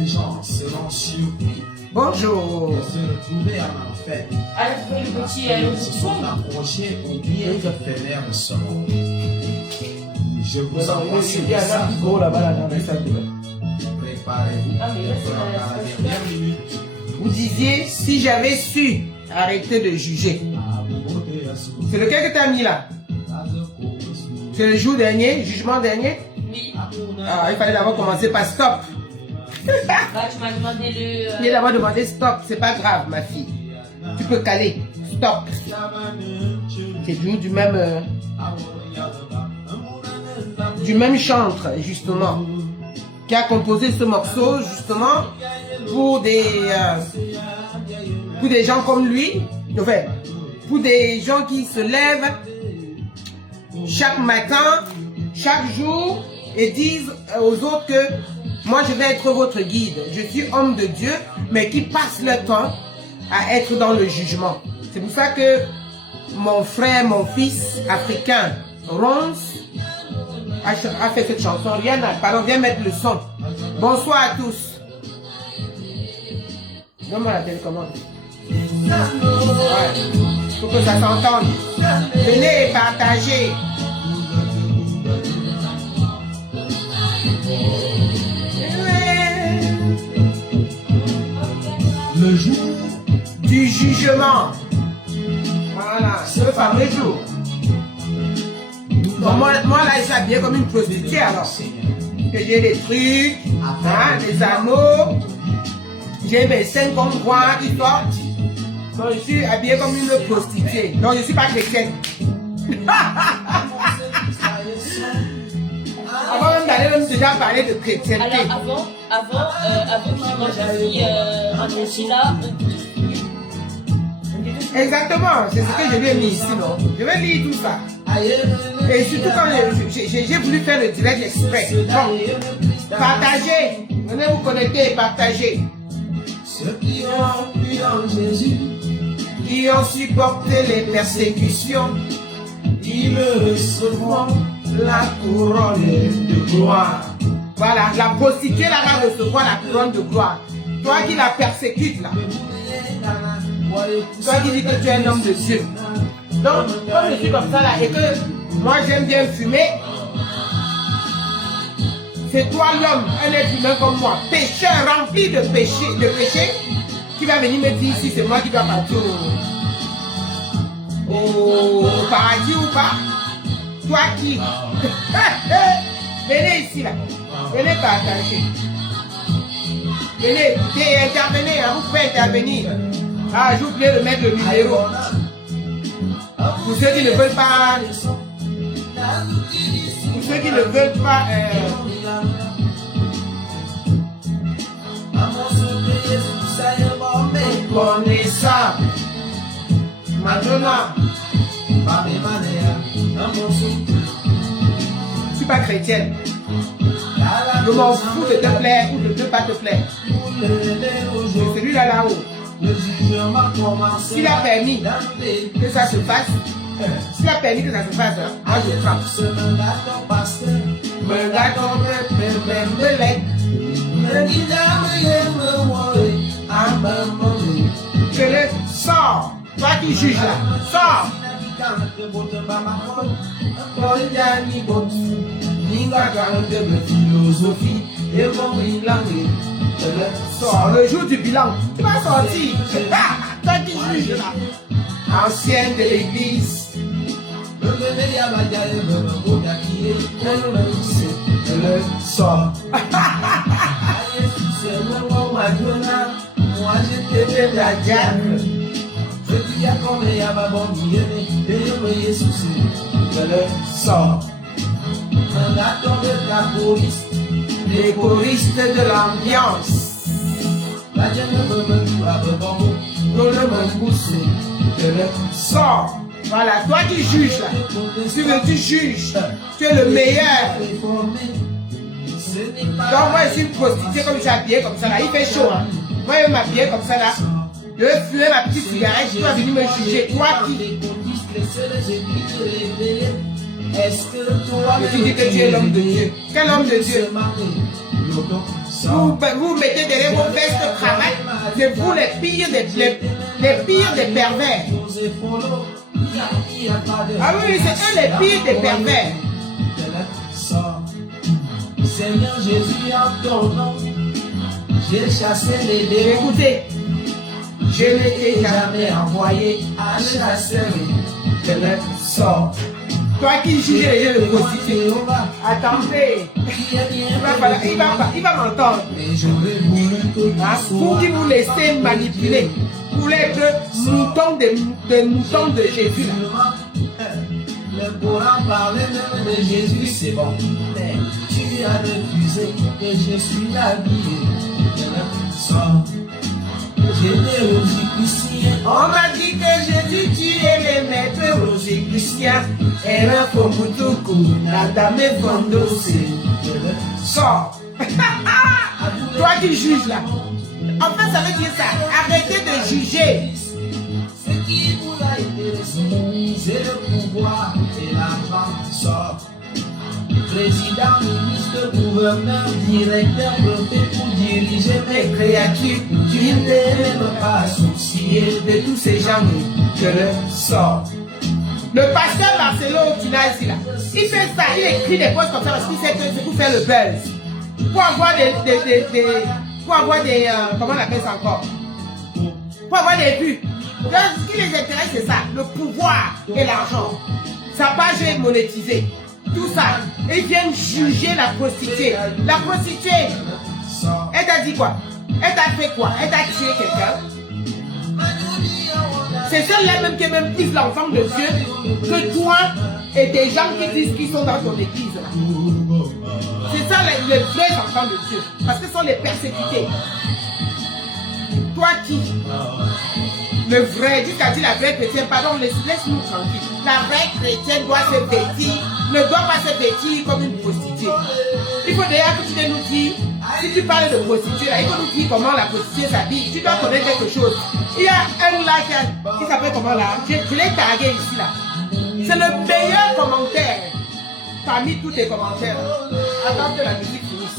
les gens seront surpris Bonjour. de se retrouver en enfer. Ils se sont approchés au bien qui fait l'air de ce monde. Je vous envoie ce message. Préparez-vous pour la dernière minute. Vous disiez, si j'avais su, arrêtez de juger. C'est lequel que tu as mis là? C'est le jour dernier, jugement dernier? Oui. Ah, il fallait d'abord commencer par stop. Bah, tu m'as demandé le... Il a d'abord demandé stop, c'est pas grave ma fille. Tu peux caler, stop. C'est du même chantre justement, qui a composé ce morceau justement pour des gens comme lui, enfin, pour des gens qui se lèvent chaque matin, chaque jour et disent aux autres que moi je vais être votre guide, je suis homme de Dieu, mais qui passent leur temps à être dans le jugement. C'est pour ça que mon frère, mon fils africain, Ronce, a fait cette chanson. Rihanna, pardon, viens mettre le son. Bonsoir à tous. Donne-moi la télécommande. Ouais. Faut que ça s'entende. Venez partager. Le jour du jugement. Voilà, c'est le fameux jour. Bon, moi là, je suis habillée comme une prostituée alors. Que j'ai des trucs, hein, des anneaux, j'ai mes 5 endroits qui sortent. Donc je suis habillée comme une prostituée. Donc je ne suis pas chrétienne. Avant même d'aller même déjà parler de chrétienté. Alors avant qu'il mange la fille en là, exactement, c'est ce que je lui ai mis ici, non? Je vais lire tout ça. Et surtout quand j'ai voulu faire le direct exprès. Bon, partagez, venez vous connecter et partagez. ceux qui ont cru en Jésus, Qui ont supporté les persécutions, ils me recevront la couronne de gloire. Voilà, la prostituée là va recevoir la couronne de gloire. Toi qui la persécutes là, toi qui dis que tu es un homme de Dieu. Donc, comme je suis comme ça là et que moi j'aime bien fumer, c'est toi l'homme, un être humain comme moi, pécheur rempli de péché, qui va venir me dire si c'est moi qui dois partir au paradis ou pas. Toi qui venez ici là, venez partager, venez écouter et intervenir, vous pouvez intervenir. Ah, j'ai oublié de mettre le numéro. Pour ceux qui ne veulent pas, Bonessa, Madonna, je suis pas chrétienne. Je m'en fous de te plaire ou de ne pas te plaire. C'est celui-là là-haut. S'il a permis que ça se fasse, s'il a permis que ça se fasse, moi je frappe. Me garde me lègue. Je le sors. Toi qui juges là, sors. Sors le jour du bilan. Tu vas sortir. Toi qui juges là, ancienne de l'église. Je sors. Moi j'étais la diable. Je dis à combien il y a ma bonne et je me suis souci. Je le sors. On attend de la police, les choristes de l'ambiance. La diable me dit à bon, on le me pousse. Je le sors. Voilà, toi qui juges là, tu juges, tu es le meilleur. Donc moi je suis une prostituée comme je suis habillée comme ça là, il fait chaud hein. Moi je vais m'habiller comme ça là, je vais fumer ma petite cigarette, tu vas venir me juger, toi qui. Et tu dis que tu es l'homme de Dieu. Quel homme de Dieu? vous mettez derrière vos vestes cravates, c'est vous les pires des pervers. Ah oui, c'est eux les pires des pervers. Seigneur Jésus, en ton nom, j'ai chassé les démons. Écoutez, je ne t'ai jamais envoyé à chasser de leur sort. Toi qui juges les jeux de prostituée, attendez, il va m'entendre. Vous qui vous laissez manipuler, vous êtes des moutons de Jésus. Le Coran parlait même de Jésus, c'est bon. Mais tu as refusé que je suis l'habillé de leur sort. J'étais rosicrucien. On m'a dit que Jésus tuait les maîtres rosicruciens. Et là, pour Moutoukou, la dame est vendosée. Sors. Toi qui juges là. En fait, ça veut dire ça. Arrêtez de juger. Ce qui vous a intéressé, c'est le pouvoir et l'argent qui sort. Président, ministre, gouverneur, directeur, prophète pour diriger mes créatures. Tu ne même pas soucier De tous ces gens que le sort. Le pasteur Marcelo Tina ici là, il fait ça, il écrit des posts comme ça parce qu'il sait que c'est pour faire le buzz. Pour avoir des comment on appelle ça encore? Pour avoir des vues. Donc, ce qui les intéresse, c'est ça, le pouvoir et l'argent. Sa page est monétisée. Tout ça. Et ils viennent juger la prostituée. La prostituée, elle t'a dit quoi? Elle t'a fait quoi? Elle t'a tué quelqu'un? C'est celle-là même qui est même plus l'enfant de Dieu que toi et des gens qui disent qu'ils sont dans ton église. C'est ça les vrais enfants de Dieu. Parce que ce sont les persécutés. Toi qui? Le vrai, jusqu'à dire la vraie chrétienne, pardon, laisse-nous tranquille. La vraie chrétienne doit se vêtir, ne doit pas se vêtir comme une prostituée. Il faut d'ailleurs que tu nous dises, si tu parles de prostituée, là, il faut nous dire comment la prostituée s'habille. Tu dois connaître quelque chose. Il y a un là qui s'appelle comment là? Je l'ai tagué ici là. C'est le meilleur commentaire parmi tous tes commentaires. Attends que la musique finisse.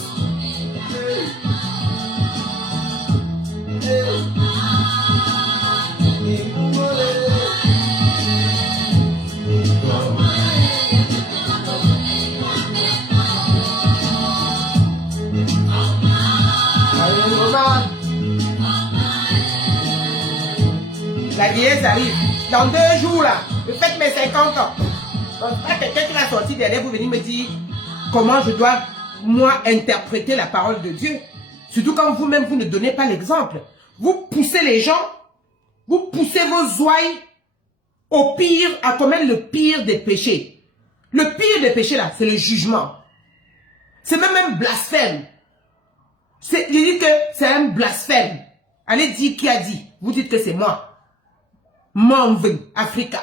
La vieillesse arrive. Dans 2 jours là, je fête mes 50 ans. Donc, pas quelqu'un qui va sortir derrière pour venir me dire comment je dois, moi, interpréter la parole de Dieu. Surtout quand vous-même, vous ne donnez pas l'exemple. Vous poussez les gens, vous poussez vos ouailles au pire, à commettre le pire des péchés. Le pire des péchés là, c'est le jugement. C'est même un blasphème. Je dis que c'est un blasphème. Allez dire qui a dit. Vous dites que c'est moi. Manvin, Africa.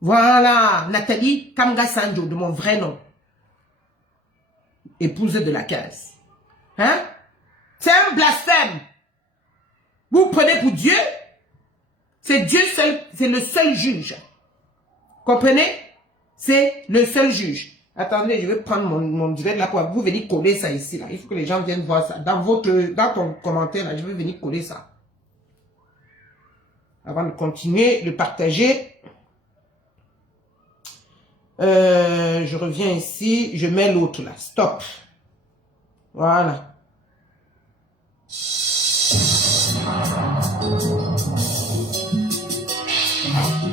Voilà, Nathalie Kamga Sanjo, de mon vrai nom. Épouse de la case. Hein? C'est un blasphème. Vous prenez pour Dieu. C'est Dieu seul, c'est le seul juge. Comprenez? C'est le seul juge. Attendez, je vais prendre mon direct là pour vous venir coller ça ici là. Il faut que les gens viennent voir ça. Dans ton commentaire là, je vais venir coller ça. Avant de continuer, de partager. Je reviens ici, je mets l'autre là. Stop. Voilà.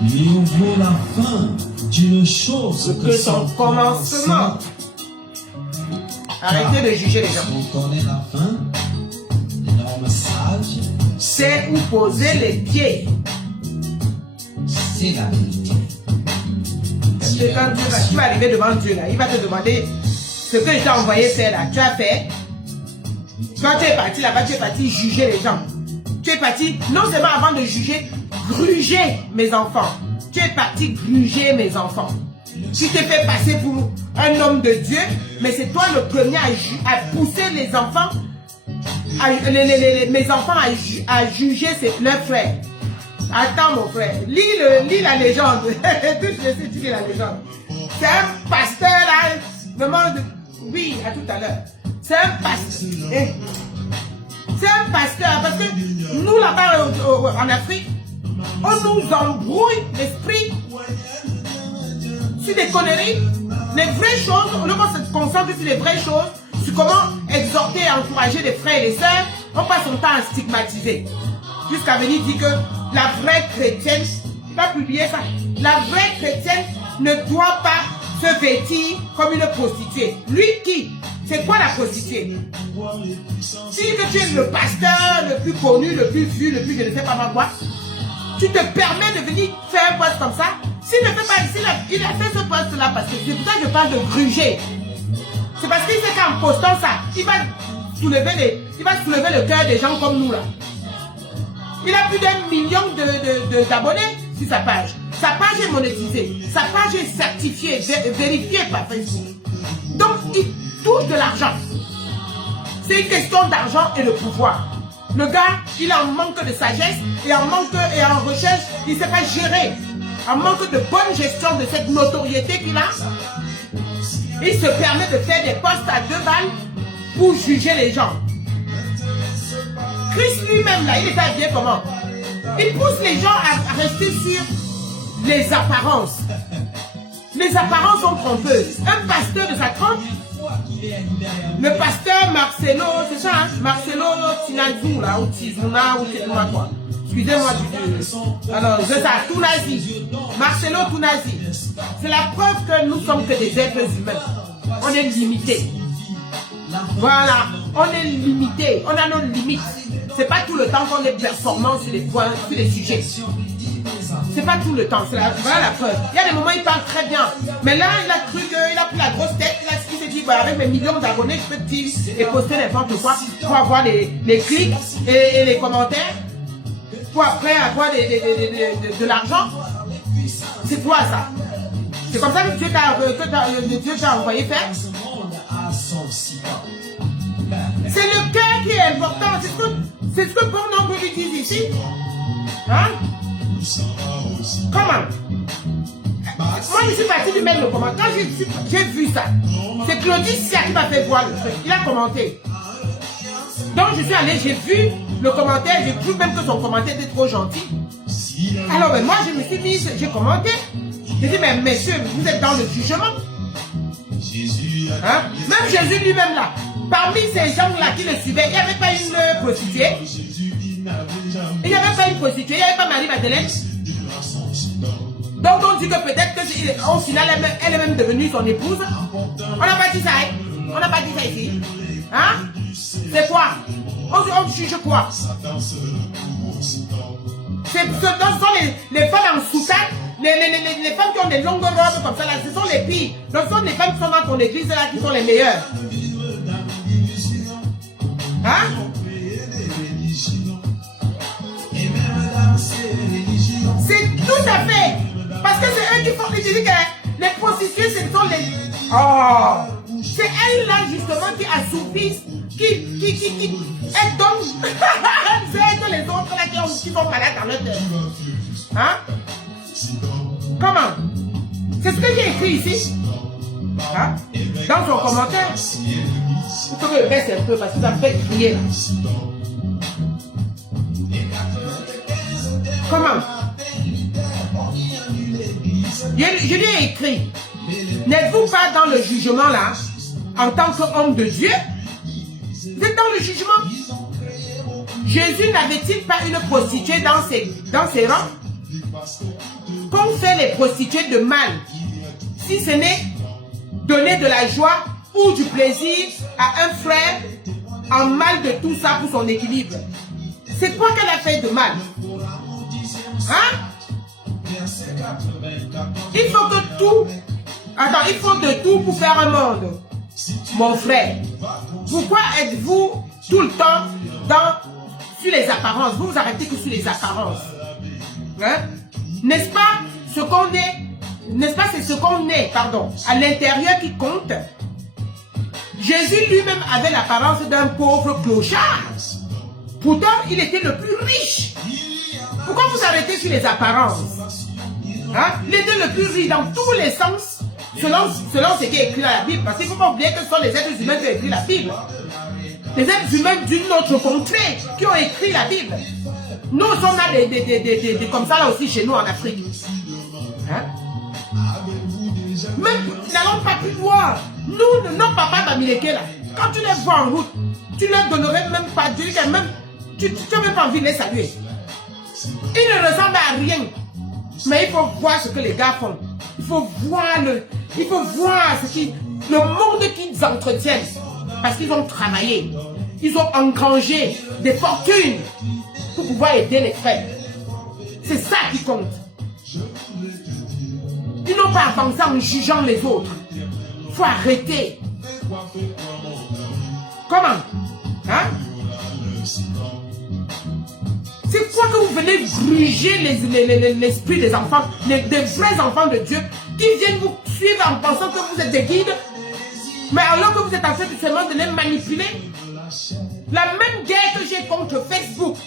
Nous voulons la fin d'une chose que son commencement. Arrêtez de juger les gens. On connaît la fin, l'homme sage, c'est où poser les pieds. c'est la vérité. Parce que quand tu vas arriver devant Dieu là, il va te demander ce que je t'ai envoyé faire là. Tu as fait. Quand tu es parti là-bas, tu es parti juger les gens. Tu es parti, non seulement avant de juger, gruger mes enfants. Tu es parti gruger mes enfants. Tu t'es fait passer pour un homme de Dieu, mais c'est toi le premier à pousser les enfants, mes enfants à juger leurs frères. Attends mon frère, lis la légende. Tout je sais, tu lis la légende. C'est un pasteur là, demande, oui, à tout à l'heure. C'est un pasteur. C'est un pasteur. Parce que nous, là-bas, en Afrique, on nous embrouille l'esprit sur des conneries. Les vraies choses, au lieu qu'on se concentre sur les vraies choses, sur comment exhorter et encourager les frères et les sœurs, on passe son temps à stigmatiser. Jusqu'à venir dire que la vraie chrétienne, il va publier ça, la vraie chrétienne ne doit pas se vêtir comme une prostituée. Lui qui? C'est quoi la prostituée? Si que tu es le pasteur le plus connu, le plus vu, le plus je ne sais pas quoi, tu te permets de venir faire un poste comme ça. S'il ne fait pas, il a fait ce poste-là parce que c'est pour ça que je parle de gruger. C'est parce qu'il sait qu'en postant ça, il va soulever le cœur des gens comme nous là. Il a plus d'1 million d'abonnés sur sa page. Sa page est monétisée. Sa page est certifiée, vérifiée par Facebook. Donc, il touche de l'argent. C'est une question d'argent et de pouvoir. Le gars, il en manque de sagesse et en recherche, il ne sait pas gérer. En manque de bonne gestion de cette notoriété qu'il a, il se permet de faire des postes à 2 balles pour juger les gens. Christ lui-même, là, il est habillé comment? Il pousse les gens à rester sur les apparences. Les apparences sont trompeuses. Un pasteur de sa trompe, le pasteur Marcelo, c'est ça, hein? Marcelo Tinazou, là, ou Tizuna, ou Tizuna, quoi. Excusez-moi du... Alors, je sais, Tounazi. Marcelo Tounazi. C'est la preuve que nous sommes que des êtres humains. On est limités. Voilà, on est limité, on a nos limites. C'est pas tout le temps qu'on est performant sur les points, sur les sujets. C'est pas tout le temps, voilà la preuve. Il y a des moments où il parle très bien. Mais là, il a cru qu'il a pris la grosse tête, il s'est dit, bah, avec mes millions d'abonnés, je peux dire et poster n'importe quoi pour avoir les clics et les commentaires. Pour après avoir de l'argent. C'est quoi ça? C'est comme ça que Dieu t'a envoyé faire. C'est le cœur qui est important. C'est ce que Pornhub lui dit ici. Hein? Comment? Moi, je suis parti lui mettre le commentaire. Quand j'ai vu ça, c'est Claudie Sia qui m'a fait voir le truc. Il a commenté. Donc, je suis allé, j'ai vu le commentaire. J'ai cru même que son commentaire était trop gentil. Alors, moi, je me suis dit, j'ai commenté. J'ai dit, mais messieurs, vous êtes dans le jugement. Hein? Même Jésus lui-même là, parmi ces gens-là qui le suivaient, il n'y avait pas une prostituée. Il n'y avait pas une prostituée, il n'y avait pas Marie-Madeleine. Donc on dit que peut-être qu'au final, elle est même devenue son épouse. On n'a pas dit ça, hein? On n'a pas dit ça ici. Hein? C'est quoi? On juge quoi? Ce sont les femmes en soutane, les femmes qui ont des longues robes comme ça, là, ce sont les pires. Donc ce sont les femmes qui sont dans ton église là qui sont les meilleures. Hein? C'est tout à fait. Parce que c'est eux qui font les musiques. Les prostituées, ce sont les... Oh! C'est elles-là, justement, qui assoupissent, qui elles donnent... c'est elles que les autres, là, qui sont malades dans leur tête. Hein? Comment? C'est ce que j'ai écrit ici. Hein? Dans son commentaire. Il faut que je baisse un peu, parce que ça me fait crier. Comment? Je lui ai écrit, n'êtes-vous pas dans le jugement là, en tant qu'homme de Dieu? Vous êtes dans le jugement. Jésus n'avait-il pas une prostituée dans ses rangs? Qu'ont fait les prostituées de mal, si ce n'est donner de la joie ou du plaisir à un frère en mal de tout ça pour son équilibre? C'est quoi qu'elle a fait de mal? Hein? Il faut que tout... Attends, il faut de tout pour faire un monde. Mon frère, pourquoi êtes-vous tout le temps sur les apparences? Vous vous arrêtez que sur les apparences. Hein? N'est-ce pas ce qu'on est? N'est-ce pas c'est ce qu'on est, pardon, à l'intérieur qui compte? Jésus lui-même avait l'apparence d'un pauvre clochard. Pourtant, il était le plus riche. Pourquoi vous arrêtez sur les apparences? Hein? Il était le plus riche dans tous les sens selon ce qui est écrit dans la Bible. Parce qu'il ne faut pas oublier que ce sont les êtres humains qui ont écrit la Bible. Les êtres humains d'une autre contrée qui ont écrit la Bible. Nous sommes là des comme ça là aussi chez nous en Afrique. Hein? Même n'allons pas plus loin. Nous, nos papas d'Amileke là, quand tu les vois en route, tu leur donnerais même pas Dieu, même, tu n'as même pas envie de les saluer. Ils ne ressemblent à rien. Mais il faut voir ce que les gars font. Il faut voir le monde qu'ils entretiennent. Parce qu'ils ont travaillé. Ils ont engrangé des fortunes pour pouvoir aider les frères. C'est ça qui compte. Ils n'ont pas avancé en jugeant les autres. Il faut arrêter. Comment? Hein? C'est quoi que vous venez gruger l'esprit des enfants, des vrais enfants de Dieu, qui viennent vous suivre en pensant que vous êtes des guides, mais alors que vous êtes en fait seulement de les manipuler? La même guerre que j'ai contre Facebook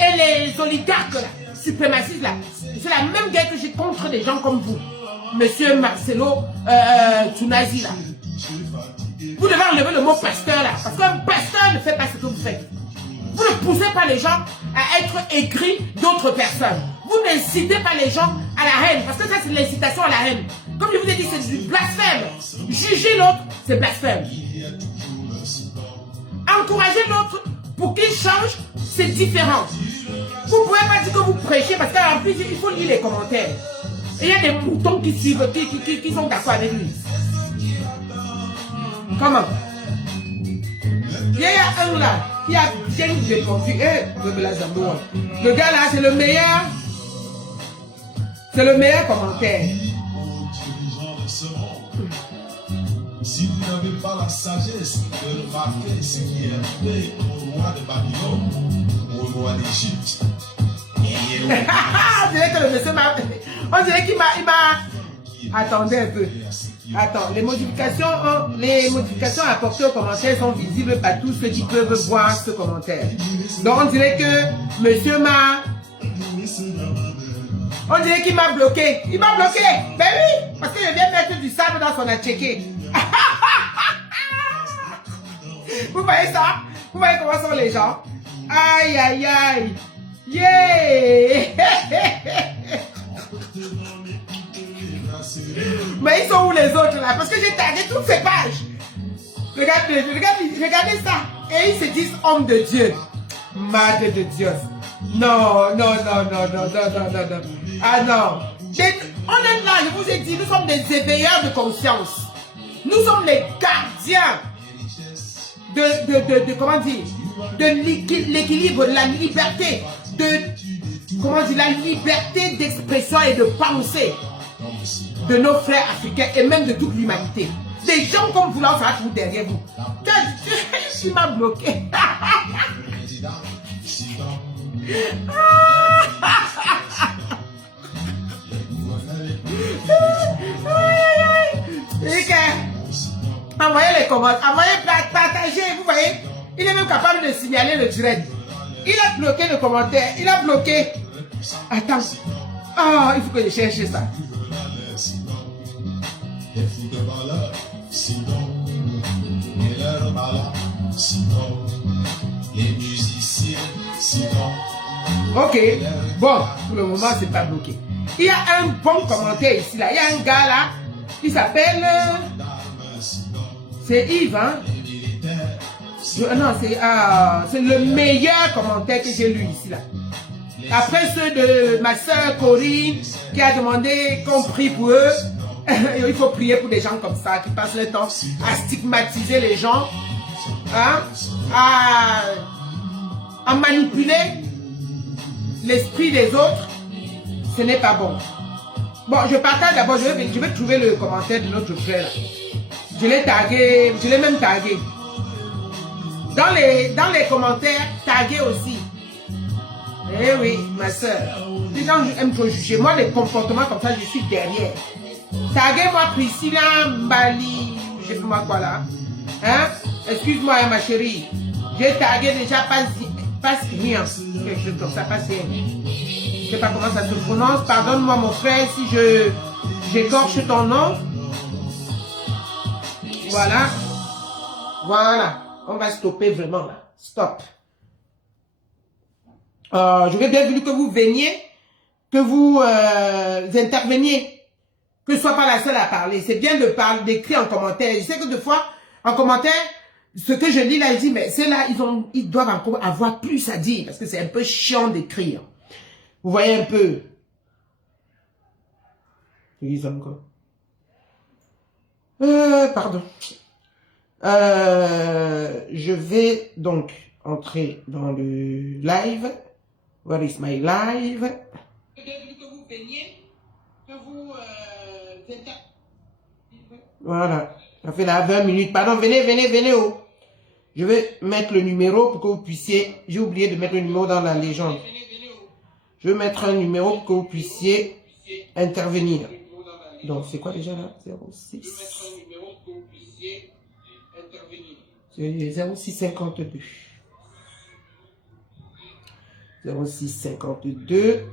et les oligarques là, suprémacistes là, c'est la même guerre que j'ai contre des gens comme vous, Monsieur Marcelo Tunazi là. Vous devez enlever le mot pasteur là, parce qu'un pasteur ne fait pas ce que vous faites. Vous ne poussez pas les gens à être aigris d'autres personnes. Vous n'incitez pas les gens à la haine, parce que ça c'est l'incitation à la haine. Comme je vous ai dit, c'est du blasphème. Juger l'autre, c'est blasphème. Encourager l'autre pour qu'il change, c'est différent. Vous ne pouvez pas dire que vous prêchez, parce qu'en plus, il faut lire les commentaires. Et il y a des moutons qui suivent, qui sont d'accord avec lui. Comment? Il y a un là qui a bien répondu. Le gars là, c'est le meilleur. C'est le meilleur commentaire. Si vous n'avez pas la sagesse de remarquer ce qui est arrivé au roi de Babylone, au roi d'Égypte. On dirait que le monsieur m'a... On dirait qu'il m'a... Attendez un peu. Attends, les modifications apportées au commentaire sont visibles par tous ceux qui peuvent voir ce commentaire. Donc on dirait que monsieur m'a... On dirait qu'il m'a bloqué. Il m'a bloqué. Ben oui, parce qu'il vient mettre du sable dans son atchéké. Vous voyez ça? Vous voyez comment sont les gens? Aïe, aïe, aïe. Yeah! Mais ils sont où les autres là? Parce que j'ai tagué toutes ces pages. Regardez ça. Et ils se disent hommes de Dieu. Madre de Dieu. Non. Ah non. On est là, je vous ai dit, nous sommes des éveilleurs de conscience. Nous sommes les gardiens comment dire, de l'équilibre, de la liberté, la liberté d'expression et de pensée de nos frères africains et même de toute l'humanité. Des gens comme vous là, ça va tout derrière vous. Tu m'as bloqué. Envoyez les commentaires, envoyez, partagez, vous voyez. Il est même capable de signaler le direct. Il a bloqué le commentaire, il a bloqué. Attends. Ah, il faut que je cherche ça. Ok, bon, pour le moment, c'est pas bloqué. Il y a un bon commentaire ici, là. Il y a un gars là qui s'appelle. C'est Yves, hein? Non, c'est le meilleur commentaire que j'ai lu ici, là. Après ceux de ma soeur Corinne qui a demandé qu'on prie pour eux. Il faut prier pour des gens comme ça qui passent le temps à stigmatiser les gens, hein? À manipuler l'esprit des autres. Ce n'est pas bon. Bon, je partage d'abord, je vais trouver le commentaire de notre frère là. Je l'ai tagué, je l'ai même tagué. Dans les commentaires, tagué aussi. Eh oui, ma soeur. Les gens aiment trop juger. Moi, les comportements comme ça, je suis derrière. Taguez-moi Priscilla Mbali, je sais pas moi quoi là. Hein? Excuse-moi, hein, ma chérie. J'ai tagué déjà pas rien. Quelque chose comme ça, pas rien. Je sais pas comment ça se prononce. Pardonne-moi, mon frère, si j'écorche ton nom. Voilà. Voilà. On va stopper vraiment là. Stop. J'aurais bien voulu que vous veniez, que vous interveniez, que je ne sois pas la seule à parler. C'est bien de parler, d'écrire en commentaire. Je sais que des fois, en commentaire, ce que je lis là, je dis, mais c'est là, ils doivent encore avoir plus à dire, parce que c'est un peu chiant d'écrire. Vous voyez un peu. Ils encore. Pardon. Je vais donc entrer dans le live. Where is my live? Que vous veniez, que vous voilà. Ça fait là 20 minutes. Pardon, venez. Oh. Je vais mettre le numéro pour que vous puissiez. J'ai oublié de mettre le numéro dans la légende. Je vais mettre un numéro pour que vous puissiez intervenir. Donc, c'est quoi déjà là? 06. Je vais mettre un numéro pour que vous puissiez intervenir. C'est 0652. 0652.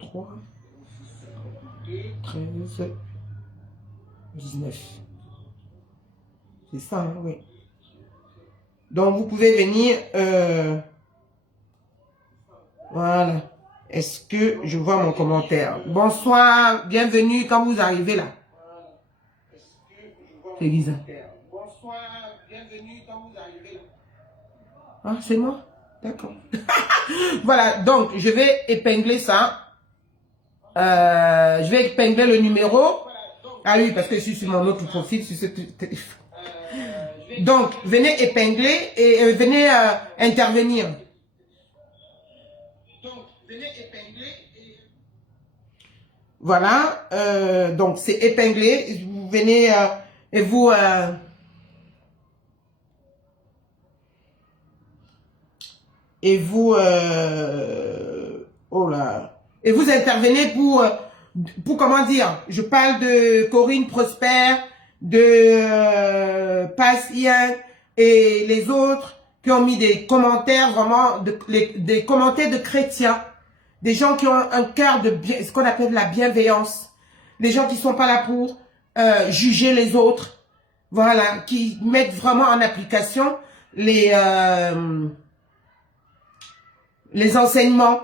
03. 13. 19. C'est ça, hein, oui. Donc, vous pouvez venir. Voilà. Est-ce que je vois mon commentaire? Bonsoir, bienvenue quand vous arrivez là. C'est Lisa. Bonsoir, bienvenue quand vous arrivez là. Ah, c'est moi? D'accord. Voilà, donc je vais épingler ça. Je vais épingler le numéro. Ah oui, parce que je suis sur mon autre profil, sur ce téléphone. Donc, venez épingler et venez intervenir. Voilà, donc c'est épinglé. Vous venez et vous oh là, et vous intervenez pour comment dire, je parle de Corinne Prosper, de Passien et les autres qui ont mis des commentaires vraiment des commentaires de chrétiens. Des gens qui ont un cœur de bien, ce qu'on appelle la bienveillance. Les gens qui sont pas là pour juger les autres. Voilà, qui mettent vraiment en application les enseignements.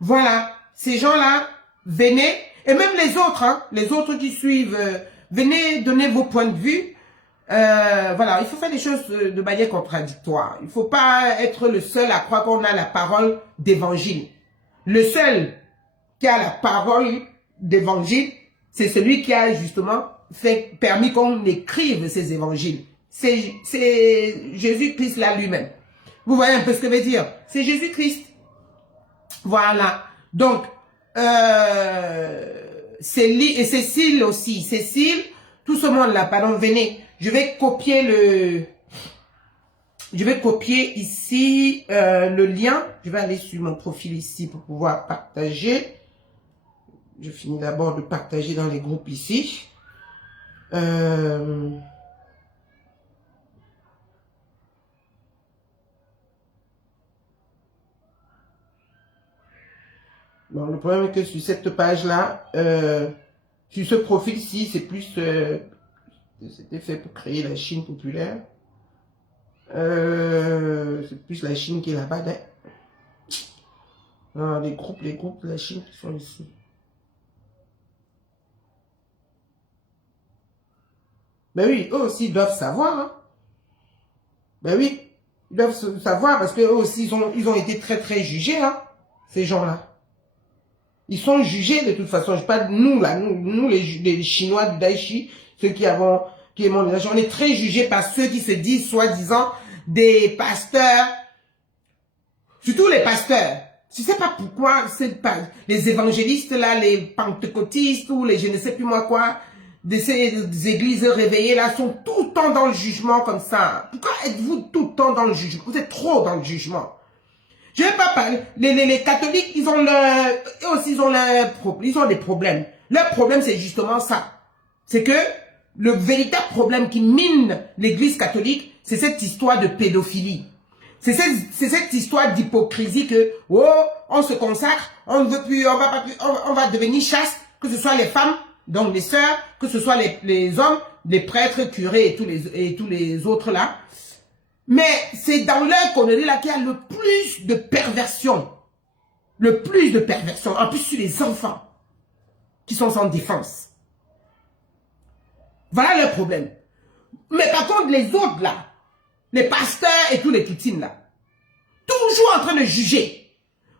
Voilà, ces gens-là, venez, et même les autres, hein, les autres qui suivent, venez donner vos points de vue. Voilà, il faut faire des choses de manière contradictoire. Il faut pas être le seul à croire qu'on a la parole d'évangile. Le seul qui a la parole d'évangile, c'est celui qui a justement permis qu'on écrive ces évangiles. C'est Jésus-Christ là lui-même. Vous voyez un peu ce que veut dire? C'est Jésus-Christ. Voilà. Donc, Cécile aussi. Cécile, tout ce monde-là, pardon, venez. Je vais copier ici le lien. Je vais aller sur mon profil ici pour pouvoir partager. Je finis d'abord de partager dans les groupes ici. Bon, le problème est que sur cette page-là, sur ce profil-ci, c'est plus... c'était fait pour créer la Chine populaire. C'est plus la Chine qui est là-bas. Les groupes de la Chine qui sont ici. Ben oui, eux aussi doivent savoir. Hein. Ben oui, ils doivent savoir parce qu'eux aussi, ils ont été très très jugés, hein, ces gens-là. Ils sont jugés de toute façon. Je parle de nous, là, nous les Chinois du Daichi, ceux qui aimons les nations, on est très jugés par ceux qui se disent soi-disant des pasteurs, surtout les pasteurs. Je sais pas pourquoi, c'est pas les évangélistes là, les pentecôtistes ou les je ne sais plus moi quoi, des églises réveillées là sont tout le temps dans le jugement comme ça. Pourquoi êtes-vous tout le temps dans le jugement? Vous êtes trop dans le jugement. Je vais pas parler. Les catholiques, ils ont des problèmes. Leur problème, c'est justement ça. C'est que le véritable problème qui mine l'église catholique, c'est cette histoire de pédophilie. C'est cette histoire d'hypocrisie que, oh, on se consacre, on ne veut plus, on va devenir chaste, que ce soit les femmes, Donc les sœurs, que ce soit les hommes, les prêtres, curés et tous les autres là. Mais c'est dans leur connerie là qu'il y a le plus de perversion. Le plus de perversion. En plus sur les enfants qui sont sans défense. Voilà le problème. Mais par contre les autres là, les pasteurs et tous les poutines là, toujours en train de juger.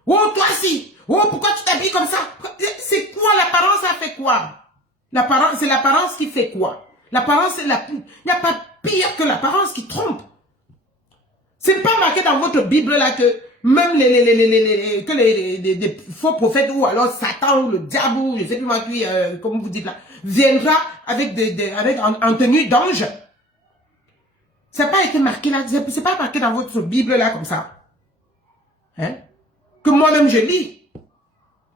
Oh toi si, oh pourquoi tu t'habilles comme ça? C'est quoi l'apparence, ça fait quoi? L'apparence, c'est l'apparence qui fait quoi? L'apparence, c'est la... Il n'y a pas pire que l'apparence qui trompe. C'est pas marqué dans votre Bible là que même les faux prophètes ou alors Satan ou le diable ou je sais plus moi qui, comme vous dites là, viendra avec en tenue d'ange. Ça n'a pas été marqué là, c'est pas marqué dans votre Bible là comme ça. Hein? Que moi-même je lis.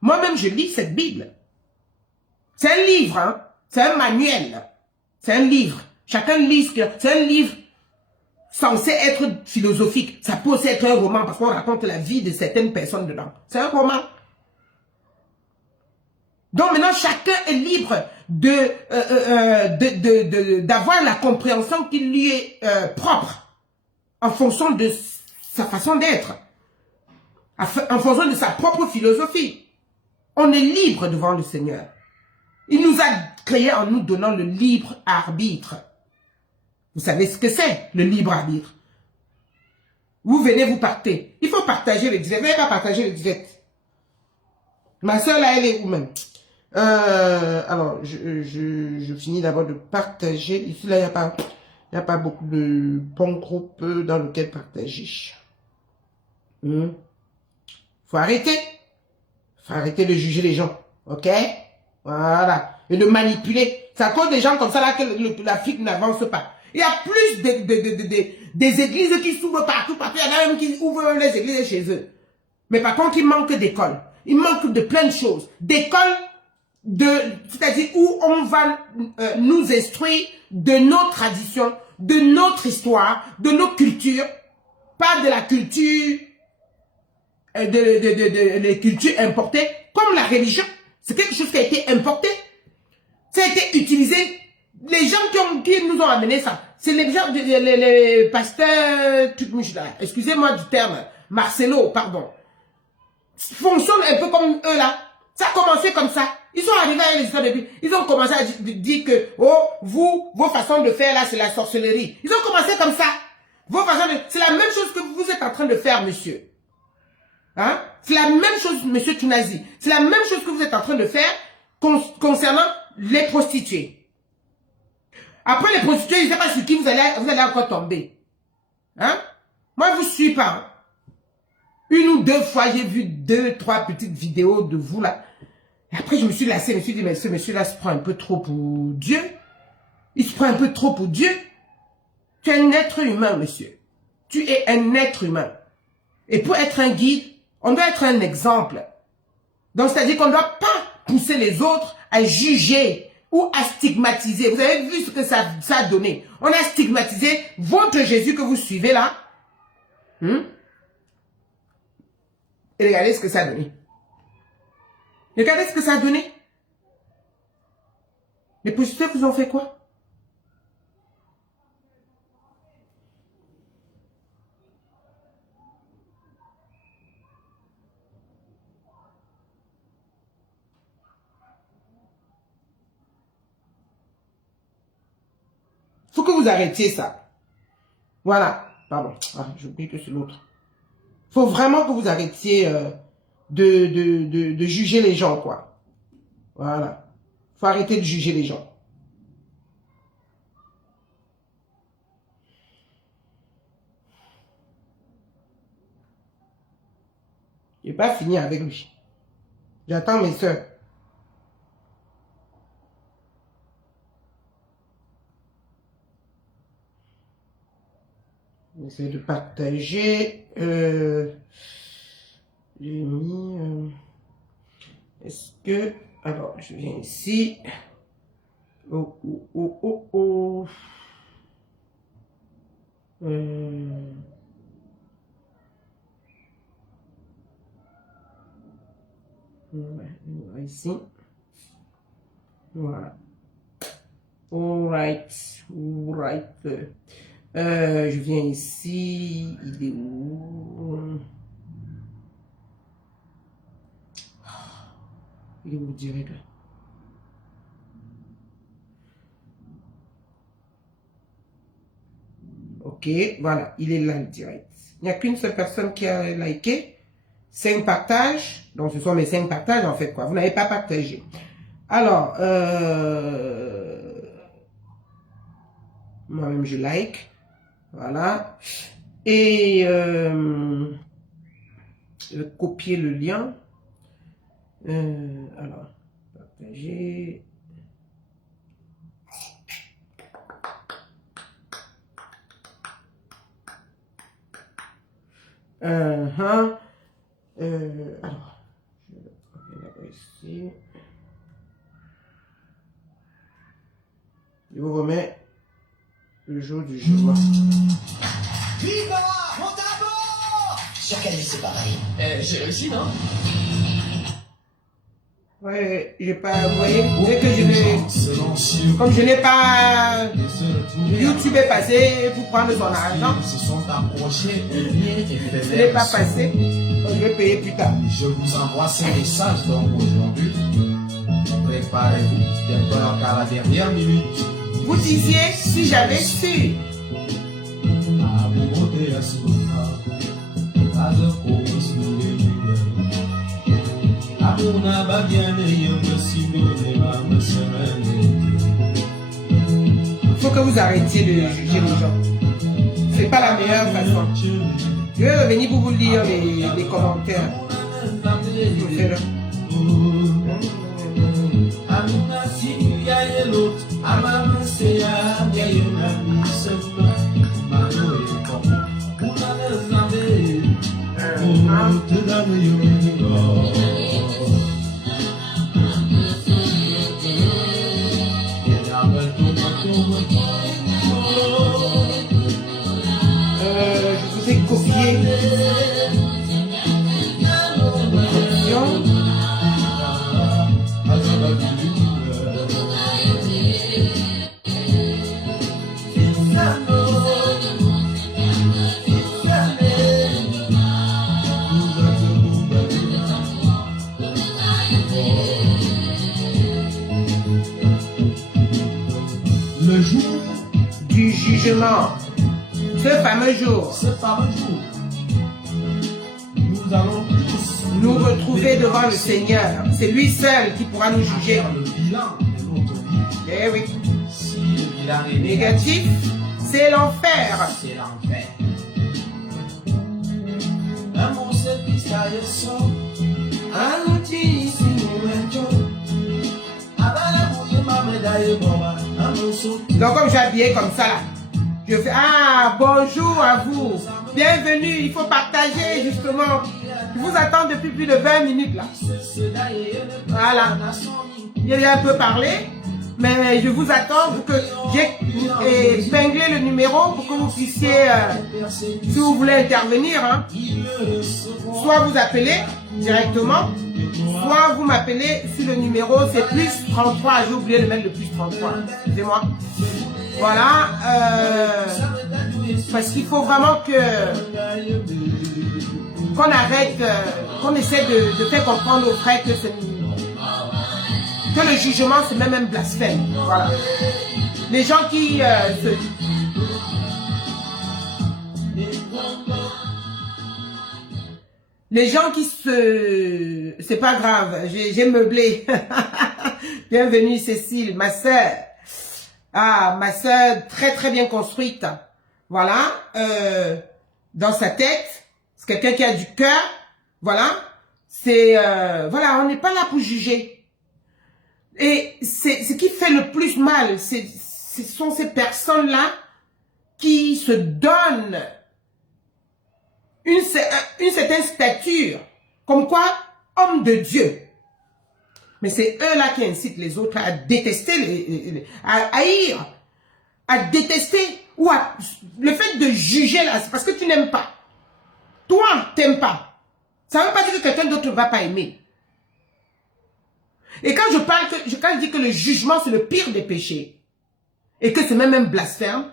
Moi-même je lis cette Bible. C'est un livre, hein? C'est un manuel. C'est un livre. Chacun lit ce que... C'est un livre censé être philosophique. Ça peut aussi être un roman parce qu'on raconte la vie de certaines personnes dedans. C'est un roman. Donc maintenant, chacun est libre d'avoir la compréhension qui lui est propre en fonction de sa façon d'être, en fonction de sa propre philosophie. On est libre devant le Seigneur. Il nous a créés en nous donnant le libre arbitre. Vous savez ce que c'est, le libre arbitre. Vous venez, vous partez. Il faut partager le direct. Vous n'allez pas partager le direct. Ma soeur là, elle est où même? Alors, je finis d'abord de partager. Ici, là, il n'y a pas beaucoup de bons groupes dans lequel partager. Faut arrêter. Faut arrêter de juger les gens. Ok? Voilà. Et de manipuler. C'est à cause des gens comme ça là que l'Afrique n'avance pas. Il y a plus des églises qui s'ouvrent partout. Il y en a même qui ouvrent les églises chez eux. Mais par contre, il manque d'écoles. Il manque de plein de choses. D'écoles, c'est-à-dire où on va nous instruire de nos traditions, de notre histoire, de nos cultures. Pas de la culture, des cultures importées, comme la religion. C'est quelque chose qui a été importé. Ça a été utilisé. Les gens qui nous ont amené ça, c'est les gens, les pasteurs, excusez-moi du terme, Marcelo, pardon, fonctionnent un peu comme eux là. Ça a commencé comme ça. Ils sont arrivés à l'histoire depuis. Ils ont commencé à dire que, oh, vos façons de faire là, c'est la sorcellerie. Ils ont commencé comme ça. C'est la même chose que vous êtes en train de faire, monsieur. Hein? C'est la même chose, monsieur Tunazi. C'est la même chose que vous êtes en train de faire concernant les prostituées. Après les prostituées, je ne sais pas sur qui vous allez encore tomber. Hein? Moi, je ne vous suis pas. Hein? Une ou deux fois, j'ai vu 2, 3 petites vidéos de vous là. Et après, je me suis lassé. Je me suis dit, mais ce monsieur-là se prend un peu trop pour Dieu. Il se prend un peu trop pour Dieu. Tu es un être humain, monsieur. Tu es un être humain. Et pour être un guide, on doit être un exemple. Donc, c'est-à-dire qu'on ne doit pas pousser les autres à juger ou à stigmatiser. Vous avez vu ce que ça a donné. On a stigmatisé votre Jésus que vous suivez là. Et regardez ce que ça a donné. Regardez ce que ça a donné. Les prostituées vous ont fait quoi? Faut que vous arrêtiez ça. Voilà. Pardon. Ah, j'oublie que c'est l'autre. Faut vraiment que vous arrêtiez de juger les gens, quoi. Voilà. Faut arrêter de juger les gens. J'ai pas fini avec lui. J'attends mes soeurs. J'essaie de partager. J'ai mis... Est-ce que... Alors, je viens ici. Oh, oh, oh, oh, oh. Ici. Voilà. Alright. Je viens ici. Il est où? Il est où direct là? Ok, voilà, il est là le direct. Il n'y a qu'une seule personne qui a liké. 5 partages. Donc, ce sont mes 5 partages, en fait, quoi. Vous n'avez pas partagé. Alors, moi-même, je like. Voilà. Et, je vais copier le lien. Alors, partager. Alors, je vais copier ici. Je vous remets le jour du jugement. Viva Montalvo! Chaque année c'est pareil. J'ai réussi, non? Ouais, j'ai pas, vous voyez, dès que je l'ai, comme je n'ai pas, YouTube est passé pour prendre son argent, je n'ai pas passé, donc je vais payer plus tard. Je vous envoie ces messages donc aujourd'hui. Préparez-vous d'être à la dernière minute. Vous disiez, si j'avais su. Il faut que vous arrêtiez de juger les gens. C'est pas la meilleure façon. Je vais revenir pour vous lire les commentaires. Je vous ai copié. Le jour Du jugement. Ce fameux jour. Nous allons tous Nous retrouver devant le Seigneur. C'est lui seul qui pourra nous juger. faire le bilan de notre vie. Eh oui. Si le bilan est Négatif, c'est l'enfer. c'est l'enfer. Amor service à Yeso, alutissimo momento. Abala mouye ma médaille bomba, amor soutien. Donc comme j'ai habillé comme ça là, je fais bonjour à vous, bienvenue, il faut partager justement. Je vous attends depuis plus de 20 minutes là. Voilà. J'ai un peu parlé, mais je vous attends pour que j'ai épinglé le numéro pour que vous puissiez, si vous voulez intervenir, hein, soit vous appelez directement, soit vous m'appelez sur le numéro, c'est plus 33, j'ai oublié de mettre le plus 33, excusez-moi. Voilà, parce qu'il faut vraiment qu'on arrête, qu'on essaie de faire comprendre aux frères que le jugement c'est même un blasphème. Voilà. Les gens qui c'est pas grave, j'ai meublé. Bienvenue Cécile, ma sœur. Ah, ma sœur très très bien construite. Voilà, dans sa tête, c'est quelqu'un qui a du cœur. Voilà, c'est voilà, on n'est pas là pour juger. Et c'est ce qui fait le plus mal, ce sont ces personnes-là qui se donnent une certaine stature, comme quoi, homme de Dieu. Mais c'est eux-là qui incitent les autres à détester, à haïr, à détester, ou le fait de juger là, c'est parce que tu n'aimes pas. Toi, t'aimes pas. Ça ne veut pas dire que quelqu'un d'autre ne va pas aimer. Et quand quand je dis que le jugement, c'est le pire des péchés, et que c'est même un blasphème,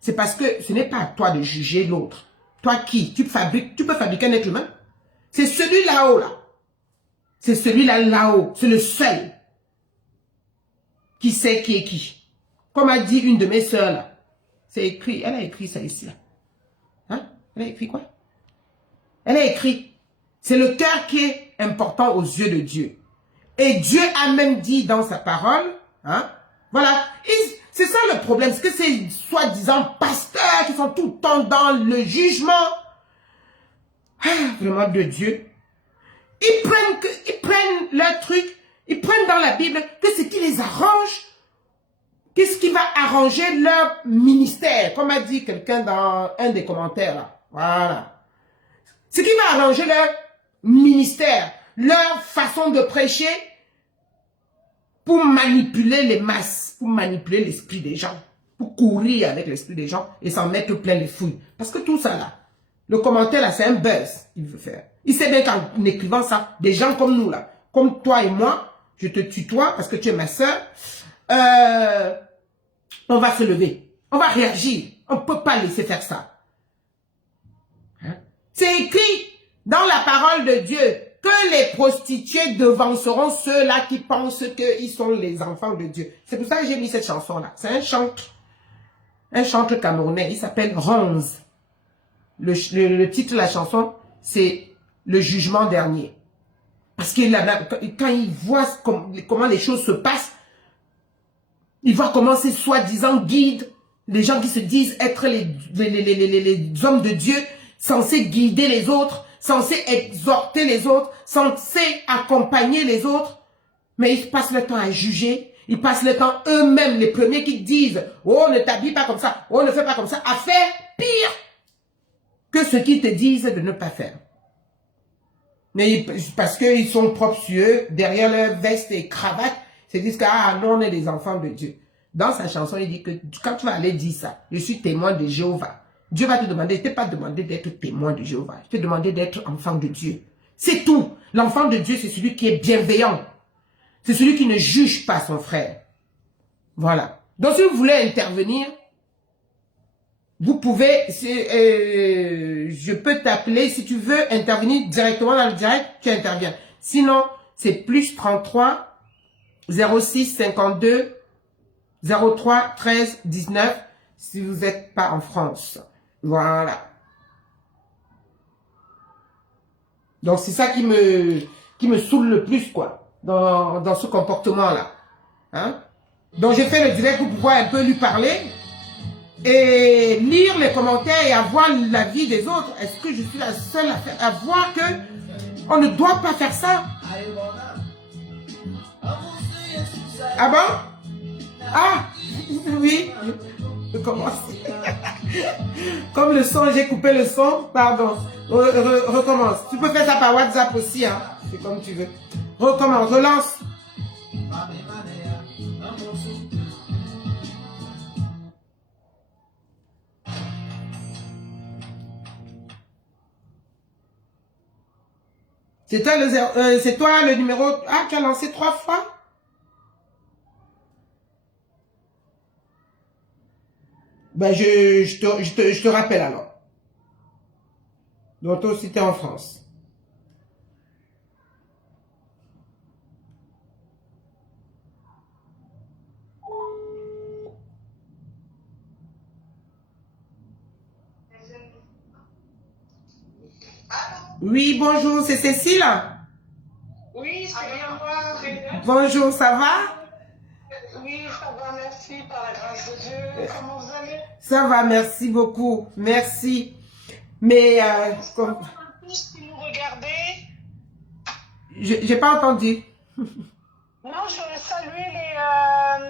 c'est parce que ce n'est pas à toi de juger l'autre. Toi qui? Tu peux fabriquer un être humain? C'est celui là-haut, là. C'est celui-là, là-haut. C'est le seul qui sait qui est qui. Comme a dit une de mes sœurs, là. C'est écrit. Elle a écrit ça ici, là. Hein? Elle a écrit quoi? Elle a écrit. C'est le cœur qui est important aux yeux de Dieu. Et Dieu a même dit dans sa parole, hein? Voilà. C'est ça le problème. C'est que ces soi-disant pasteurs qui sont tout le temps dans le jugement, vraiment de Dieu. Ils prennent leur truc, ils prennent dans la Bible que ce qui les arrange, qu'est-ce qui va arranger leur ministère, comme a dit quelqu'un dans un des commentaires là. Voilà. Ce qui va arranger leur ministère, leur façon de prêcher pour manipuler les masses, pour manipuler l'esprit des gens, pour courir avec l'esprit des gens et s'en mettre plein les fouilles. Parce que tout ça là, le commentaire là, c'est un buzz qu'il veut faire. Il sait bien qu'en écrivant ça, des gens comme nous là, comme toi et moi, je te tutoie parce que tu es ma soeur, on va se lever, on va réagir, on ne peut pas laisser faire ça. Hein? C'est écrit dans la parole de Dieu que les prostituées devanceront ceux-là qui pensent qu'ils sont les enfants de Dieu. C'est pour ça que j'ai mis cette chanson-là. C'est un chanteur camerounais, il s'appelle Ronze. Le titre de la chanson, c'est Le jugement dernier. Parce que quand il voit comment les choses se passent, il voit comment ces soi-disant guides, les gens qui se disent être les hommes de Dieu, censés guider les autres, censés exhorter les autres, censés accompagner les autres, mais ils passent le temps à juger, ils passent le temps eux-mêmes, les premiers qui disent « Oh, ne t'habille pas comme ça, oh, ne fais pas comme ça », à faire pire que ce qu'ils te disent de ne pas faire. Mais parce qu'ils sont propres sur eux, derrière leur veste et cravate, ils se disent que ah, nous on est des enfants de Dieu. Dans sa chanson, il dit que quand tu vas aller dire ça, je suis témoin de Jéhovah. Dieu va te demander, je ne t'ai pas demandé d'être témoin de Jéhovah, je t'ai demandé d'être enfant de Dieu. C'est tout. L'enfant de Dieu, c'est celui qui est bienveillant. C'est celui qui ne juge pas son frère. Voilà. Donc si vous voulez intervenir, vous pouvez, je peux t'appeler, si tu veux intervenir directement dans le direct, tu interviens. Sinon, c'est plus 33 06 52 03 13 19 si vous n'êtes pas en France. Voilà. Donc c'est ça qui me saoule le plus, quoi, dans ce comportement-là. Hein? Donc j'ai fait le direct pour pouvoir un peu lui parler et lire les commentaires et avoir l'avis des autres. Est-ce que je suis la seule à voir que on ne doit pas faire ça? Ah bon? Ah, oui, je commence. Comme le son, j'ai coupé le son, pardon. Recommence. Tu peux faire ça par WhatsApp aussi, hein. C'est comme tu veux. Recommence, relance. C'est toi le numéro... Ah, tu as lancé 3 fois? Ben, je te rappelle alors. Donc, toi aussi, t'es en France. Oui, bonjour, c'est Cécile? Oui, c'est bien moi. Bonjour, ça va? Oui, ça va, merci, par la grâce de Dieu. Comment vous allez? Ça va, merci beaucoup, merci. Mais, tous qui nous regardez. J'ai pas entendu. Non, je veux saluer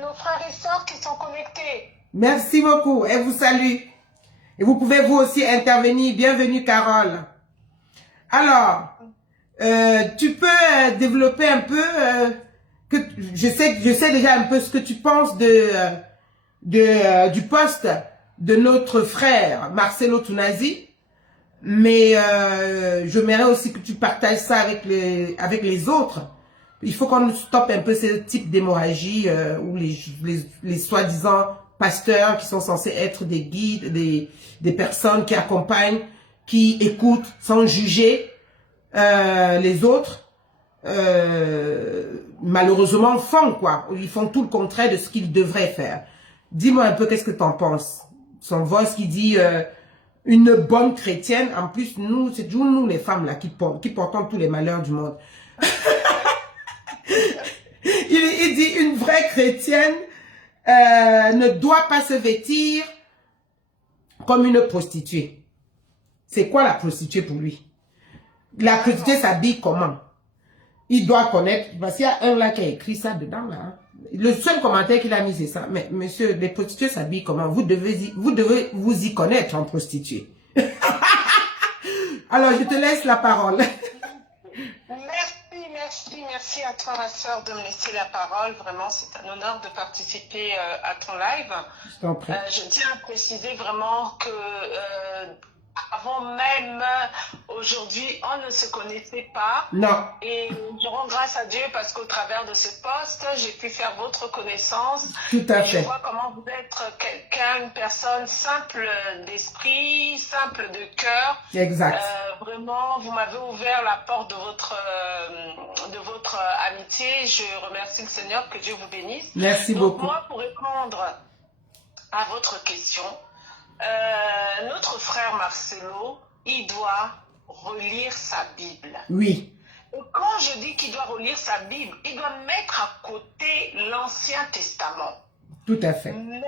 nos frères et sœurs qui sont connectés. Merci beaucoup, et vous salue. Et vous pouvez vous aussi intervenir. Bienvenue, Carole. Alors, tu peux développer un peu, que je sais déjà un peu ce que tu penses du poste de notre frère Marcelo Tounazi, mais j'aimerais aussi que tu partages ça avec les autres, Il faut qu'on stoppe un peu ce type d'hémorragie où les soi-disant pasteurs qui sont censés être des guides, des personnes qui accompagnent, qui écoutent sans juger les autres, malheureusement font quoi. Ils font tout le contraire de ce qu'ils devraient faire. Dis-moi un peu qu'est-ce que tu en penses. Son voice qui dit une bonne chrétienne, en plus nous, c'est toujours nous les femmes là qui portons tous les malheurs du monde. il dit une vraie chrétienne ne doit pas se vêtir comme une prostituée. C'est quoi la prostituée pour lui? La prostituée s'habille comment? Il doit connaître, parce qu'il y a un là qui a écrit ça dedans là. Hein. Le seul commentaire qu'il a mis c'est ça. Mais monsieur, les prostituées s'habillent comment? Vous devez vous y connaître en prostituée. Alors je te laisse la parole. Merci à toi, ma soeur, de me laisser la parole. Vraiment, c'est un honneur de participer à ton live. Je t'en prie. Je tiens à préciser vraiment que avant même aujourd'hui, on ne se connaissait pas. Non. Et je rends grâce à Dieu parce qu'au travers de ce poste, j'ai pu faire votre connaissance. Tout à fait. Je vois comment vous êtes quelqu'un, une personne simple d'esprit, simple de cœur. Exact. Vraiment, vous m'avez ouvert la porte de votre amitié. Je remercie le Seigneur, que Dieu vous bénisse. Merci beaucoup. Moi, pour répondre à votre question, notre frère Marcelo, il doit relire sa Bible. Oui. Et quand je dis qu'il doit relire sa Bible, il doit mettre à côté l'Ancien Testament. Tout à fait. Mais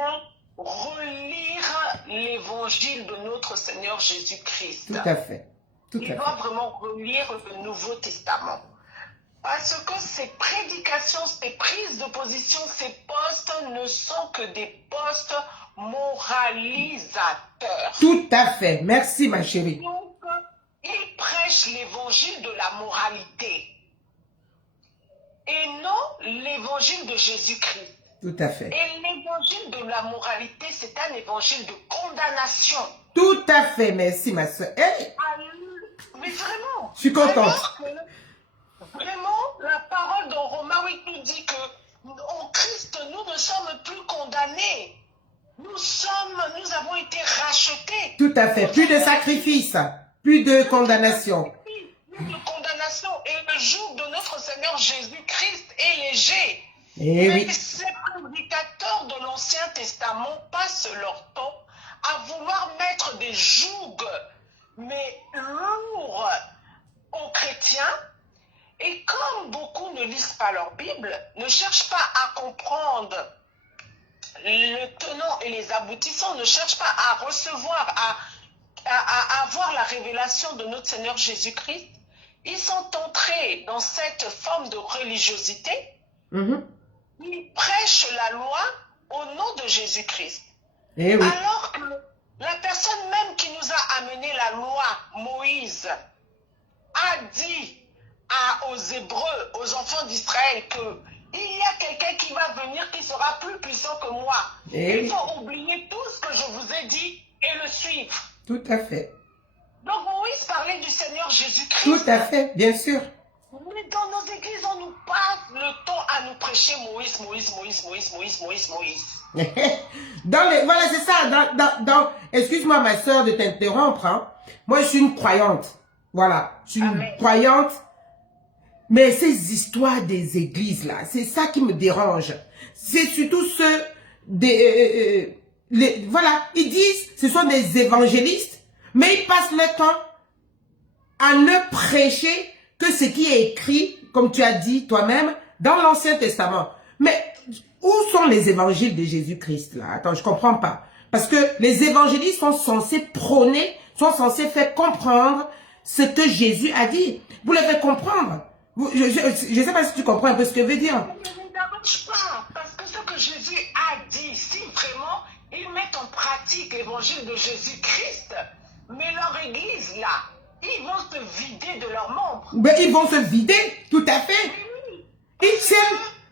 relire l'évangile de notre Seigneur Jésus-Christ. Tout à fait. Tout à Il fait. doit vraiment relire le Nouveau Testament. Parce que ces prédications, ces prises de position, ces postes ne sont que des postes moralisateurs. Tout à fait. Merci, ma chérie. Donc, il prêche l'évangile de la moralité et non l'évangile de Jésus-Christ. Tout à fait. Et l'évangile de la moralité, c'est un évangile de condamnation. Tout à fait. Merci, ma soeur. Hey, Mais vraiment. je suis contente. Vraiment, la parole dans Romains 8 nous dit que en Christ, nous ne sommes plus condamnés. Nous avons été rachetés. Tout à fait. Plus de sacrifices. Plus de condamnation. Plus de condamnation. Et le joug de notre Seigneur Jésus-Christ est léger. Eh Mais oui. ces prédicateurs de l'Ancien Testament passent leur temps à vouloir mettre des jougs, mais lourds, aux chrétiens. Et comme beaucoup ne lisent pas leur Bible, ne cherchent pas à comprendre le tenant et les aboutissants, ne cherchent pas à recevoir, à avoir la révélation de notre Seigneur Jésus-Christ, ils sont entrés dans cette forme de religiosité. Ils prêchent la loi au nom de Jésus-Christ. Eh oui. Alors que la personne même qui nous a amené la loi, Moïse, a dit aux Hébreux, aux enfants d'Israël, que il y a quelqu'un qui va venir qui sera plus puissant que moi. Eh Il faut oublier tout ce que je vous ai dit et le suivre. Tout à fait. Donc Moïse parlait du Seigneur Jésus-Christ. Tout à fait, bien sûr. Mais dans nos églises, on nous passe le temps à nous prêcher Moïse. Voilà, c'est ça. Excuse-moi, ma soeur, de t'interrompre. Hein. Moi, je suis une croyante. Voilà. Je suis une croyante. Mais ces histoires des églises, là, c'est ça qui me dérange. C'est surtout ceux des... voilà, ils disent, ce sont des évangélistes, mais ils passent le temps à ne prêcher que ce qui est écrit, comme tu as dit toi-même, dans l'Ancien Testament. Mais où sont les évangiles de Jésus-Christ, là? Attends, je comprends pas. Parce que les évangélistes sont censés prôner, sont censés faire comprendre ce que Jésus a dit. Vous les faites comprendre. Je ne sais pas si tu comprends un peu ce que je veux dire. Mais ne m'arrange pas, parce que ce que Jésus a dit, si vraiment ils mettent en pratique l'évangile de Jésus-Christ, mais leur église, là, ils vont se vider de leurs membres. Ben, ils vont se vider, tout à fait.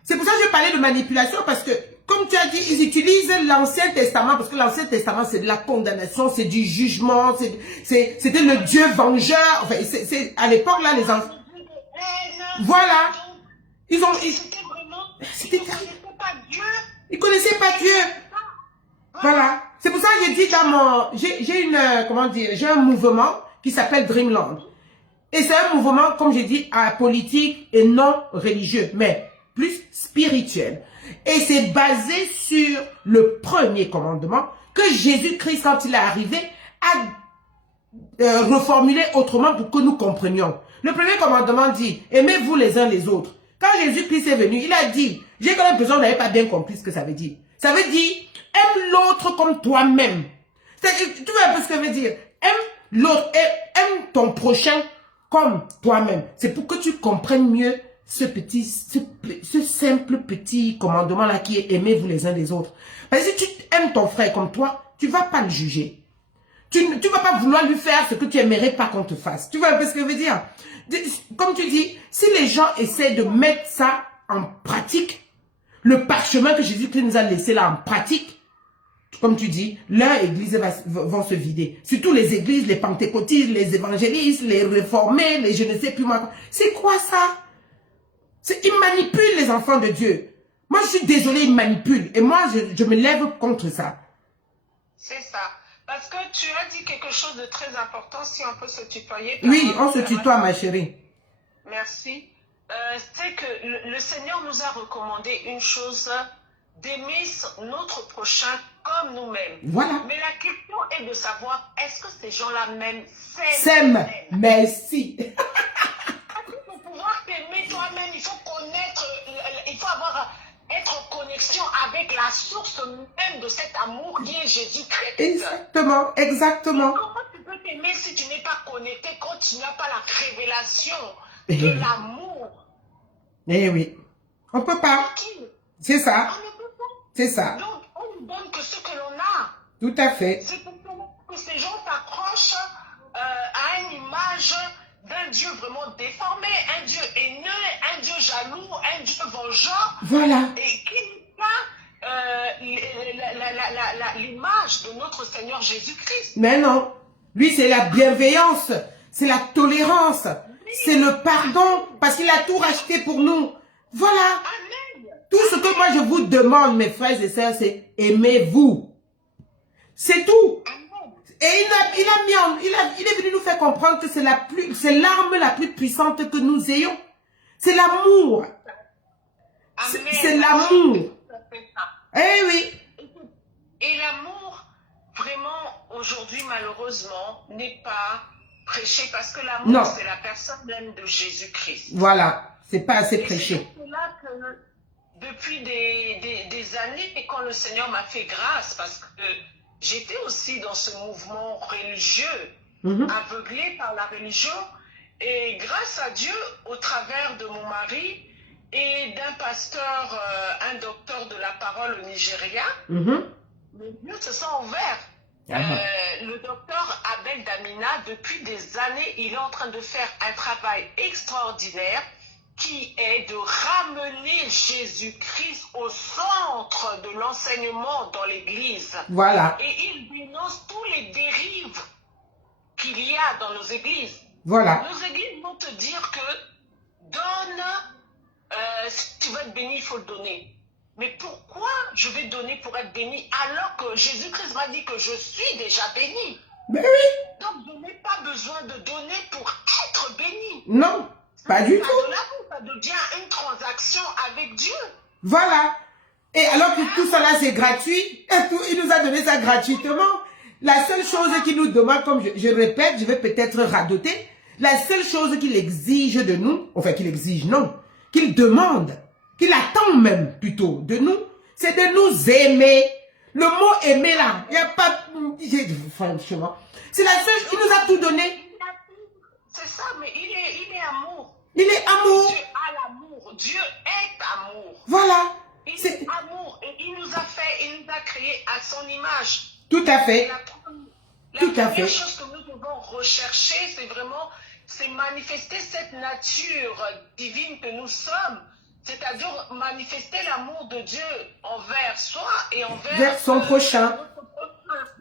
C'est pour ça que je parlais de manipulation, parce que, comme tu as dit, ils utilisent l'Ancien Testament, parce que l'Ancien Testament, c'est de la condamnation, c'est du jugement, c'était le Dieu vengeur. Enfin, à l'époque, là, les enfants... Voilà. C'était vraiment... C'était Ils ne connaissaient pas Dieu. Ils connaissaient pas Dieu. Voilà. C'est pour ça que j'ai dit dans mon... J'ai une... comment dire? J'ai un mouvement qui s'appelle Dreamland. Et c'est un mouvement, comme j'ai dit, apolitique et non religieux, mais plus spirituel. Et c'est basé sur le premier commandement que Jésus-Christ, quand il est arrivé, a reformulé autrement pour que nous comprenions. Le premier commandement dit, aimez-vous les uns les autres. Quand Jésus-Christ est venu, il a dit, j'ai quand même l'impression que vous n'avez pas bien compris ce que ça veut dire. Ça veut dire, aime l'autre comme toi-même. Tu vois un peu ce que ça veut dire? Aime l'autre, aime ton prochain comme toi-même. C'est pour que tu comprennes mieux ce simple petit commandement-là qui est aimez-vous les uns les autres. Parce que si tu aimes ton frère comme toi, tu ne vas pas le juger. Tu ne vas pas vouloir lui faire ce que tu aimerais pas qu'on te fasse. Tu vois un peu ce que je veux dire? Comme tu dis, si les gens essaient de mettre ça en pratique, le parchemin que Jésus-Christ nous a laissé là en pratique, comme tu dis, leur église vont se vider. Surtout les églises, les pentecôtistes, les évangélistes, les réformés, les je ne sais plus moi. C'est quoi ça? Ils manipulent les enfants de Dieu. Moi, je suis désolée, ils manipulent. Et moi, je me lève contre ça. C'est ça. Parce que tu as dit quelque chose de très important, si on peut se tutoyer. Oui, on se tutoie, ma chérie. Merci. C'est que le Seigneur nous a recommandé une chose, d'aimer notre prochain comme nous-mêmes. Voilà. Mais la question est de savoir, est-ce que ces gens-là même s'aiment? Merci. Pour pouvoir t'aimer toi-même, il faut connaître, il faut être en connexion avec la source même de cet amour qui est Jésus-Christ. Exactement, exactement. Comment tu peux t'aimer si tu n'es pas connecté, quand tu n'as pas la révélation de l'amour? Eh oui. On ne peut pas. C'est ça. On ne peut pas. C'est ça. Donc, on ne donne que ce que l'on a. Tout à fait. C'est pour que ces gens s'accrochent à une image d'un Dieu vraiment déformé, un Dieu haineux, un Dieu jaloux, un Dieu vengeant. Voilà. Et qui n'est pas l'image de notre Seigneur Jésus-Christ. Mais non. Lui, c'est la bienveillance, c'est la tolérance, c'est le pardon, parce qu'il a tout racheté pour nous. Voilà. Amen. Tout ce que moi je vous demande, mes frères et sœurs, c'est aimez-vous. C'est tout. Et il est venu nous faire comprendre que c'est l'arme la plus puissante que nous ayons. C'est l'amour. C'est l'amour. Eh oui. Et l'amour, vraiment, aujourd'hui, malheureusement, n'est pas prêché parce que l'amour, c'est la personne même de Jésus-Christ. Voilà. C'est pas assez prêché. C'est là que, depuis des années, et quand le Seigneur m'a fait grâce, parce que j'étais aussi dans ce mouvement religieux, aveuglé par la religion, et grâce à Dieu, au travers de mon mari et d'un pasteur, un docteur de la parole au Nigeria, les yeux se sont ouverts. Le docteur Abel Damina, depuis des années, il est en train de faire un travail extraordinaire qui est de ramener Jésus-Christ au centre de l'enseignement dans l'Église. Voilà. Et il dénonce tous les dérives qu'il y a dans nos églises. Voilà. Nos églises vont te dire que donne, si tu veux être béni, il faut le donner. Mais pourquoi je vais donner pour être béni alors que Jésus-Christ m'a dit que je suis déjà béni? Mais oui. Donc je n'ai pas besoin de donner pour être béni. Non, pas du tout. Ça devient une transaction avec Dieu. Voilà. Et alors que tout cela c'est gratuit, il nous a donné ça gratuitement. La seule chose qu'il nous demande, comme je répète, je vais peut-être radoter, la seule chose qu'il exige de nous, enfin qu'il exige, non, qu'il demande, qu'il attend même plutôt de nous, c'est de nous aimer. Le mot aimer là, il n'y a pas, franchement, c'est la seule, il nous a tout donné. C'est ça, mais il est amour. Il est amour. Dieu a l'amour. Dieu est amour. Voilà. Il est amour et il nous a créé à son image. Tout à fait. La première chose que nous devons rechercher, c'est manifester cette nature divine que nous sommes, c'est-à-dire manifester l'amour de Dieu envers soi et envers son prochain.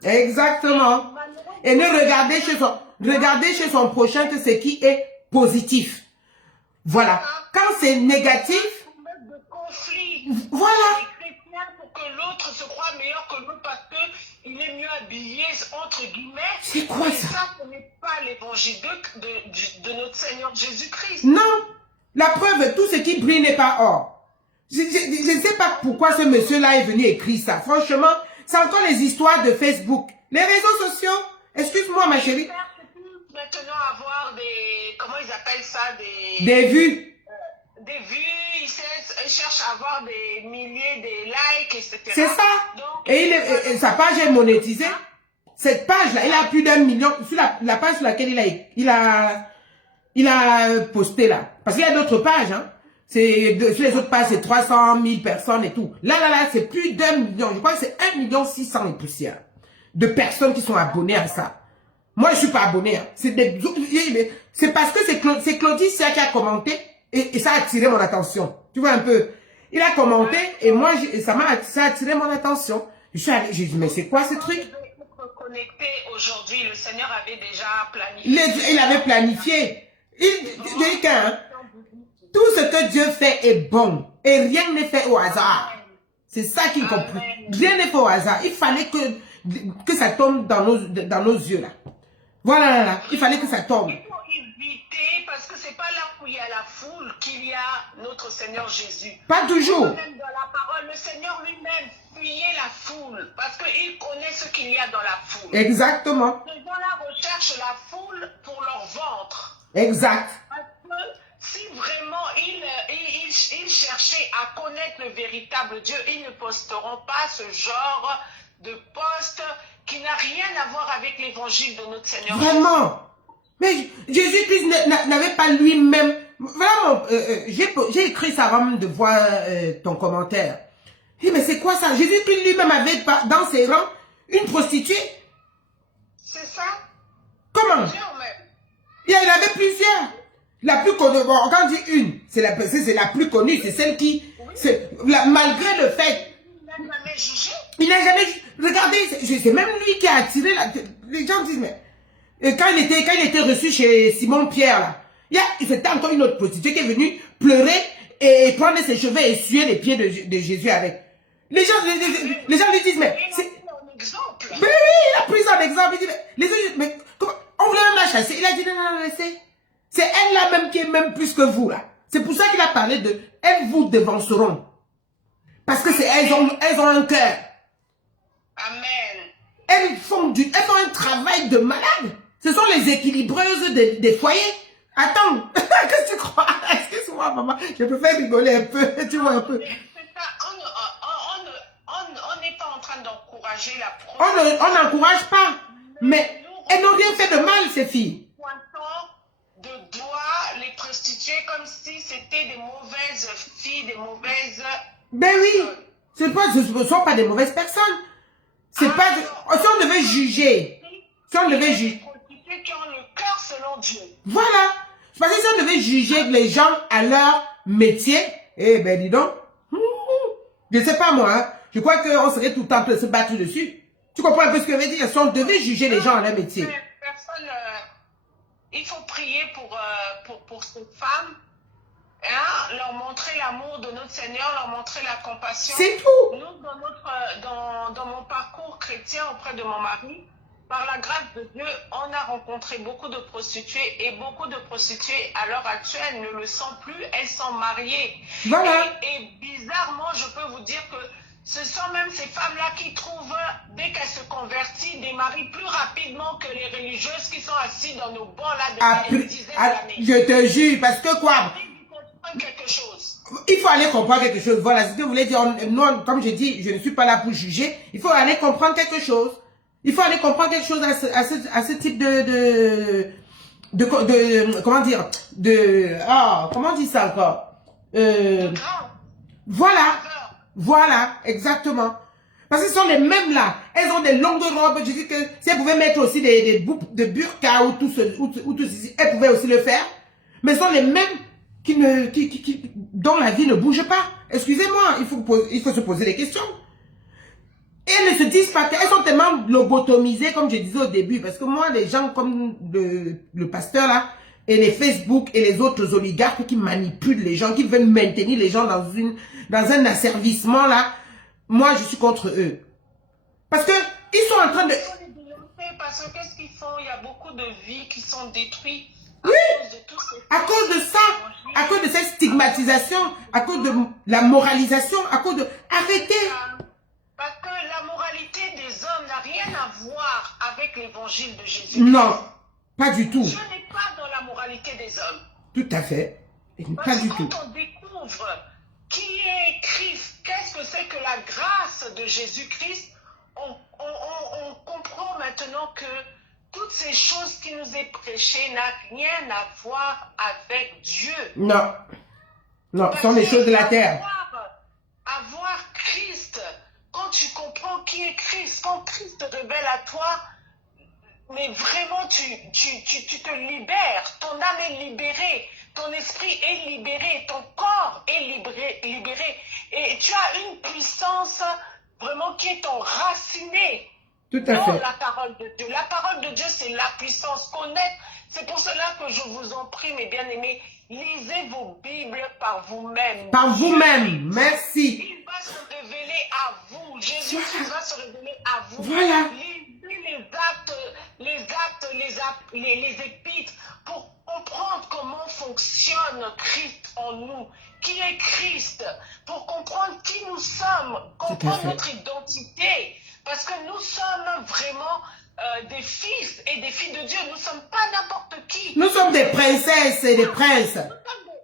Exactement. Et ne regarder chez son prochain que ce qui est positif. Voilà. Quand c'est négatif, Voilà. Les chrétiens pour que l'autre se croie meilleur que l'autre parce qu'il est mieux habillé, entre guillemets. C'est quoi Mais ça? ce n'est pas l'évangile de notre Seigneur Jésus-Christ. Non. La preuve, tout ce qui brille n'est pas or. Je ne sais pas pourquoi ce monsieur-là est venu écrire ça. Franchement, c'est encore les histoires de Facebook. Les réseaux sociaux. Excuse-moi, ma chérie. Maintenant avoir des... Comment ils appellent ça? Des vues. Des vues. Ils cherchent à avoir des milliers de likes, etc. C'est ça. Donc, Et sa page est monétisée. Cette page-là, il a plus d'1 million. Sur la page sur laquelle il a posté là. Parce qu'il y a d'autres pages, hein. Sur les autres pages, c'est 300 000 personnes et tout. Là, c'est plus d'1 million. Je crois que c'est 1,6 million et poussières de personnes qui sont abonnées à ça. Moi, je suis pas abonné. Hein. C'est parce que c'est Claudie Sia qui a commenté et ça a attiré mon attention. Tu vois un peu. Il a commenté et moi, ça a attiré mon attention. Je suis allé, j'ai dit, mais c'est quoi ce truc? Connecté aujourd'hui, le Seigneur avait déjà planifié. Il avait planifié. Hein, tout ce que Dieu fait est bon et rien n'est fait au hasard. C'est ça qu'il comprend. Rien n'est fait au hasard. Il fallait que ça tombe dans nos yeux là. Voilà, là. Il fallait que ça tombe. Il faut éviter parce que c'est pas là où il y a la foule qu'il y a notre Seigneur Jésus. Pas toujours. Même dans la parole, le Seigneur lui-même fuyait la foule parce qu'il connaît ce qu'il y a dans la foule. Exactement. Les gens-là recherchent la foule pour leur ventre. Exact. Parce que si vraiment ils cherchaient à connaître le véritable Dieu, ils ne posteront pas ce genre de poste qui n'a rien à voir avec l'évangile de notre Seigneur. Vraiment. Mais Jésus-Christ n'avait pas lui-même... Vraiment, j'ai écrit ça avant de voir ton commentaire. Je dis, mais c'est quoi ça? Jésus-Christ lui-même avait dans ses rangs une prostituée. C'est ça. Comment? Il y en avait plusieurs. La plus connue, bon, quand on dit une, c'est la plus connue, c'est celle qui... Malgré le fait... Il n'a jamais jugé. Il n'a jamais... Regardez, c'est même lui qui a attiré... Les gens disent, mais... Quand il était reçu chez Simon Pierre, là, c'était encore une autre prostituée qui est venue pleurer et prendre ses cheveux et essuyer les pieds de Jésus avec. Les gens lui disent, mais... Mais oui, il a pris son exemple. Il dit, mais comment, on voulait même la chasser. Il a dit, non, laissez. C'est elle-là même qui est même plus que vous, là. C'est pour ça qu'il a parlé de... Elles vous devanceront. Parce que elles ont un cœur. Amen. Elles font un travail de malade. Ce sont les équilibreuses des foyers. Attends, qu'est-ce que tu crois? Excuse-moi, maman, je préfère rigoler un peu, tu vois un peu. On n'est pas en train d'encourager la prostitution. On n'encourage pas, mais elles n'ont rien fait de mal, ces filles. Pointant de doigt les prostituées comme si c'était des mauvaises filles, des mauvaises... Ben oui, ce ne sont pas des mauvaises personnes. C'est pas... Si on devait juger, si on devait juger... prostituées qui ont le cœur selon Dieu. Voilà. Parce que si on devait juger les gens à leur métier, eh ben dis donc, je ne sais pas moi, hein, je crois qu'on serait tout le temps se battre dessus. Tu comprends un peu ce que je veux dire? Si on devait juger les gens à leur métier. Personne, il faut prier pour ces femmes, hein, leur montrer l'amour de notre Seigneur, leur montrer la compassion. C'est tout. Nous, dans mon parcours chrétien auprès de mon mari, par la grâce de Dieu, on a rencontré beaucoup de prostituées et beaucoup de prostituées à l'heure actuelle ne le sont plus, elles sont mariées. Voilà. Et bizarrement, je peux vous dire que ce sont même ces femmes-là qui trouvent, dès qu'elles se convertissent, des maris plus rapidement que les religieuses qui sont assises dans nos bancs là depuis des dizaines d'années. Je te jure, parce que quoi? Quelque chose. Il faut aller comprendre quelque chose. Voilà, ce que vous voulez dire. Non, comme je dis, je ne suis pas là pour juger. Il faut aller comprendre quelque chose. Il faut aller comprendre quelque chose à ce type comment dire, comment on dit ça encore? Voilà, exactement. Parce que ce sont les mêmes là. Elles ont des longues robes. Je dis que si elles pouvaient mettre aussi des boucles de burqa ou tout ceci, elles pouvaient aussi le faire. Mais ce sont les mêmes dont la vie ne bouge pas. Excusez-moi, il faut se poser des questions. Et elles ne se disent pas qu'elles sont tellement lobotomisées, comme je disais au début. Parce que moi, les gens comme le pasteur là, et les Facebook et les autres oligarques qui manipulent les gens, qui veulent maintenir les gens dans un asservissement là, moi je suis contre eux. Parce que ils sont en train de... Parce que qu'est-ce qu'ils font? Il y a beaucoup de vies qui sont détruites à Oui, cause de tout ce à cause de ça, à cause de cette stigmatisation, à cause de la moralisation, à cause de... Arrêtez. Parce que la moralité des hommes n'a rien à voir avec l'évangile de Jésus. Non, pas du tout. Dieu n'est pas dans la moralité des hommes. Tout à fait. Pas Parce du que tout. quand on découvre qui est Christ, qu'est-ce que c'est que la grâce de Jésus-Christ, on comprend maintenant que toutes ces choses qui nous est prêchées n'ont rien à voir avec Dieu. Non. Non, ce sont les choses de la terre. Avoir Christ, quand tu comprends qui est Christ, quand Christ te révèle à toi, mais vraiment tu te libères, ton âme est libérée, ton esprit est libéré, ton corps est libéré, et tu as une puissance vraiment qui est enracinée Tout à dans fait. la parole de Dieu. La parole de Dieu, c'est la puissance. Connaître, c'est pour cela que je vous en prie, mes bien-aimés, lisez vos Bibles par vous-même. Par vous-même. Merci. Il va se révéler à vous. Jésus va se révéler à vous. Voilà. Lisez les épîtres pour comprendre comment fonctionne Christ en nous. Qui est Christ? Pour comprendre qui nous sommes, comprendre notre identité. Parce que nous sommes vraiment des fils et des filles de Dieu. Nous ne sommes pas n'importe qui. Nous sommes des princesses et des princes.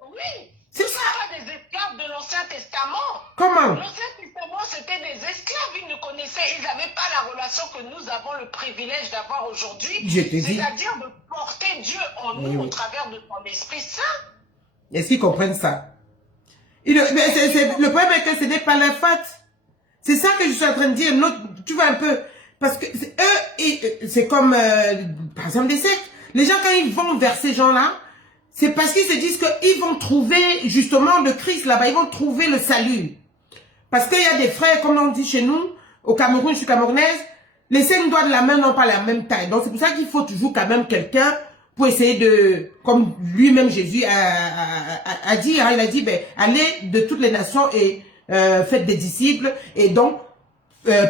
Oui. C'est Nous ça. ne sommes pas des esclaves de l'Ancien Testament. Comment? L'Ancien Testament, c'était des esclaves. Ils ne connaissaient, ils n'avaient pas la relation que nous avons le privilège d'avoir aujourd'hui. Je te dis. C'est-à-dire de porter Dieu en nous au travers de son Esprit Saint. Est-ce qu'ils comprennent ça? Le problème est que ce n'est pas leur faute. C'est ça que je suis en train de dire. Tu vois un peu. Parce que eux, c'est comme, par exemple, des sectes. Les gens, quand ils vont vers ces gens-là, c'est parce qu'ils se disent qu'ils vont trouver justement le Christ là-bas. Ils vont trouver le salut. Parce qu'il y a des frères, comme on dit chez nous, au Cameroun, je suis camerounaise, les 5 doigts de la main n'ont pas la même taille. Donc c'est pour ça qu'il faut toujours quand même quelqu'un pour essayer de, comme lui-même Jésus a dit, hein, il a dit, ben, allez de toutes les nations et faites des disciples et donc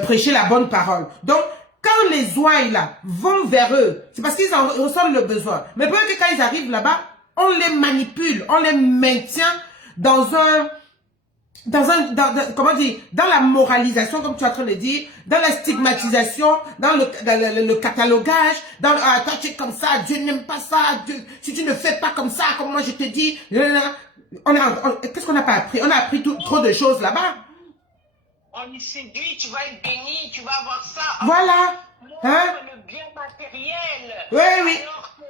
prêchez la bonne parole. Donc, quand les ouailles là vont vers eux, c'est parce qu'ils en ressentent le besoin. Mais peut-être que quand ils arrivent là-bas, on les manipule, on les maintient dans comment dire, dans la moralisation, comme tu es en train de dire, dans la stigmatisation, dans le catalogage, dans toi tu es comme ça, Dieu n'aime pas ça, Dieu, si tu ne fais pas comme ça, comme moi je te dis, qu'est-ce qu'on n'a pas appris? On a appris trop de choses là-bas. On y séduit, tu vas être béni, tu vas avoir ça. Voilà. Hein? Le bien matériel. Oui, oui. Alors que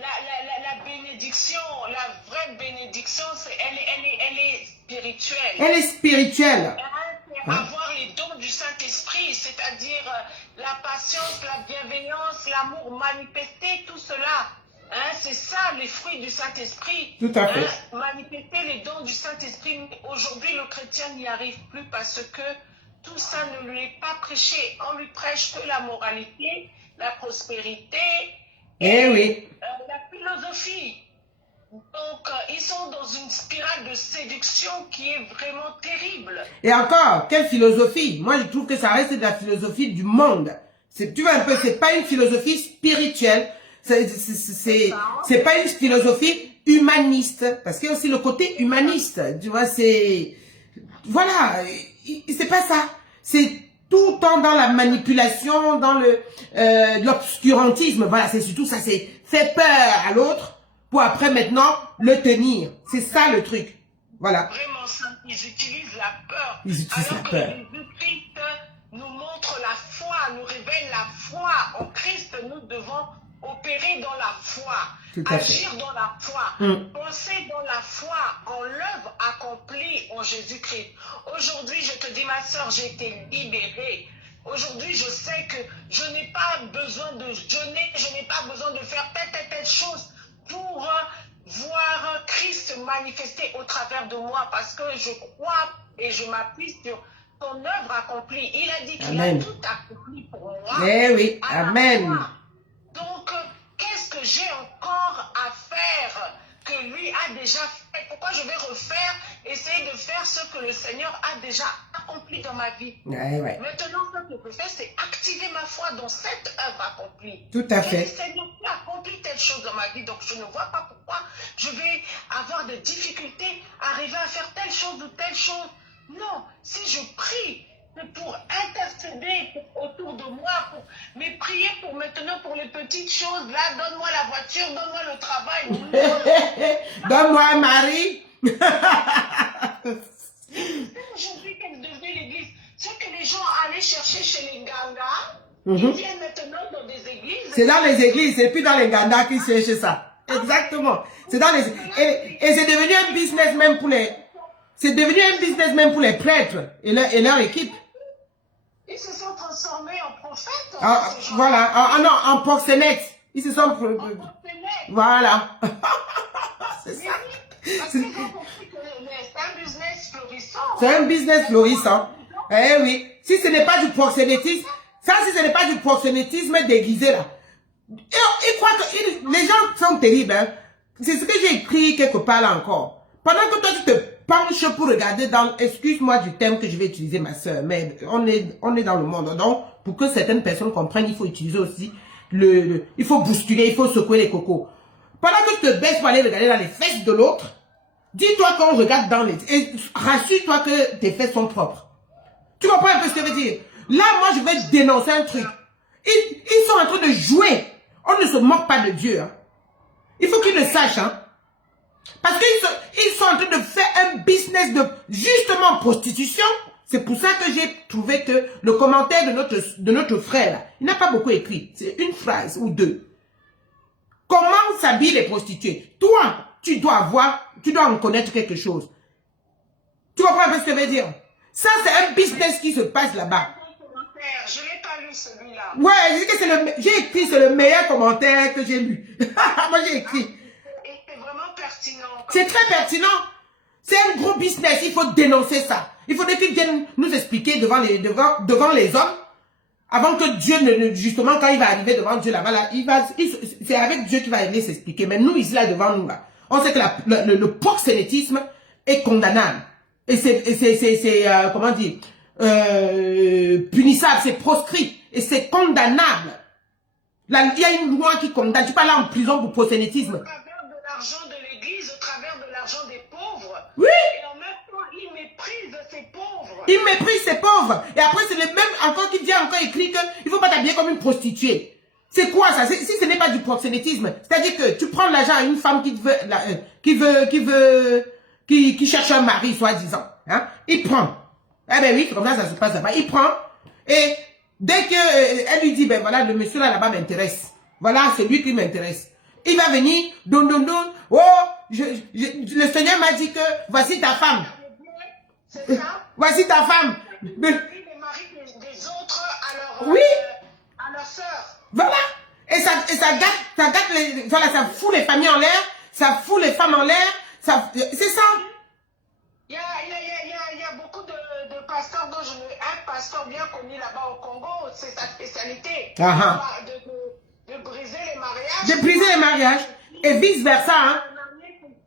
la bénédiction, la vraie bénédiction, elle est spirituelle. Elle est spirituelle. C'est avoir les dons du Saint-Esprit, c'est-à-dire la patience, la bienveillance, l'amour manifesté, tout cela. Hein, c'est ça les fruits du Saint-Esprit. Tout à fait. Manifester les dons du Saint-Esprit. Aujourd'hui, le chrétien n'y arrive plus parce que tout ça ne lui est pas prêché. On lui prêche que la moralité, la prospérité et la philosophie. Donc, ils sont dans une spirale de séduction qui est vraiment terrible. Et encore, quelle philosophie? Moi, je trouve que ça reste de la philosophie du monde. Tu vois un peu, c'est pas une philosophie spirituelle. C'est pas une philosophie humaniste. Parce qu'il y a aussi le côté humaniste. Tu vois, c'est... Voilà, c'est pas ça. C'est tout le temps dans la manipulation, dans l'obscurantisme. Voilà, c'est surtout ça, c'est faire peur à l'autre pour après maintenant le tenir. C'est ça le truc. Voilà. Vraiment ça, ils utilisent la peur. Ils utilisent alors la que peur. Jésus-Christ nous montre la foi, nous révèle la foi. En Christ, nous devons opérer dans la foi, agir dans la foi, penser dans la foi, en l'œuvre accomplie en Jésus-Christ. Aujourd'hui, je te dis, ma soeur, j'ai été libérée. Aujourd'hui, je sais que je n'ai pas besoin de jeûner, je n'ai pas besoin de faire telle chose pour voir Christ se manifester au travers de moi, parce que je crois et je m'appuie sur son œuvre accomplie. Il a dit qu'il a tout accompli pour moi. Eh oui, amen. Donc, qu'est-ce que j'ai encore à faire que lui a déjà fait? Pourquoi je vais essayer de faire ce que le Seigneur a déjà accompli dans ma vie. Ouais. Maintenant, ce que je peux faire, c'est activer ma foi dans cette œuvre accomplie. Tout à fait. Et le Seigneur a accompli telle chose dans ma vie, donc je ne vois pas pourquoi je vais avoir des difficultés à arriver à faire telle chose ou telle chose. Non, si je prie, c'est pour intercéder autour de moi, mais prier pour maintenant pour les petites choses. Là, donne-moi la voiture, donne-moi le travail. Donne-moi un mari. Aujourd'hui, qu'elle devait l'église, ce que les gens allaient chercher chez les gangas, ils viennent maintenant dans des églises. C'est dans les églises, c'est plus dans les gandas qu'ils cherchent ça. Exactement. C'est dans les et c'est devenu un business même pour les. C'est devenu un business même pour les prêtres et leur équipe. Ils se sont transformés en prophètes. Voilà. Non, en proxénètes. Ils se sont. Voilà. C'est ça. Parce qu'ils ont compris que c'est un business florissant. C'est un business florissant. Eh oui. Si ce n'est pas du proxénétisme, si ce n'est pas du proxénétisme déguisé là. Ils croient que les gens sont terribles. Hein. C'est ce que j'ai écrit quelque part là encore. Pendant que toi tu te penches pour regarder dans, excuse-moi du terme que je vais utiliser ma soeur, mais on est dans le monde. Donc, pour que certaines personnes comprennent, il faut utiliser aussi il faut bousculer, il faut secouer les cocos. Pendant que tu te baisses pour aller regarder dans les fesses de l'autre, dis-toi qu'on regarde dans les... Et rassure-toi que tes fesses sont propres. Tu comprends un peu ce que je veux dire? Là, moi, je vais dénoncer un truc. Ils sont en train de jouer. On ne se moque pas de Dieu. Hein. Il faut qu'ils le sachent. Hein. Parce qu'ils sont en train de faire un business de, justement, prostitution. C'est pour ça que j'ai trouvé que le commentaire de notre frère, là, il n'a pas beaucoup écrit. C'est une phrase ou deux. Comment s'habillent les prostituées? Toi, tu dois en connaître quelque chose. Tu comprends un peu ce que je veux dire? Ça, c'est un business qui se passe là-bas. Je l'ai pas lu celui-là. Ouais, j'ai écrit, c'est le meilleur commentaire que j'ai lu. Moi, j'ai écrit. Et c'est vraiment pertinent. C'est très pertinent. C'est un gros business. Il faut dénoncer ça. Il faudrait qu'ils viennent nous expliquer devant les hommes. Avant que Dieu, justement, quand il va arriver devant Dieu là-bas, là, c'est avec Dieu qu'il va aller s'expliquer. Mais nous, ici, là, devant nous, là, on sait que le proxénétisme est condamnable. Et c'est comment dire, punissable, c'est proscrit. Et c'est condamnable. Là, il y a une loi qui condamne. Tu peux aller en prison pour proxénétisme. Au travers de l'argent de l'église, au travers de l'argent des pauvres. Oui. Et en même temps, il méprise ces pauvres. Il méprise ces pauvres. Et après, c'est le même encore qui vient encore écrit qu'il ne faut pas t'habiller comme une prostituée. C'est quoi ça? Si ce n'est pas du proxénétisme, c'est-à-dire que tu prends l'argent à une femme qui cherche un mari, soi-disant. Hein? Il prend. Eh ben oui, comme ça se passe là-bas. Il prend. Et dès que elle lui dit, ben voilà, le monsieur là-bas m'intéresse. Voilà, c'est lui qui m'intéresse. Il va venir, oh, le Seigneur m'a dit que voici ta femme. C'est ça? Voici ta femme. Les maris des autres à leur sœur. Voilà. Et ça gâte voilà, ça fout les familles en l'air, ça fout les femmes en l'air, c'est ça. Il y a beaucoup de pasteurs dont un pasteur bien connu là-bas au Congo, c'est sa spécialité. De briser les mariages. De briser les mariages. Et vice versa, hein.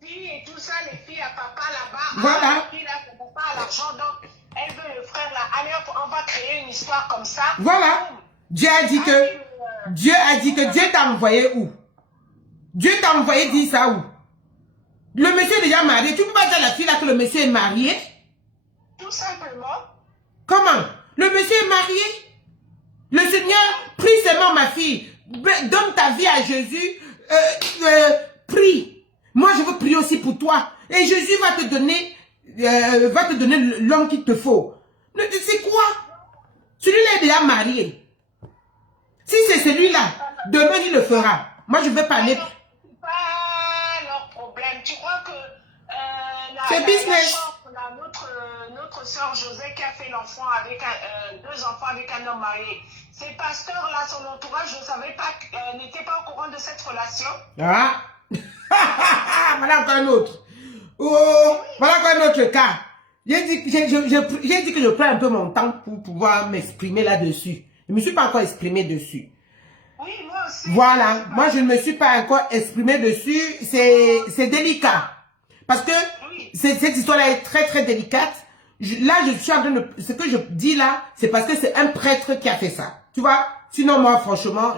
Et tout ça, les filles à papa là-bas. Voilà. Les filles là, c'est papa à l'argent, donc elle veut le frère là. Allez, on va créer une histoire comme ça. Voilà. Dieu a dit que Dieu t'a envoyé où? Dieu t'a envoyé dire ça où? Le monsieur est déjà marié. Tu ne peux pas dire à la fille là que le monsieur est marié? Tout simplement. Comment? Le monsieur est marié? Le Seigneur prie seulement ma fille. Donne ta vie à Jésus. Prie. Moi, je veux prier aussi pour toi. Et Jésus va te donner l'homme qu'il te faut. C'est quoi? Celui-là est déjà marié. Si c'est celui-là, demain il le fera. Moi, je veux parler. C'est pas leur problème. Tu crois que c'est business. Notre soeur José qui a fait l'enfant avec deux enfants avec un homme marié. Ces pasteurs-là, son entourage n'était pas au courant de cette relation. Ah. Voilà encore un autre. Oh, voilà encore un autre cas. J'ai dit que je prends un peu mon temps pour pouvoir m'exprimer là-dessus. Je ne me suis pas encore exprimé dessus. Oui, moi aussi. Voilà, moi je ne me suis pas encore exprimé dessus. C'est délicat. Parce que cette histoire-là est très, très délicate. Là, je suis en train de... Ce que je dis là, c'est parce que c'est un prêtre qui a fait ça. Tu vois? Sinon, moi, franchement,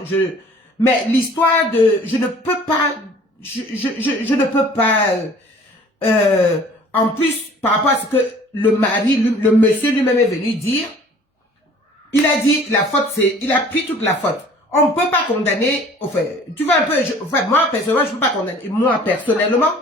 mais l'histoire de... Je ne peux pas... Je ne peux pas... en plus, par rapport à ce que le mari, le monsieur lui-même est venu dire, il a dit, la faute, c'est... Il a pris toute la faute. On ne peut pas condamner... Enfin, tu vois un peu... moi, personnellement, je ne peux pas condamner. Moi, personnellement...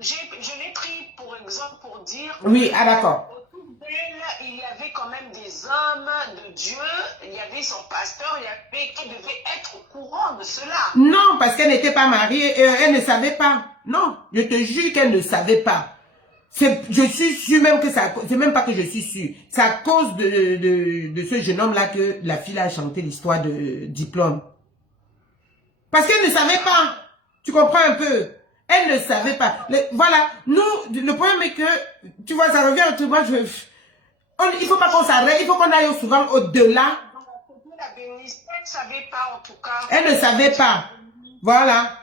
Je l'ai pris pour exemple pour dire... Oui, ah d'accord. Autour d'elle, il y avait quand même des hommes de Dieu, il y avait son pasteur, il y avait qui devait être au courant de cela. Non, parce qu'elle n'était pas mariée, elle ne savait pas. Non, je te jure qu'elle ne savait pas. Je suis sûre même que ça... C'est même pas que je suis sûre. C'est à cause de ce jeune homme-là que la fille a chanté l'histoire de diplôme. Parce qu'elle ne savait pas. Tu comprends un peu? Elle ne savait pas. Voilà. Nous, le problème est que, tu vois, ça revient à tout. Moi, il faut pas qu'on s'arrête. Il faut qu'on aille souvent au-delà. La bénisse, elle ne savait pas en tout cas. Elle ne savait pas. Voilà.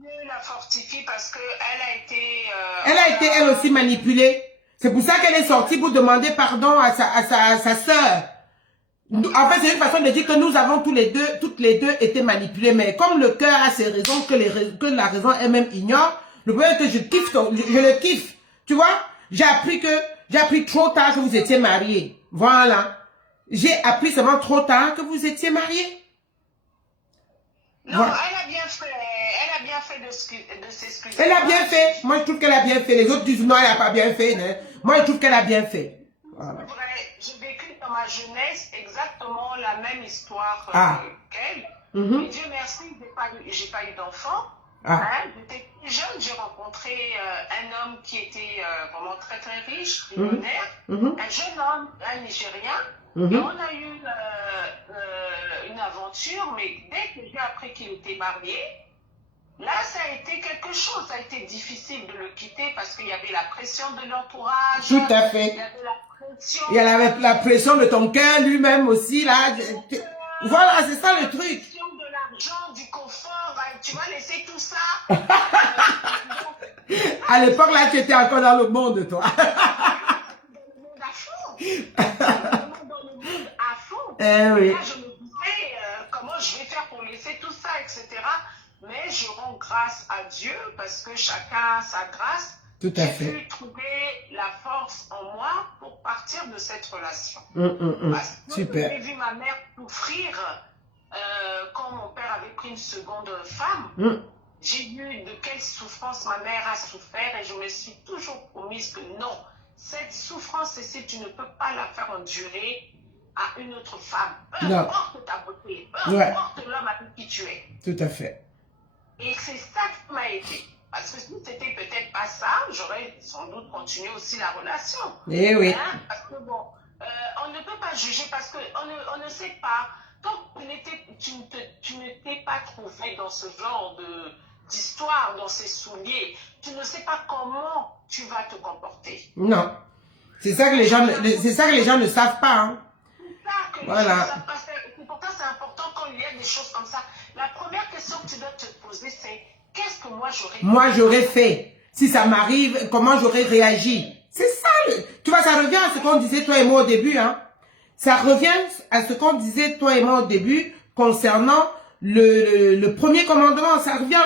Dieu la fortifie parce qu'elle a été... elle a été, elle aussi, manipulée. C'est pour ça qu'elle est sortie pour demander pardon à sa sœur. En fait, c'est une façon de dire que nous avons toutes les deux été manipulées. Mais comme le cœur a ses raisons que la raison elle-même ignore, le problème est que je le kiffe. Tu vois? J'ai appris trop tard que vous étiez mariés. Voilà. J'ai appris seulement trop tard que vous étiez mariés. Non, voilà. Elle a bien fait de s'excuser. Elle a bien fait. Moi, je trouve qu'elle a bien fait. Les autres disent non, elle n'a pas bien fait. Hein. Moi, je trouve qu'elle a bien fait. Voilà. C'est vrai, j'ai vécu dans ma jeunesse exactement la même histoire qu'elle. Et Dieu merci, j'ai pas eu d'enfant. Hein, j'étais jeune, j'ai rencontré un homme qui était vraiment très très riche, millionnaire, un jeune homme, un Nigérien. Et on a eu une aventure, mais dès que j'ai appris qu'il était marié, là, ça a été quelque chose. Ça a été difficile de le quitter parce qu'il y avait la pression de l'entourage. Tout à fait. Il y avait la pression. Il y avait la pression de ton cœur lui-même aussi, là. Voilà, c'est ça le truc. La pression de l'argent, du confort. Tu vas laisser tout ça. À l'époque, là, tu étais encore dans le monde, toi. Dans le monde à fond. Dans le monde à fond. Oui. Là, je me disais, comment je vais faire pour laisser tout ça, etc. Mais je rends grâce à Dieu parce que chacun a sa grâce. Tout à fait. J'ai pu trouver la force en moi pour partir de cette relation. Parce que Super. j'ai vu ma mère souffrir quand mon père avait pris une seconde femme. J'ai vu de quelle souffrance ma mère a souffert et je me suis toujours promise que non, cette souffrance, si tu ne peux pas la faire endurer à une autre femme, peu importe ta beauté, peu importe l'homme avec qui tu es. Tout à fait. Et c'est ça qui m'a aidé. Parce que si c'était peut-être pas ça, j'aurais sans doute continué aussi la relation. Eh oui. Hein? Parce que bon, on ne peut pas juger parce qu'on ne sait pas. Tant que tu ne t'es pas trouvé dans ce genre d'histoire, dans ces souliers, tu ne sais pas comment tu vas te comporter. Non. C'est ça que les gens, ne savent pas. Hein. C'est ça que les gens ne savent pas. Et pourtant, c'est important quand il y a des choses comme ça. La première question que tu dois te poser, c'est qu'est-ce que moi j'aurais fait? Si ça m'arrive, comment j'aurais réagi? C'est ça. Tu vois, ça revient à ce qu'on disait toi et moi au début. Hein. Ça revient à ce qu'on disait toi et moi au début concernant le premier commandement. Ça revient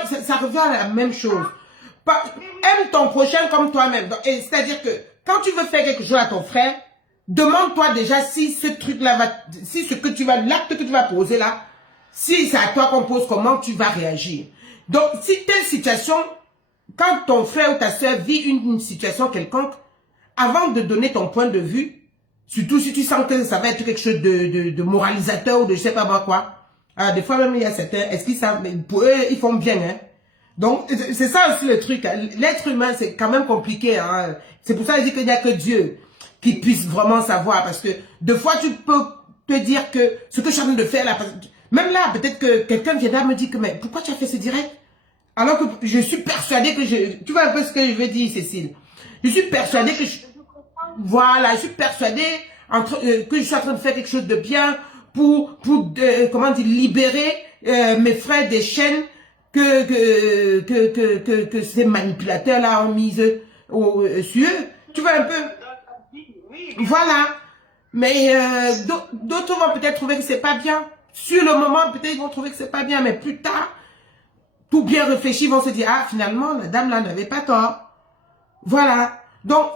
à la même chose. Aime ton prochain comme toi-même. C'est-à-dire que quand tu veux faire quelque chose à ton frère, demande-toi déjà si ce truc-là l'acte que tu vas poser là, si c'est à toi qu'on pose, comment tu vas réagir. Donc, si telle situation, quand ton frère ou ta soeur vit une situation quelconque, avant de donner ton point de vue, surtout si tu sens que ça va être quelque chose de moralisateur ou de je sais pas quoi, des fois même il y a certains, est-ce qu'ils savent, mais pour eux, ils font bien, hein. Donc, c'est ça aussi le truc. Hein. L'être humain, c'est quand même compliqué. Hein. C'est pour ça que je dis qu'il n'y a que Dieu qui puisse vraiment savoir. Parce que, des fois, tu peux te dire que ce que je suis en train de faire là, même là, peut-être que quelqu'un viendra me dire que, mais pourquoi tu as fait ce direct? Alors que je suis persuadée que tu vois un peu ce que je veux dire, Cécile. Je suis persuadée que voilà, je suis persuadée que je suis en train de faire quelque chose de bien pour comment dire, libérer mes frères des chaînes que ces manipulateurs-là ont mises sur eux. Tu vois un peu? Oui, Voilà. Mais d'autres vont peut-être trouver que c'est pas bien. Sur le moment, peut-être ils vont trouver que c'est pas bien, mais plus tard, tout bien réfléchi, ils vont se dire, ah, finalement, la dame là n'avait pas tort. Voilà. Donc,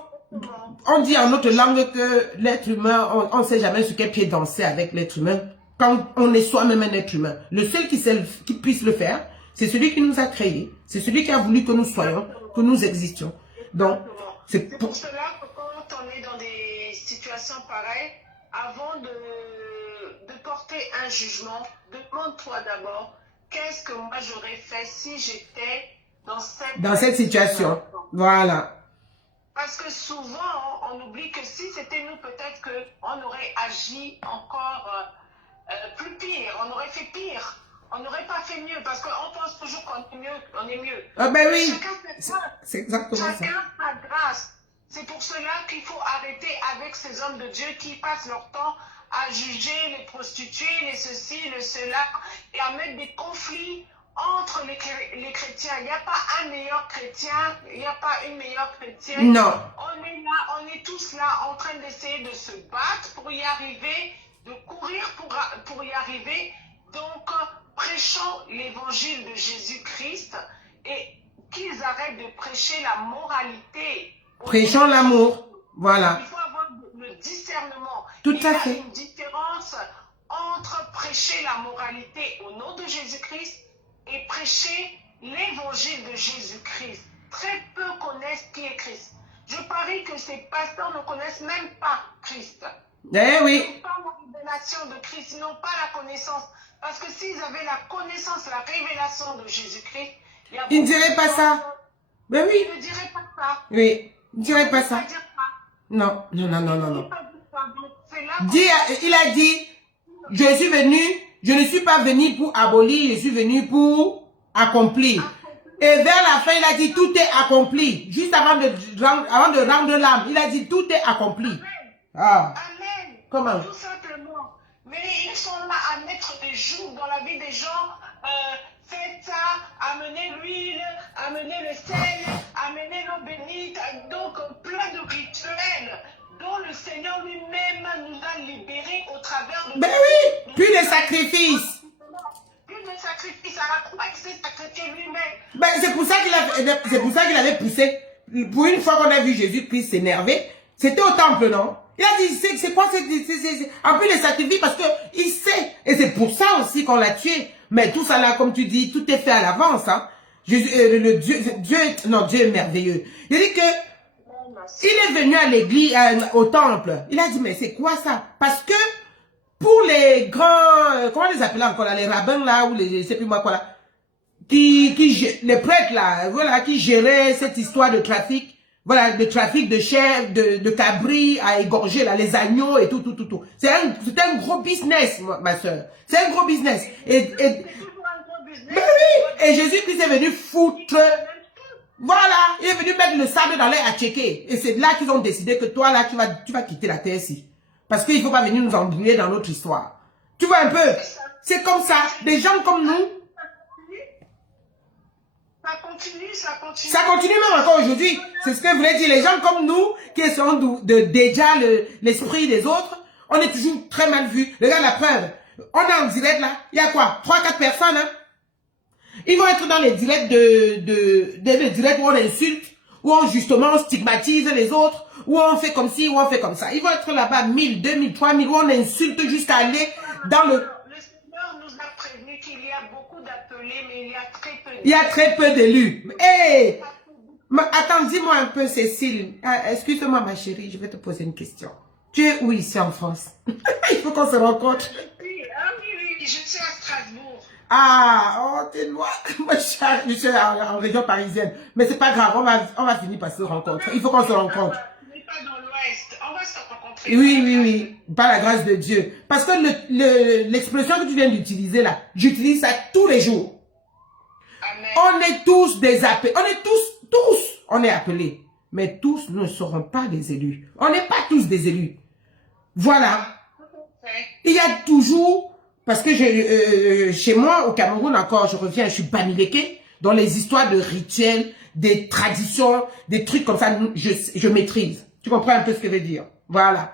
on dit en notre langue que l'être humain, on ne sait jamais sur quel pied danser avec l'être humain. Quand on est soi-même un être humain. Le seul qui puisse le faire, c'est celui qui nous a créés. C'est celui qui a voulu que nous soyons, que nous existions. Donc, c'est pour cela que quand on est dans des situations pareilles, avant de porter un jugement, demande-toi d'abord, qu'est-ce que moi j'aurais fait si j'étais dans cette situation. Voilà. Parce que souvent, on oublie que si c'était nous, peut-être qu'on aurait agi encore plus pire, on aurait fait pire. On n'aurait pas fait mieux parce qu'on pense toujours qu'on est mieux. Ah ben oui, c'est exactement ça. Chacun sa grâce. C'est pour cela qu'il faut arrêter avec ces hommes de Dieu qui passent leur temps à juger les prostituées, les ceci, le cela, et à mettre des conflits entre les chrétiens. Il n'y a pas un meilleur chrétien, il n'y a pas une meilleure chrétienne. Non. On est là, on est tous là en train d'essayer de se battre pour y arriver, de courir pour y arriver. Donc, prêchons l'évangile de Jésus-Christ et qu'ils arrêtent de prêcher la moralité. Prêchons l'amour. Voilà. Il faut avoir le discernement. Tout à Il fait. y a une différence entre prêcher la moralité au nom de Jésus-Christ et prêcher l'évangile de Jésus-Christ. Très peu connaissent qui est Christ. Je parie que ces pasteurs ne connaissent même pas Christ. Eh oui. Ils n'ont pas la révélation de Christ, ils n'ont pas la connaissance. Parce que s'ils avaient la connaissance, la révélation de Jésus-Christ, ils ne diraient pas ça. Ben oui. Ils ne diraient pas ça. Oui, ils ne diraient pas ça. Non, non, non, non, non, non. Il a dit, je suis venu, je ne suis pas venu pour abolir, je suis venu pour accomplir. Et vers la fin, il a dit, tout est accompli. Juste avant de rendre l'âme, il a dit, tout est accompli. Amen. Ah. Amen. Comment? Tout simplement. Mais ils sont là à mettre des jours dans la vie des gens. Faites ça, amenez l'huile, amenez le sel, amenez l'eau bénite. Donc, plein de rituels dont le Seigneur lui-même nous a libérés au travers de... Ben oui, plus de sacrifices. Plus de sacrifices. À la croix, il s'est sacrifié lui-même. Ben, c'est pour ça qu'il avait poussé. Pour une fois qu'on a vu Jésus-Christ s'énerver, c'était au temple, non? Il a dit, c'est quoi en plus les sacrifices parce que il sait. Et c'est pour ça aussi qu'on l'a tué. Mais tout ça là, comme tu dis, tout est fait à l'avance, hein. Dieu est merveilleux. Il dit que, il est venu à l'église, au temple. Il a dit, mais c'est quoi ça? Parce que, pour les grands, comment les appeler encore là, les rabbins là, ou les, je sais plus moi quoi là, les prêtres là, voilà, qui géraient cette histoire de trafic. Voilà, le trafic de chair, de cabris à égorger, là, les agneaux et tout. C'est un gros business, ma soeur. C'est un gros business. Mais oui, et Jésus-Christ est venu foutre. Voilà, il est venu mettre le sable dans l'air à checker. Et c'est là qu'ils ont décidé que toi, là, tu vas quitter la terre ici. Parce qu'il ne faut pas venir nous embrouiller dans notre histoire. Tu vois un peu? C'est comme ça. Des gens comme nous. Ça continue même encore aujourd'hui. C'est ce que je voulais dire. Les gens comme nous, qui sont déjà l'esprit des autres, on est toujours très mal vus. Regarde la preuve. On est en direct là. Il y a quoi? 3-4 personnes, hein? Ils vont être dans les directs des directs où on insulte, où on justement stigmatise les autres, où on fait comme ci, où on fait comme ça. Ils vont être là-bas 1000, 2000, 3000, où on insulte jusqu'à aller dans le... Le Seigneur nous a prévenu qu'il y a beaucoup d'appelés, mais il y a très peu d'élus. Il y a très peu d'élus. Hé! Attends, dis-moi un peu, Cécile. Excuse-moi, ma chérie, je vais te poser une question. Tu es où ici en France? Il faut qu'on se rencontre. Oui, je suis à Strasbourg. Ah, oh, t'es loin. Moi, je suis en région parisienne. Mais c'est pas grave, on va finir par se rencontrer. Il faut qu'on se rencontre. On n'est pas dans l'Ouest. On va se rencontrer. Oui. Par la grâce de Dieu. Parce que l'expression que tu viens d'utiliser là, j'utilise ça tous les jours. Amen. On est tous des appelés. On est tous, on est appelés. Mais tous ne seront pas des élus. On n'est pas tous des élus. Voilà. Il y a toujours, parce que chez moi, au Cameroun encore, je reviens, je suis Bamileke. dans les histoires de rituels, des traditions, des trucs comme ça, je maîtrise. Tu comprends un peu ce que je veux dire? Voilà.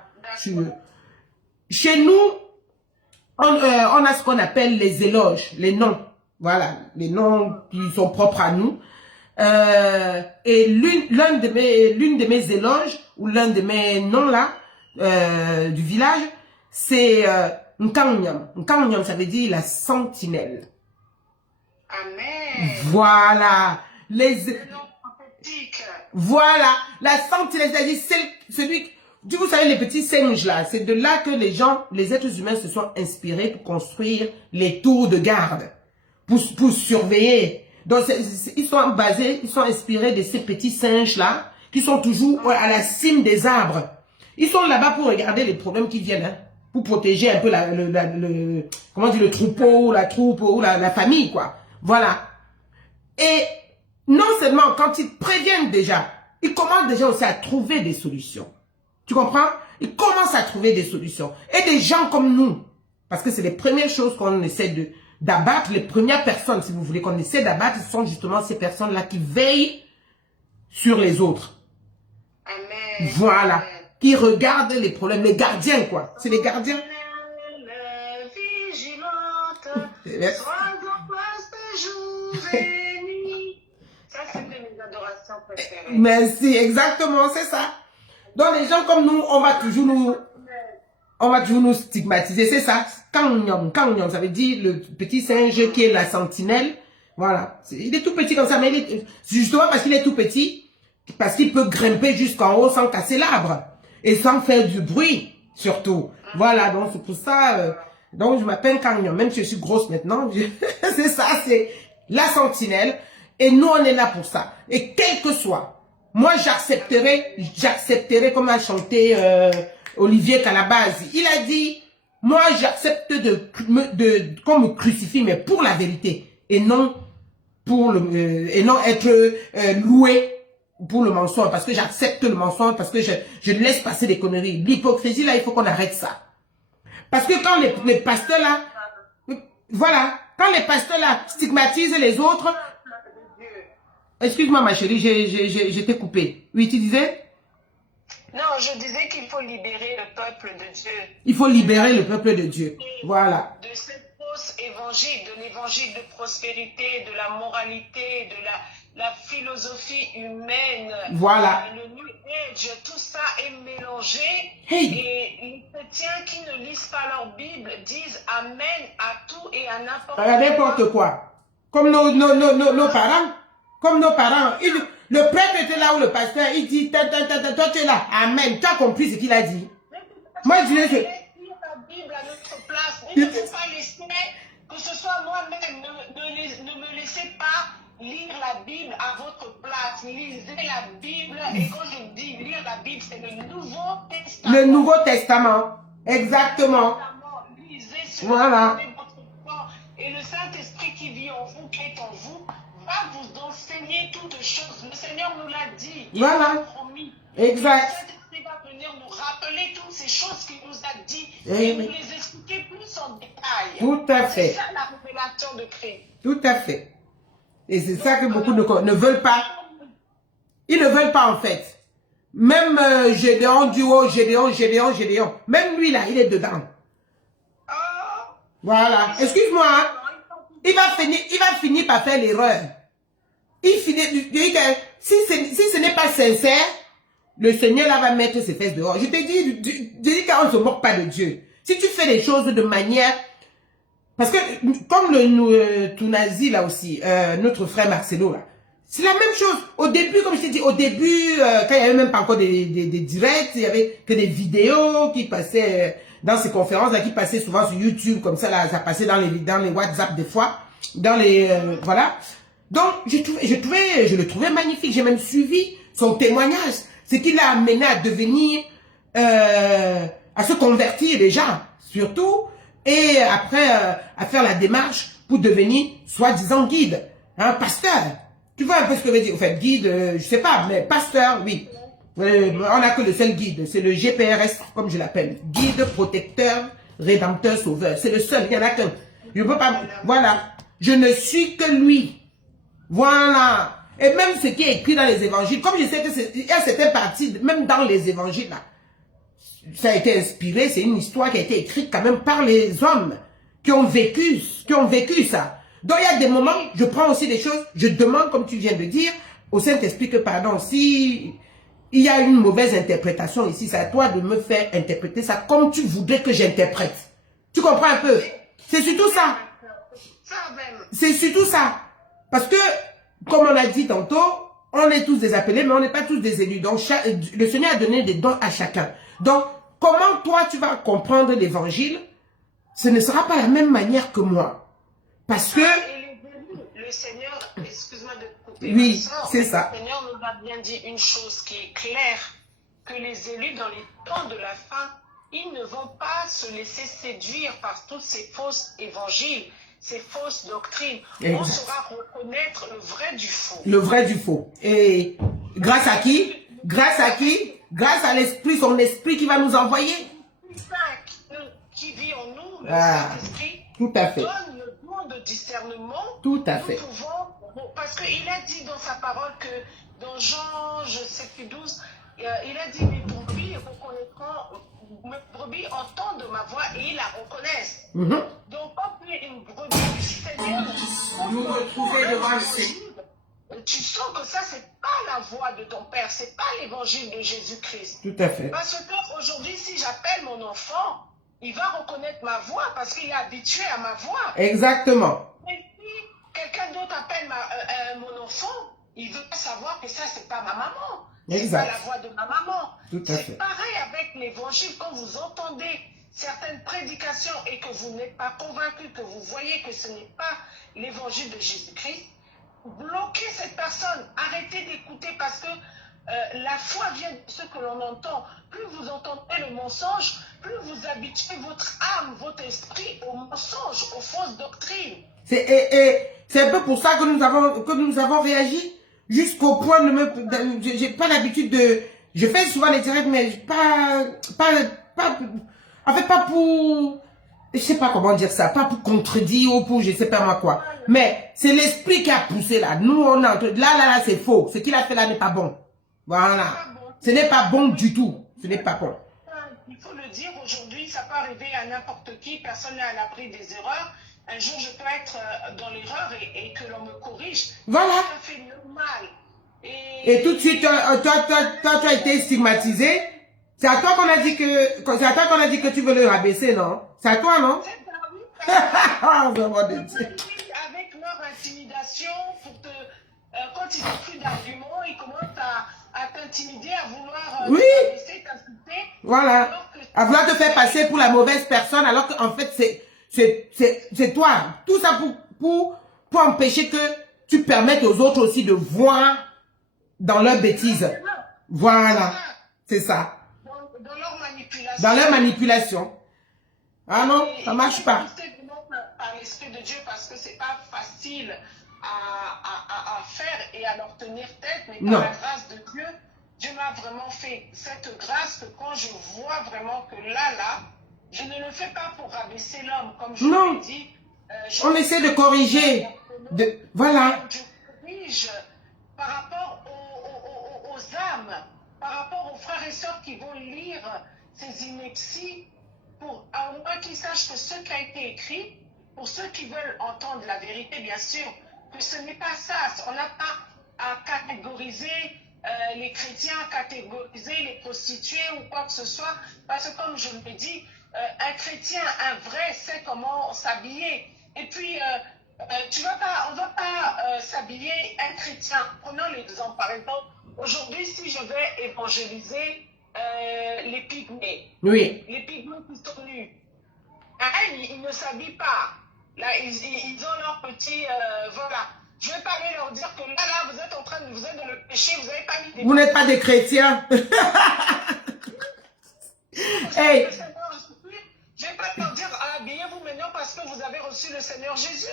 Chez nous, on a ce qu'on appelle les éloges, les noms. Voilà, les noms qui sont propres à nous. Et l'une de mes éloges, ou l'un de mes noms là, du village, c'est Nkanyam. Nkanyam, ça veut dire la sentinelle. Amen. Voilà. Le nom prophétique. Voilà. La sentinelle, c'est-à-dire celui... Vous savez, les petits singes là, c'est de là que les êtres humains se sont inspirés pour construire les tours de garde, pour surveiller. Donc, ils sont inspirés de ces petits singes là, qui sont toujours à la cime des arbres. Ils sont là-bas pour regarder les problèmes qui viennent, hein, pour protéger un peu comment dire, le troupeau, la troupe, ou la famille, quoi. Voilà. Et non seulement quand ils préviennent déjà, ils commencent déjà aussi à trouver des solutions. Tu comprends? Ils commencent à trouver des solutions. Et des gens comme nous, parce que c'est les premières choses qu'on essaie d'abattre, les premières personnes, si vous voulez, qu'on essaie d'abattre, ce sont justement ces personnes-là qui veillent sur les autres. Amen. Voilà. Qui regardent les problèmes, les gardiens, quoi. C'est les gardiens. Vigilante, sois en place jour et nuit. Ça, c'est de mes adorations préférées. Merci, exactement, c'est ça. Donc, les gens comme nous, on va toujours nous stigmatiser, c'est ça. Kanyam, ça veut dire le petit singe qui est la sentinelle. Voilà. Il est tout petit comme ça, mais justement parce qu'il est tout petit, parce qu'il peut grimper jusqu'en haut sans casser l'arbre. Et sans faire du bruit, surtout. Voilà, donc c'est pour ça, donc je m'appelle Kanyam, même si je suis grosse maintenant, c'est ça, c'est la sentinelle. Et nous, on est là pour ça. Et quel que soit, moi, j'accepterai comme a chanté Olivier Calabaze. Il a dit, moi, j'accepte qu'on me crucifie, mais pour la vérité, et non être loué pour le mensonge, parce que j'accepte le mensonge, parce que je laisse passer des conneries. L'hypocrisie, là, il faut qu'on arrête ça. Parce que quand les pasteurs, là, voilà, quand les pasteurs, là, stigmatisent les autres... Excuse-moi, ma chérie, j'étais coupée. Oui, tu disais? Non, je disais qu'il faut libérer le peuple de Dieu. Il faut libérer le peuple de Dieu. Voilà. De cette fausse évangile, de l'évangile de prospérité, de la moralité, de la philosophie humaine. Voilà. Le New Age, tout ça est mélangé. Hey. Et les chrétiens qui ne lisent pas leur Bible disent Amen à tout et à n'importe quoi. À n'importe quoi. Comme nos parents. Comme nos parents. Le prêtre était là où le pasteur, il dit, toi tu es là. Amen. Tu as compris ce qu'il a dit. Moi, je dis, lire la Bible à notre place. Ne faut pas laisser, que ce soit moi-même, ne me laissez pas lire la Bible à votre place. Lisez la Bible. Et quand je dis lire la Bible, c'est le Nouveau Testament. Le Nouveau Testament. Exactement. Lisez ce Voilà. votre corps. Et le Saint-Esprit qui vit en vous, qui est en vous, va vous enseigner toutes choses. Le Seigneur nous l'a dit. Il Voilà. nous l'a promis. Exact. Le Saint-Esprit va venir nous rappeler toutes ces choses qu'il nous a dit Eh et oui. nous les expliquer plus en détail. Tout à fait. C'est ça la révélation de Christ. Tout à fait. Et c'est ça que beaucoup ne veulent pas. Ils ne veulent pas en fait. Même Gédéon, duo, Gédéon. Même lui là, il est dedans. Voilà. Excuse-moi. Hein. Il va finir par faire l'erreur. Il dit que si ce n'est pas sincère, le Seigneur là va mettre ses fesses dehors. Je te dis qu'on ne se moque pas de Dieu. Si tu fais les choses de manière... Parce que comme le Tounazi là aussi, notre frère Marcelo là, c'est la même chose. Au début, comme je t'ai dit, au début, quand il n'y avait même pas encore des directs, il y avait que des vidéos qui passaient dans ces conférences là, qui passaient souvent sur YouTube, comme ça là, ça passait dans les WhatsApp des fois, dans les voilà. Donc je le trouvais magnifique. J'ai même suivi son témoignage, ce qui l'a amené à devenir, à se convertir déjà, surtout, et après à faire la démarche pour devenir soi-disant guide, hein, pasteur. Tu vois un peu ce que je veux dire? En fait, guide, je sais pas, mais pasteur, oui. On n'a que le seul guide, c'est le GPRS, comme je l'appelle. Guide, protecteur, rédempteur, sauveur. C'est le seul, il n'y en a qu'un. Je ne peux pas, voilà. Je ne suis que lui. Voilà. Et même ce qui est écrit dans les évangiles, comme je sais que il y a certaines parties, même dans les évangiles, là, ça a été inspiré, c'est une histoire qui a été écrite quand même par les hommes qui ont vécu ça. Donc il y a des moments, je prends aussi des choses, je demande, comme tu viens de dire, au Saint-Esprit que, pardon, si il y a une mauvaise interprétation ici, c'est à toi de me faire interpréter ça comme tu voudrais que j'interprète. Tu comprends un peu? C'est surtout ça. C'est surtout ça. Parce que, comme on a dit tantôt, on est tous des appelés, mais on n'est pas tous des élus. Donc, le Seigneur a donné des dons à chacun. Donc, comment toi, tu vas comprendre l'évangile? Ce ne sera pas la même manière que moi. Parce que... Le Seigneur, excuse-moi de couper. Oui, c'est ça. Le Seigneur nous a bien dit une chose qui est claire, que les élus dans les temps de la fin, ils ne vont pas se laisser séduire par tous ces fausses évangiles, ces fausses doctrines. Exact. On saura reconnaître le vrai du faux. Le vrai du faux. Et grâce à qui? Grâce à qui? Grâce à l'Esprit, son Esprit qui va nous envoyer. Qui vit en nous, le Saint-Esprit, tout à fait. donne le don de discernement. Tout à fait. Nous pouvons, parce qu'il a dit dans sa parole que dans Jean, je sais plus 12, il a dit mes brebis reconnaîtront, mes brebis entendent ma voix et ils la reconnaissent. Donc quand tu es une brebis du Seigneur, vous retrouvez devant le Seigneur. Tu sens que ça, c'est pas la voix de ton Père, c'est pas l'évangile de Jésus-Christ. Tout à fait. Parce qu'aujourd'hui, si j'appelle mon enfant, il va reconnaître ma voix parce qu'il est habitué à ma voix. Exactement. Mais si quelqu'un d'autre appelle mon enfant, il veut savoir que ça, c'est pas ma maman. C'est pas la voix de ma maman. C'est pareil avec l'évangile. Quand vous entendez certaines prédications et que vous n'êtes pas convaincu, que vous voyez que ce n'est pas l'évangile de Jésus-Christ, bloquez cette personne. Arrêtez d'écouter parce que la foi vient de ce que l'on entend. Plus vous entendez le mensonge, plus vous habituez votre âme, votre esprit au mensonge, aux fausses doctrines. C'est un peu pour ça que nous avons réagi jusqu'au point de me... J'ai pas l'habitude de... Je fais souvent les directs, mais en fait, pas pour... Je sais pas comment dire ça, pas pour contredire ou pour je sais pas moi quoi. Mais c'est l'esprit qui a poussé là. Nous, on a... Là, c'est faux. Ce qu'il a fait là n'est pas bon. Voilà. Ce n'est pas bon du tout. Ce n'est pas bon. Il faut le dire, aujourd'hui, ça peut arriver à n'importe qui. Personne n'est à l'abri des erreurs. Un jour, je peux être dans l'erreur et que l'on me corrige. Voilà. C'est tout à fait normal. Et tout de suite, toi, tu as été stigmatisé. C'est à toi qu'on a dit que tu veux le rabaisser, non? C'est à toi, non? C'est ça, oui. Avec leur intimidation, quand ils n'ont plus d'arguments, ils commencent à t'intimider, à vouloir t'insulter. Voilà. À vouloir te faire passer pour la mauvaise personne, alors qu'en fait, c'est toi. Tout ça pour empêcher que tu permettes aux autres aussi de voir dans leur bêtise. Voilà. C'est ça. Dans leur manipulation. Dans leur manipulation. Ah non, ça marche pas. Par l'Esprit de Dieu, parce que c'est pas facile à faire et à leur tenir tête, mais par la grâce de Dieu, Dieu m'a vraiment fait cette grâce que quand je vois vraiment que là, je ne le fais pas pour rabaisser l'homme, comme je l'ai dit. On essaie de corriger. Voilà. Je corrige par rapport aux âmes, par rapport aux frères et sœurs qui vont lire ces inepties, pour au moins qu'ils sachent que ce qui a été écrit, pour ceux qui veulent entendre la vérité, bien sûr, que ce n'est pas ça. On n'a pas à catégoriser les chrétiens, à catégoriser les prostituées ou quoi que ce soit, parce que comme je le dis, un chrétien, un vrai, sait comment s'habiller. Et puis, on ne va pas s'habiller un chrétien. Prenons l'exemple, par exemple, aujourd'hui, si je vais évangéliser les pygmées, les pygmées qui sont nus, ils ne s'habillent pas. Là, ils ont leur petit... voilà. Je ne vais pas aller leur dire que là, vous êtes dans le péché, vous n'avez pas mis des... Vous n'êtes pas des chrétiens. Hey. Je ne vais pas leur dire, habillez-vous maintenant parce que vous avez reçu le Seigneur Jésus.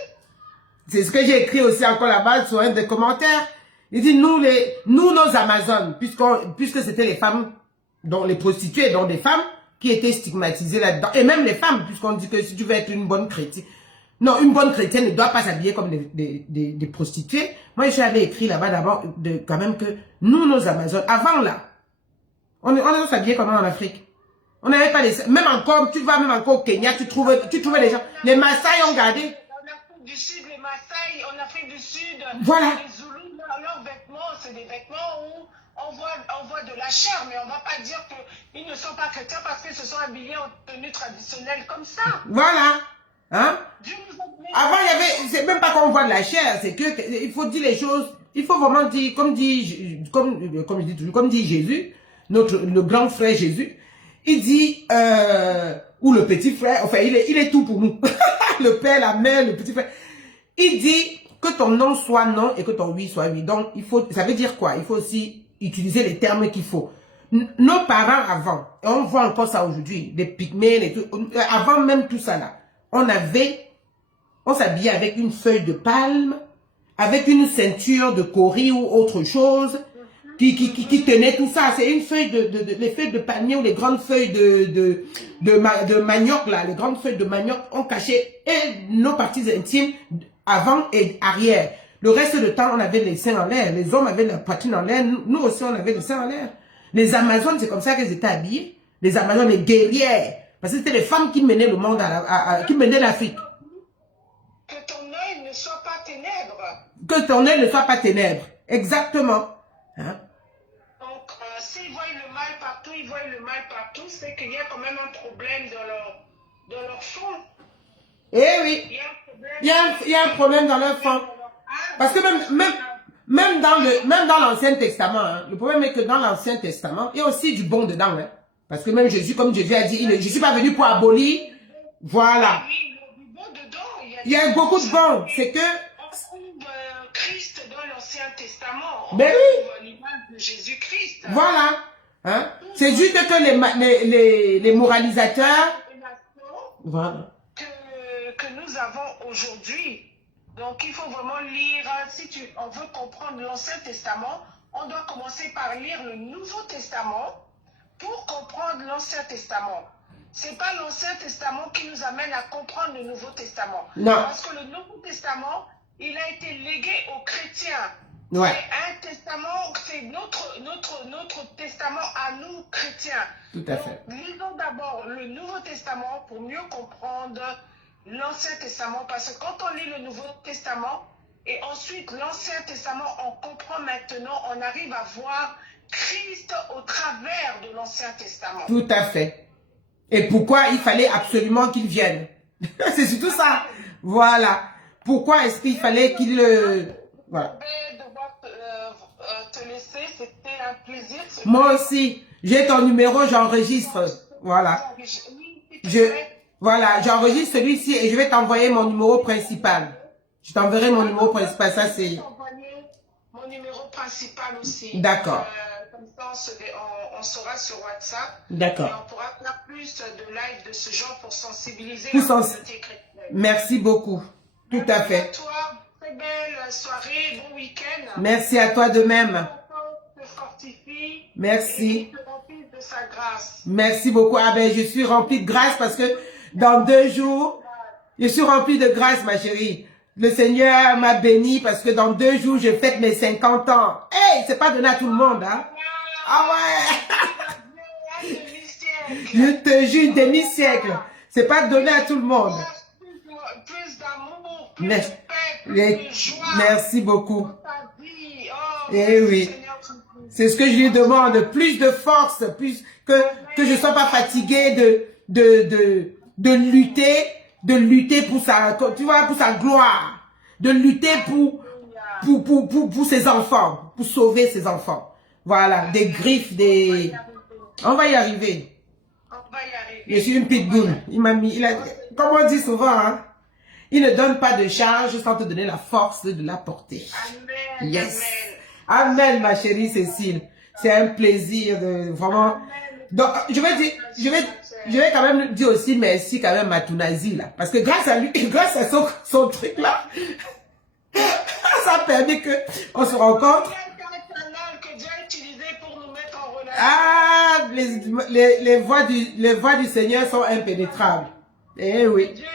C'est ce que j'ai écrit aussi encore là-bas sur un des commentaires. Il dit, nous nos Amazones, puisque c'était les femmes, dont les prostituées, dont des femmes qui étaient stigmatisées là-dedans. Et même les femmes, puisqu'on dit que si tu veux être une bonne chrétienne, Non, une bonne chrétienne ne doit pas s'habiller comme des prostituées. Moi, j'avais écrit là-bas d'abord, quand même, que nous, nos Amazones, avant là, on s'habillait comment en Afrique? On n'avait pas les... Même encore, tu vas même encore au Kenya, tu trouves les gens. Les Maasai ont gardé. En Afrique du Sud, les Maasai, en Afrique du Sud, voilà. Les Zoulous, leurs vêtements, c'est des vêtements où on voit de la chair, mais on ne va pas dire qu'ils ne sont pas chrétiens parce qu'ils se sont habillés en tenue traditionnelle comme ça. Voilà. Hein? Avant, il y avait, avait... c'est même pas qu'on voit de la chair, c'est que, il faut dire les choses, il faut vraiment dire, comme dit Jésus, le grand frère Jésus, il dit, ou le petit frère, enfin, il est tout pour nous. Le père, la mère, le petit frère. Il dit que ton non soit non et que ton oui soit oui. Donc, ça veut dire quoi? Il faut aussi utiliser les termes qu'il faut. Nos parents avant, et on voit encore ça aujourd'hui, des pygmées, les trucs, avant même tout ça là, on s'habillait avec une feuille de palme, avec une ceinture de cori ou autre chose, qui tenait tout ça. C'est une feuille les feuilles de palmier ou les grandes feuilles de manioc là, les grandes feuilles de manioc ont caché nos parties intimes avant et arrière. Le reste du temps, on avait les seins en l'air. Les hommes avaient la poitrine en l'air. Nous aussi, on avait les seins en l'air. Les Amazones, c'est comme ça qu'elles étaient habillées. Les Amazones, les guerrières. Parce que c'était les femmes qui menaient le monde, qui menaient l'Afrique. Que ton œil ne soit pas ténèbres. Que ton œil ne soit pas ténèbres. Exactement. Hein? Donc, s'ils voient le mal partout, c'est qu'il y a quand même un problème dans leur fond. Eh oui. Il y a un problème dans leur fond. Parce que même dans l'Ancien Testament, hein, le problème est que dans l'Ancien Testament, il y a aussi du bon dedans. Hein. Parce que même Jésus, comme Jésus a dit, je ne suis pas venu pour abolir. Voilà. Il y a beaucoup de bon. C'est que... On trouve Christ dans l'Ancien Testament. On trouve l'image de Jésus-Christ. Voilà. Hein? C'est juste que les moralisateurs... Voilà. Que nous avons aujourd'hui. Donc, il faut vraiment lire, si on veut comprendre l'Ancien Testament, on doit commencer par lire le Nouveau Testament pour comprendre l'Ancien Testament. Ce n'est pas l'Ancien Testament qui nous amène à comprendre le Nouveau Testament. Non. Parce que le Nouveau Testament, il a été légué aux chrétiens. Ouais. C'est un testament, c'est notre testament à nous, chrétiens. Tout à fait. Donc, lisons d'abord le Nouveau Testament pour mieux comprendre l'Ancien Testament, parce que quand on lit le Nouveau Testament et ensuite l'Ancien Testament, on comprend maintenant, on arrive à voir Christ au travers de l'Ancien Testament. Tout à fait. Et pourquoi il fallait absolument qu'il vienne. C'est surtout ça. Voilà. Pourquoi est-ce qu'il fallait qu'il... Voilà. Je vais devoir te laisser, c'était un plaisir. Moi aussi. J'ai ton numéro, j'enregistre. Voilà. Voilà, j'enregistre celui-ci et je vais t'envoyer mon numéro principal. Je t'enverrai mon numéro principal, ça c'est... Mon numéro principal aussi. D'accord. Comme ça, on sera sur WhatsApp. D'accord. Et on pourra faire plus de live de ce genre pour sensibiliser la communauté chrétienne. Merci beaucoup. Tout à fait. Merci à toi. Très belle soirée, bon week-end. Merci à toi de même. Te fortifie. Merci. Et te remplis de sa grâce. Merci beaucoup. Ah ben, je suis remplie de grâce parce que dans 2 jours, je suis remplie de grâce, ma chérie. Le Seigneur m'a béni parce que dans 2 jours, je fête mes 50 ans. Hey, c'est pas donné à tout le monde, hein? Ah ouais! Je te jure, demi-siècle. C'est pas donné à tout le monde. Plus d'amour, plus de paix, plus de joie. Merci beaucoup. Oh, eh oui. C'est ce que je lui demande. Plus de force, plus que je sois pas fatiguée de lutter pour sa, tu vois, pour sa gloire, de lutter pour ses enfants, pour sauver ses enfants. Voilà, des griffes, on va y arriver. Je suis une pitbull. Il m'a mis, comme on dit souvent, hein, il ne donne pas de charge sans te donner la force de la porter. Amen. Yes. Amen, ma chérie Cécile. C'est un plaisir de vraiment. Donc, je vais quand même dire aussi merci quand même à Tounazi là. Parce que grâce à lui, grâce à son truc là, ça a permis qu'on se rencontre. Ah, les voies du Seigneur sont impénétrables. Eh oui. Dieu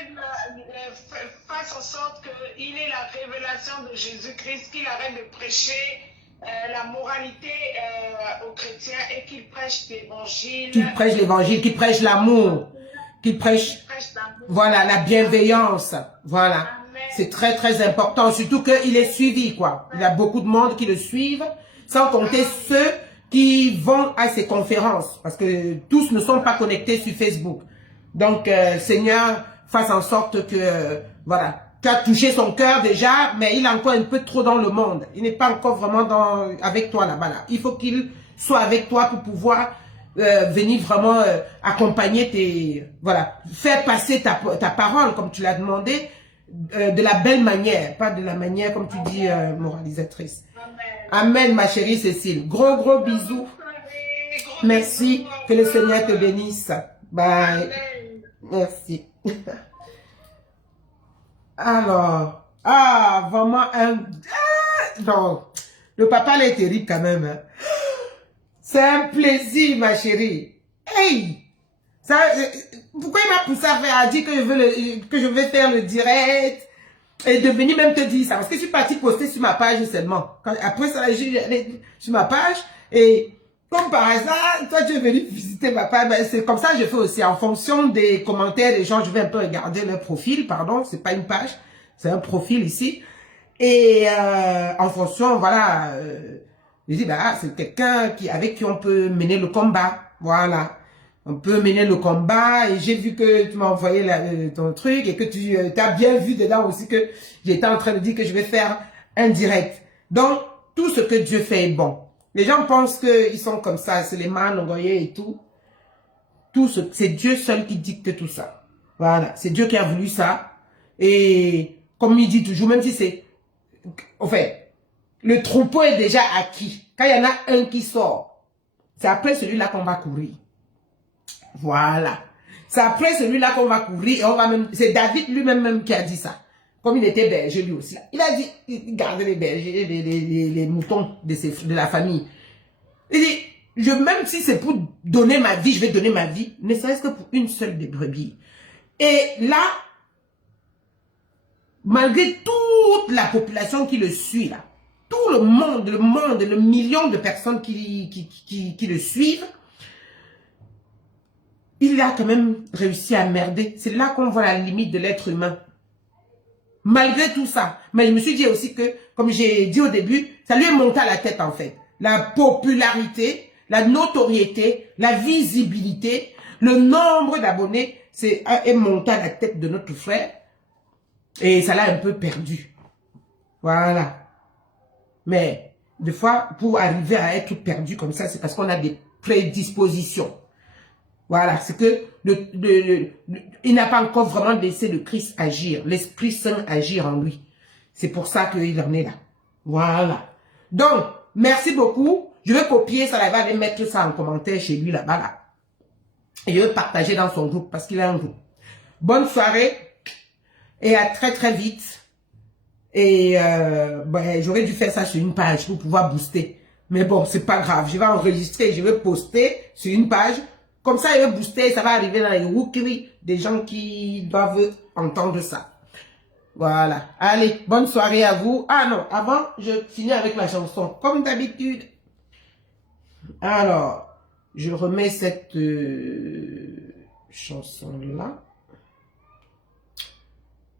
fasse révélation de Jésus-Christ, qu'il arrête de prêcher la moralité aux chrétiens et qu'il prêche l'évangile. Qu'il prêche l'évangile, qu'il prêche l'amour, qu'il prêche, voilà, la bienveillance. Voilà. C'est très, très important. Surtout qu'il est suivi, quoi. Il y a beaucoup de monde qui le suivent, sans compter ceux qui vont à ces conférences. Parce que tous ne sont pas connectés sur Facebook. Donc, Seigneur, fasse en sorte que, voilà, tu as touché son cœur déjà, mais il est encore un peu trop dans le monde. Il n'est pas encore vraiment avec toi là-bas. Là. Il faut qu'il soit avec toi pour pouvoir venir vraiment accompagner tes... Voilà, faire passer ta parole, comme tu l'as demandé, de la belle manière, pas de la manière, comme tu dis, moralisatrice. Amen, ma chérie Cécile. Gros, gros bisous. Merci. Que le Seigneur te bénisse. Bye. Merci. Alors, vraiment non, le papa là est terrible quand même. Hein. C'est un plaisir, ma chérie. Hey, ça, pourquoi il m'a poussé à dire que je vais faire le direct et de venir même te dire ça? Parce que je suis partie poster sur ma page seulement. Après ça, j'ai sur ma page et comme par hasard, toi tu es venu visiter ma page, ben, c'est comme ça que je fais aussi. En fonction des commentaires des gens, je vais un peu regarder leur profil, pardon, c'est pas une page, c'est un profil ici. Et en fonction, voilà, je dis, bah, c'est quelqu'un avec qui on peut mener le combat, voilà. On peut mener le combat et j'ai vu que tu m'as envoyé ton truc et que tu as bien vu dedans aussi que j'étais en train de dire que je vais faire un direct. Donc, tout ce que Dieu fait est bon. Les gens pensent qu'ils sont comme ça, c'est les mâles, envoyés et tout. C'est Dieu seul qui dicte tout ça. Voilà, c'est Dieu qui a voulu ça. Et comme il dit toujours, même si c'est... En fait, le troupeau est déjà acquis. Quand il y en a un qui sort, c'est après celui-là qu'on va courir. Voilà. C'est après celui-là qu'on va courir et on va même... C'est David lui-même qui a dit ça. Comme il était berger lui aussi. Il a dit, il gardait les bergers, les moutons de la famille. Il dit, même si c'est pour donner ma vie, je vais donner ma vie, ne serait-ce que pour une seule des brebis. Et là, malgré toute la population qui le suit là, tout le monde, le million de personnes qui le suivent, il a quand même réussi à merder. C'est là qu'on voit la limite de l'être humain. Malgré tout ça. Mais je me suis dit aussi que, comme j'ai dit au début, ça lui est monté à la tête en fait. La popularité, la notoriété, la visibilité, le nombre d'abonnés est monté à la tête de notre frère. Et ça l'a un peu perdu. Voilà. Mais, des fois, pour arriver à être perdu comme ça, c'est parce qu'on a des prédispositions. Voilà, c'est que il n'a pas encore vraiment laissé le Christ agir, l'Esprit Saint agir en lui. C'est pour ça qu'il en est là. Voilà. Donc, merci beaucoup. Je vais copier ça là-bas et mettre ça en commentaire chez lui là-bas. Là. Et je vais partager dans son groupe parce qu'il a un groupe. Bonne soirée et à très très vite. Et j'aurais dû faire ça sur une page pour pouvoir booster. Mais bon, c'est pas grave. Je vais enregistrer, je vais poster sur une page. Comme ça, il va booster, ça va arriver dans les rookeries des gens qui doivent entendre ça. Voilà. Allez, bonne soirée à vous. Ah non, avant, je finis avec la chanson, comme d'habitude. Alors, je remets cette chanson-là.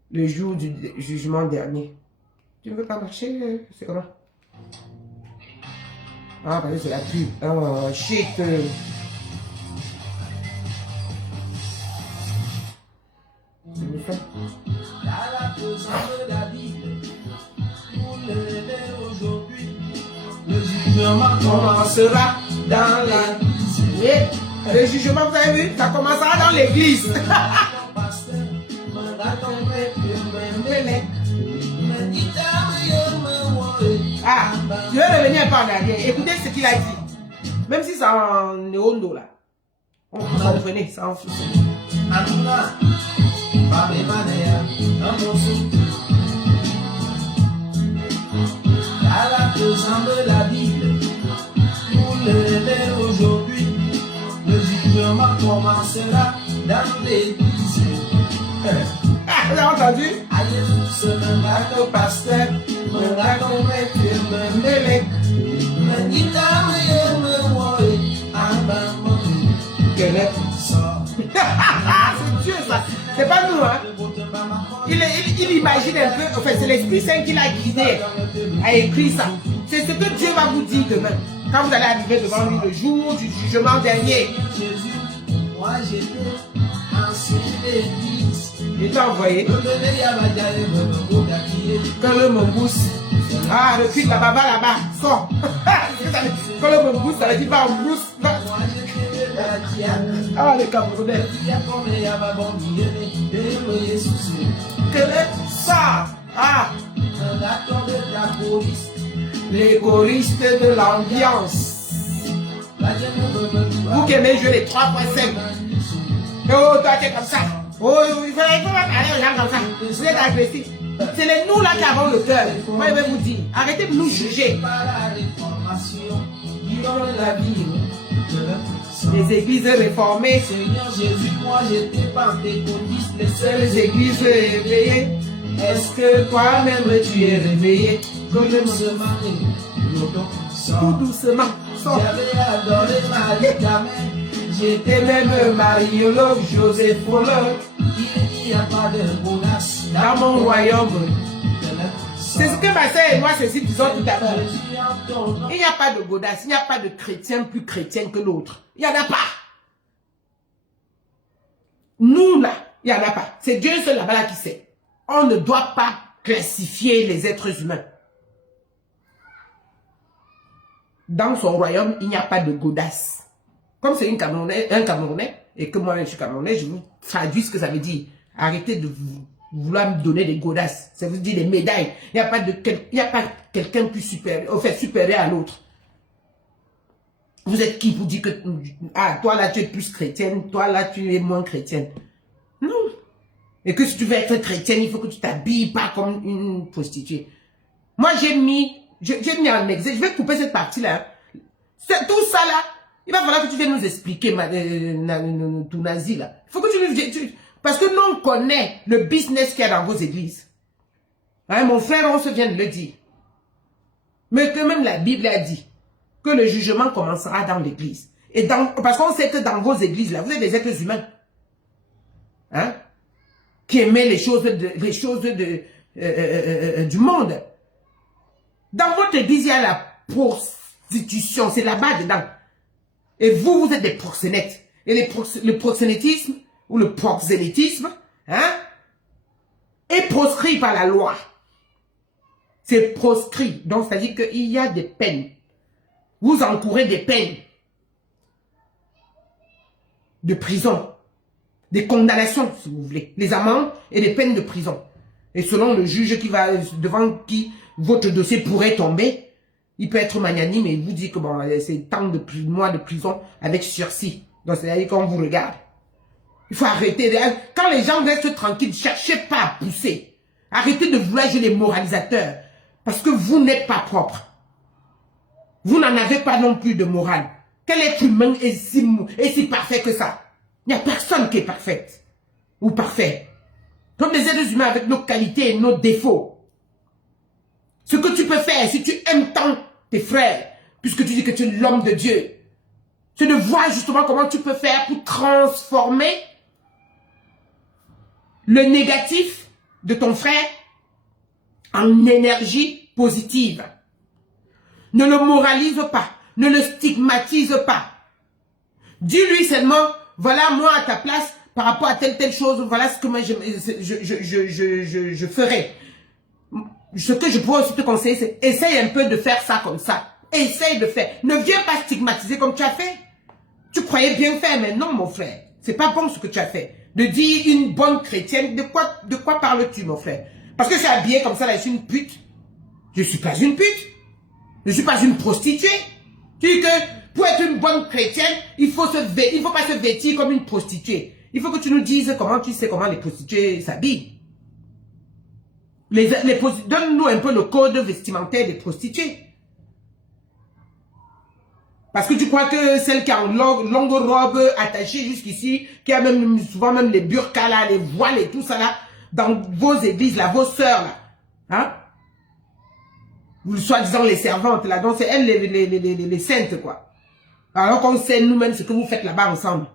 Le jour du jugement dernier. Tu ne veux pas marcher? C'est comment? Ah, parce que c'est la pub. Oh, shit. À la présence de David, pour l'élever aujourd'hui, le jugement commencera dans l'église. Le jugement, vous avez vu, ça commencera dans l'église. Ah, je vais revenir un peu en arrière. Écoutez ce qu'il a dit. Même si c'est en néondo là. On comprenait, ça en fout. À la présence de la Bible, pour l'élever aujourd'hui, le jugement commencera dans l'église. Ah, vous avez entendu? Alléluia. Semangat pasteur, mengaku mekir mendelek, menita meyemewoy, abang mobi, kelek sort. C'est Dieu ça, c'est pas nous hein. Il imagine un peu, enfin c'est l'Esprit Saint qui l'a guidé à écrire ça. C'est ce que Dieu va vous dire demain. Quand vous allez arriver devant lui le jour du jugement dernier. Jésus, moi j'étais ancien d'église. Il t'a envoyé. Quand le mambousse. Ah, le cul de la baba là-bas. Sors. Quand le mambousse, ça veut dire pas en brousse. Ah, les Camerounais. Que ça. Ah. Les choristes de l'ambiance. Vous qui aimez jouer les 3.5. Oh, toi tu es comme ça. Oh, il faut pas parler aux gens comme ça. Vous êtes agressifs. C'est les nous là qui avons le cœur. Moi je vais vous dire, arrêtez de nous juger. Les églises réformées. Seigneur Jésus, moi j'étais pentecôtiste, les Les églises réveillées. Est-ce que toi-même tu es réveillé? Comme le tout doucement. J'avais adoré Marie-Carmen. J'étais même mariologue, Joseph Folleur. Il n'y a pas de bonasse Dans mon royaume. C'est ce que ma soeur et moi, ceci disons tout à l'heure. Il n'y a pas de godasse, il n'y a pas de chrétien plus chrétien que l'autre. Il n'y en a pas. Nous là, il n'y en a pas. C'est Dieu seul là-bas là qui sait. On ne doit pas classifier les êtres humains. Dans son royaume, il n'y a pas de godasse. Comme c'est un Camerounais, et que moi-même je suis Camerounais, je vous traduis ce que ça veut dire. Arrêtez de vouloir me donner des godasses. Ça veut dire des médailles. Il n'y a pas quelqu'un plus supérieur, enfin supérieur à l'autre. Vous êtes qui pour dire que ah, toi là tu es plus chrétienne, toi là tu es moins chrétienne. Non. Et que si tu veux être chrétienne, il faut que tu t'habilles pas comme une prostituée. Moi j'ai mis en exemple, je vais couper cette partie-là. Tout ça là, il va falloir que tu viennes nous expliquer, tout nazi là. Il faut que tu parce que nous on connaît le business qu'il y a dans vos églises. Hein, mon frère, on se vient de le dire. Mais que même la Bible a dit que le jugement commencera dans l'église. Et parce qu'on sait que dans vos églises là, vous êtes des êtres humains. Hein? Qui aimaient les choses du monde. Dans votre église, il y a la prostitution, c'est là-bas dedans. Et vous êtes des proxénètes. Et le proxénétisme, ou le proxénétisme, hein, est proscrit par la loi. C'est proscrit. Donc, c'est-à-dire qu'il y a des peines. Vous encourez des peines de prison, des condamnations, si vous voulez, les amendes et des peines de prison. Et selon le juge qui va devant qui votre dossier pourrait tomber, il peut être magnanime et il vous dit que bon, c'est tant de mois de prison avec sursis. Donc c'est-à-dire qu'on vous regarde. Il faut arrêter. Quand les gens restent tranquilles, ne cherchez pas à pousser. Arrêtez de vouloir jouer les moralisateurs. Parce que vous n'êtes pas propre. Vous n'en avez pas non plus de morale. Quel être humain est si parfait que ça? Il n'y a personne qui est parfaite. Ou parfait. Comme des êtres humains avec nos qualités et nos défauts. Ce que tu peux faire, si tu aimes tant tes frères, puisque tu dis que tu es l'homme de Dieu, c'est de voir justement comment tu peux faire pour transformer le négatif de ton frère en énergie positive. Ne le moralise pas, ne le stigmatise pas. Dis-lui seulement, voilà moi à ta place, par rapport à telle chose, voilà ce que moi je ferai. Ce que je pourrais aussi te conseiller, c'est essaye un peu de faire ça comme ça. Essaye de faire. Ne viens pas stigmatiser comme tu as fait. Tu croyais bien faire, mais non, mon frère. C'est pas bon ce que tu as fait. De dire une bonne chrétienne, de quoi parles-tu, mon frère? Parce que je suis habillée comme ça, là, je suis une pute. Je suis pas une pute. Je suis pas une prostituée. Tu dis que pour être une bonne chrétienne, il faut pas se vêtir comme une prostituée. Il faut que tu nous dises comment tu sais comment les prostituées s'habillent. Donne-nous un peu le code vestimentaire des prostituées. Parce que tu crois que celle qui a une longue robe attachée jusqu'ici, qui a même souvent même les burkas là, les voiles et tout ça là, dans vos églises, là, vos sœurs, là. Hein? Vous, soi-disant, les servantes, là. Donc, c'est elles, les saintes, quoi. Alors qu'on sait nous-mêmes ce que vous faites là-bas ensemble.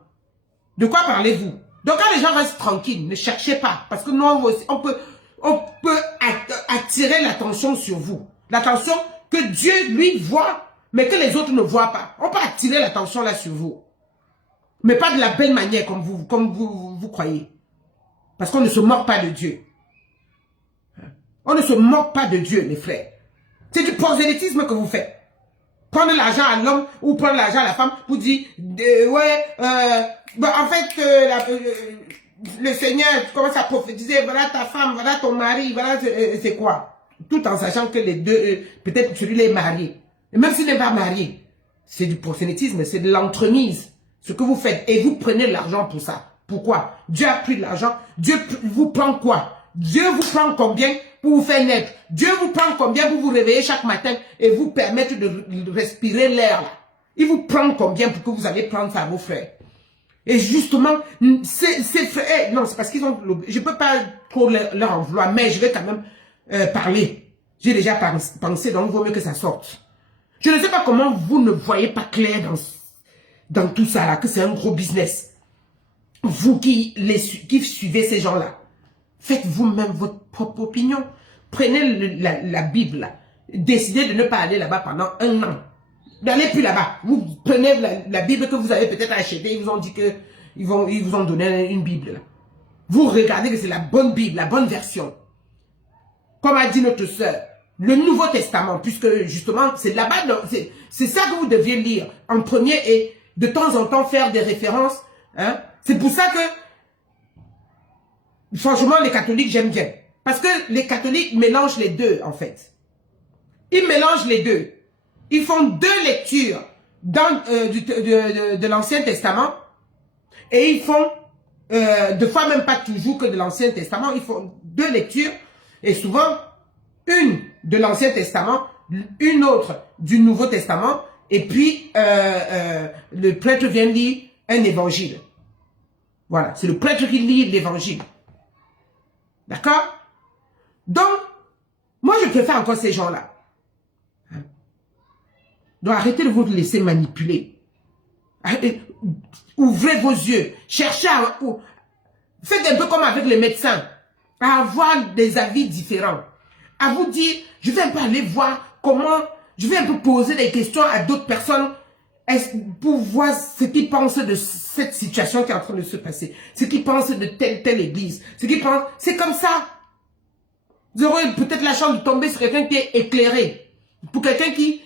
De quoi parlez-vous? Donc, quand les gens restent tranquilles, ne cherchez pas. Parce que nous, on peut attirer l'attention sur vous. L'attention que Dieu, lui, voit, mais que les autres ne voient pas. On peut attirer l'attention là sur vous. Mais pas de la belle manière comme vous croyez. Parce qu'on ne se moque pas de Dieu. On ne se moque pas de Dieu, mes frères. C'est du prosélytisme que vous faites. Prendre l'argent à l'homme ou prendre l'argent à la femme pour dire, en fait, le Seigneur commence à prophétiser, voilà ta femme, voilà ton mari, voilà c'est quoi? Tout en sachant que les deux, peut-être celui-là est marié. Et même s'il n'est pas marié, c'est du prosélytisme, c'est de l'entremise. Ce que vous faites, et vous prenez l'argent pour ça. Pourquoi? Dieu a pris de l'argent. Dieu vous prend quoi? Dieu vous prend combien pour vous faire naître? Dieu vous prend combien pour vous réveiller chaque matin et vous permettre de respirer l'air? Il vous prend combien pour que vous allez prendre ça à vos frères? Et justement, ces frères, non, c'est parce qu'ils ont, je peux pas trop leur en vouloir, mais je vais quand même parler. J'ai déjà pensé, donc il vaut mieux que ça sorte. Je ne sais pas comment vous ne voyez pas clair dans tout ça là, que c'est un gros business. Vous qui suivez ces gens-là, faites vous-même votre propre opinion. Prenez la Bible là. Décidez de ne pas aller là-bas pendant 1 an. N'allez plus là-bas. Vous prenez la Bible que vous avez peut-être achetée. Ils vous ont dit que ils vous ont donné une Bible là. Vous regardez que c'est la bonne Bible, la bonne version. Comme a dit notre sœur, le Nouveau Testament, puisque justement c'est là-bas, c'est ça que vous deviez lire en premier et de temps en temps faire des références. Hein? C'est pour ça que, franchement, les catholiques, j'aime bien. Parce que les catholiques mélangent les deux, en fait. Ils mélangent les deux. Ils font 2 lectures de l'Ancien Testament et ils font, deux fois même pas toujours que de l'Ancien Testament, ils font 2 lectures et souvent, une de l'Ancien Testament, une autre du Nouveau Testament et puis le prêtre vient lire un évangile. Voilà, c'est le prêtre qui lit l'évangile. D'accord? Donc, moi je préfère encore ces gens-là. Donc arrêtez de vous laisser manipuler. Ouvrez vos yeux. Cherchez à... Faites un peu comme avec les médecins. À avoir des avis différents. À vous dire, je vais un peu aller voir comment... Je vais un peu poser des questions à d'autres personnes pour voir ce qu'ils pensent de cette situation qui est en train de se passer. Ce qu'ils pensent de telle église. Ce qu'ils pensent... C'est comme ça. Vous aurez peut-être la chance de tomber sur quelqu'un qui est éclairé. Pour quelqu'un qui...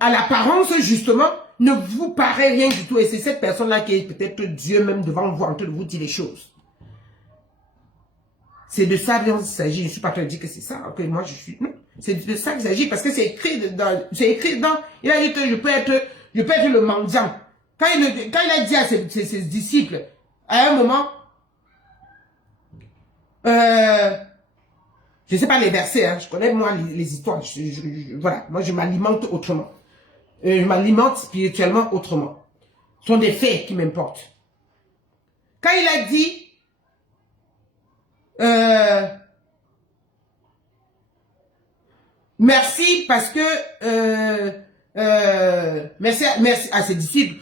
à l'apparence, justement, ne vous paraît rien du tout. Et c'est cette personne-là qui est peut-être Dieu même devant vous, en train de vous dire les choses. C'est de ça dont il s'agit. Je ne suis pas en train de dire que c'est ça, que moi je suis... Non, c'est de ça qu'il s'agit, parce que c'est écrit dans... Il a dit que je peux être le mendiant. Quand il a dit à ses disciples, à un moment... je ne sais pas les versets, hein, je connais moi les histoires. Voilà, moi je m'alimente autrement. Je m'alimente spirituellement autrement. Ce sont des faits qui m'importent. Quand il a dit merci parce que merci à ses disciples.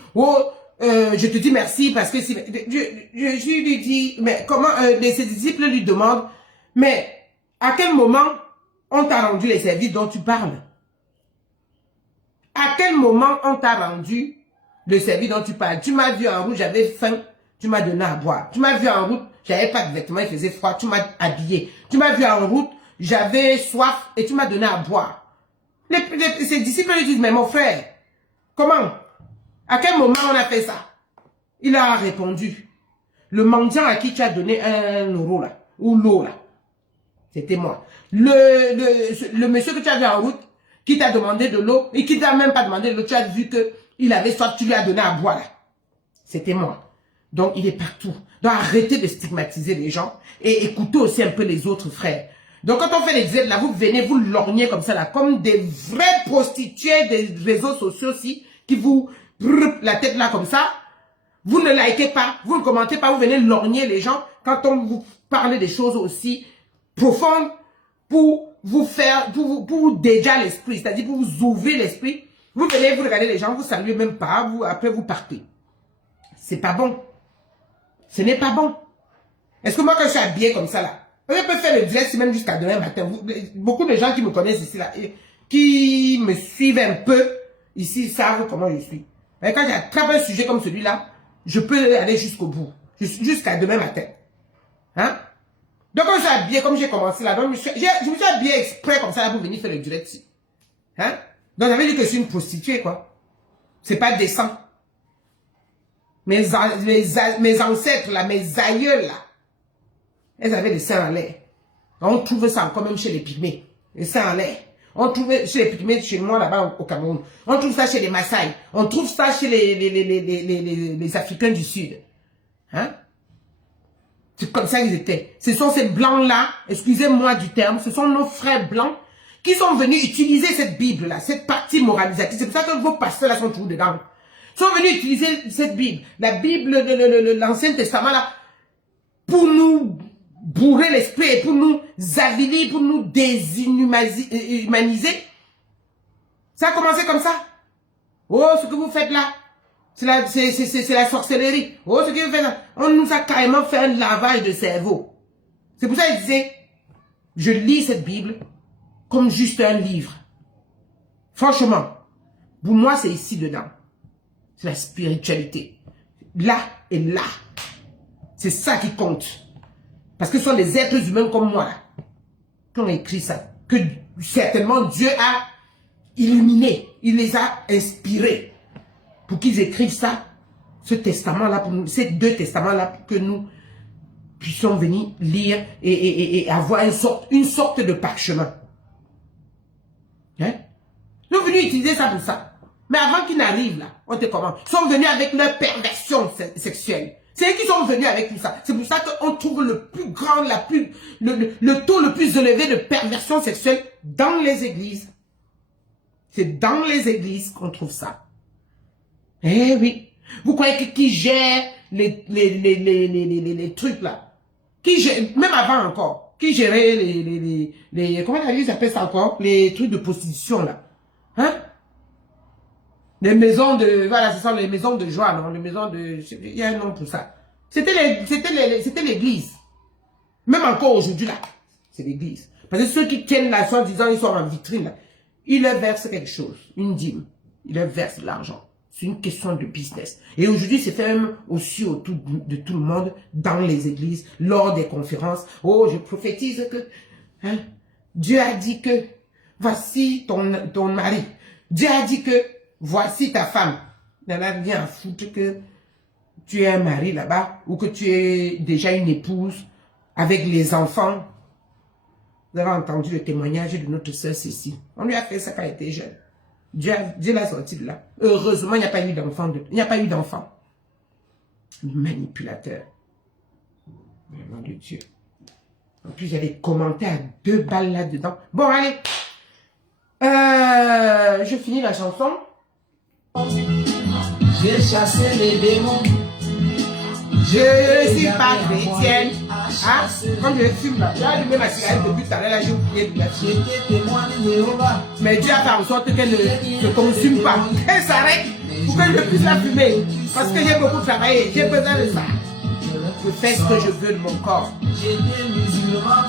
Je te dis merci parce que je lui dis, mais comment ses disciples lui demandent, mais à quel moment on t'a rendu les services dont tu parles? À quel moment on t'a rendu le service dont tu parles? Tu m'as vu en route, j'avais faim, tu m'as donné à boire. Tu m'as vu en route, j'avais pas de vêtements, il faisait froid, tu m'as habillé. Tu m'as vu en route, j'avais soif et tu m'as donné à boire. Ses disciples lui disent, mais mon frère, comment? À quel moment on a fait ça? Il a répondu, le mendiant à qui tu as donné 1 euro là, ou l'eau là, c'était moi. Le monsieur que tu as vu en route, qui t'a demandé de l'eau, et qui t'a même pas demandé de l'eau, tu as vu qu'il avait soif, tu lui as donné à boire là. C'était moi. Donc il est partout. Donc arrêtez de stigmatiser les gens, et écoutez aussi un peu les autres frères. Donc quand on fait les aides là, vous venez, vous lorgnez comme ça là, comme des vrais prostituées des réseaux sociaux aussi, qui vous la tête là comme ça. Vous ne likez pas, vous ne commentez pas, vous venez lorgner les gens. quand on vous parle des choses aussi profondes pour vous faire, pour vous déjà l'esprit, c'est-à-dire pour vous ouvrir l'esprit. Vous venez, vous regardez les gens, vous saluez même pas, après vous partez. C'est pas bon. Ce n'est pas bon. Est-ce que moi, quand je suis habillé comme ça, là, je peux faire le direct même jusqu'à demain matin. Beaucoup de gens qui me connaissent ici, là, qui me suivent un peu, ici, savent comment je suis. Mais quand j'attrape un sujet comme celui-là, je peux aller jusqu'au bout. Jusqu'à demain matin. Hein? Donc, quand je suis habillé comme j'ai commencé là, donc je me suis habillé exprès comme ça là, pour venir faire le direct ici. Hein? Donc, ça veut dire que je suis une prostituée, quoi. C'est pas décent. Mes ancêtres, là, mes aïeuls, là, elles avaient des seins en l'air. On trouve ça encore même chez les pygmées. Les seins en l'air. On trouve chez les pygmées, chez moi, là-bas, au Cameroun. On trouve ça chez les Maasai. On trouve ça chez les Africains du Sud. Hein? C'est comme ça qu'ils étaient. Ce sont ces blancs-là, excusez-moi du terme, ce sont nos frères blancs qui sont venus utiliser cette Bible-là, cette partie moralisatrice. C'est pour ça que vos pasteurs-là sont toujours dedans. Ils sont venus utiliser cette Bible, la Bible de l'Ancien Testament, là, pour nous bourrer l'esprit, pour nous avilir, pour nous déshumaniser. Ça a commencé comme ça. Oh, ce que vous faites là, c'est la sorcellerie. Oh, ce que vous faites là, on nous a carrément fait un lavage de cerveau. C'est pour ça qu'il disait, je lis cette Bible comme juste un livre. Franchement, pour moi, c'est ici dedans. C'est la spiritualité. Là et là. C'est ça qui compte. Parce que ce sont des êtres humains comme moi, là, qui ont écrit ça. Que certainement Dieu a illuminé. Il les a inspirés. Pour qu'ils écrivent ça. Ce testament-là, pour nous, ces deux testaments-là, pour que nous puissions venir lire et avoir une sorte de parchemin. Hein? Ils sont venus utiliser ça pour ça. Mais avant qu'ils n'arrivent là, on te comment? Ils sont venus avec leur perversion sexuelle. C'est eux qui sont venus avec tout ça. C'est pour ça qu'on trouve le plus grand, le taux le plus élevé de perversion sexuelle dans les églises. C'est dans les églises qu'on trouve ça. Eh oui. Vous croyez que qui gère les trucs là? Qui gère, même avant encore, qui gérait comment ils appellent ça encore? Les trucs de prostitution là. Hein? Les maisons de, voilà, ce sont les maisons de joie, non? Les maisons de, il y a un nom pour ça. C'était l'église. Même encore aujourd'hui là, c'est l'église. Parce que ceux qui tiennent la soi-disant, ils sont en vitrine là. Ils leur versent quelque chose, une dîme. Ils leur versent de l'argent. C'est une question de business. Et aujourd'hui, c'est fait même aussi autour de tout le monde, dans les églises, lors des conférences. Oh, je prophétise que, hein, Dieu a dit que, voici ton mari. Dieu a dit que, voici ta femme. Il en a rien à foutre que tu es un mari là-bas, ou que tu es déjà une épouse, avec les enfants. Vous avez entendu le témoignage de notre sœur Cécile. On lui a fait ça quand elle était jeune. Dieu l'a sorti de là. Heureusement, il n'y a pas eu d'enfant. Il n'y a pas eu d'enfant. Manipulateur. Vraiment de Dieu. En plus, il y a des commentaires à 2 balles là-dedans. Bon, allez. Je finis la chanson. J'ai chassé les démons. Je ne suis pas chrétienne. Ah, comme je fume là, j'ai allumé ma cigarette depuis tout à l'heure, là j'ai oublié de la fumer. Mais Dieu a fait en sorte qu'elle ne consume pas, qu'elle s'arrête pour que je puisse la fumer. Parce que j'ai beaucoup travaillé, j'ai besoin de ça. Je fais ce que je veux de mon corps. J'étais musulman,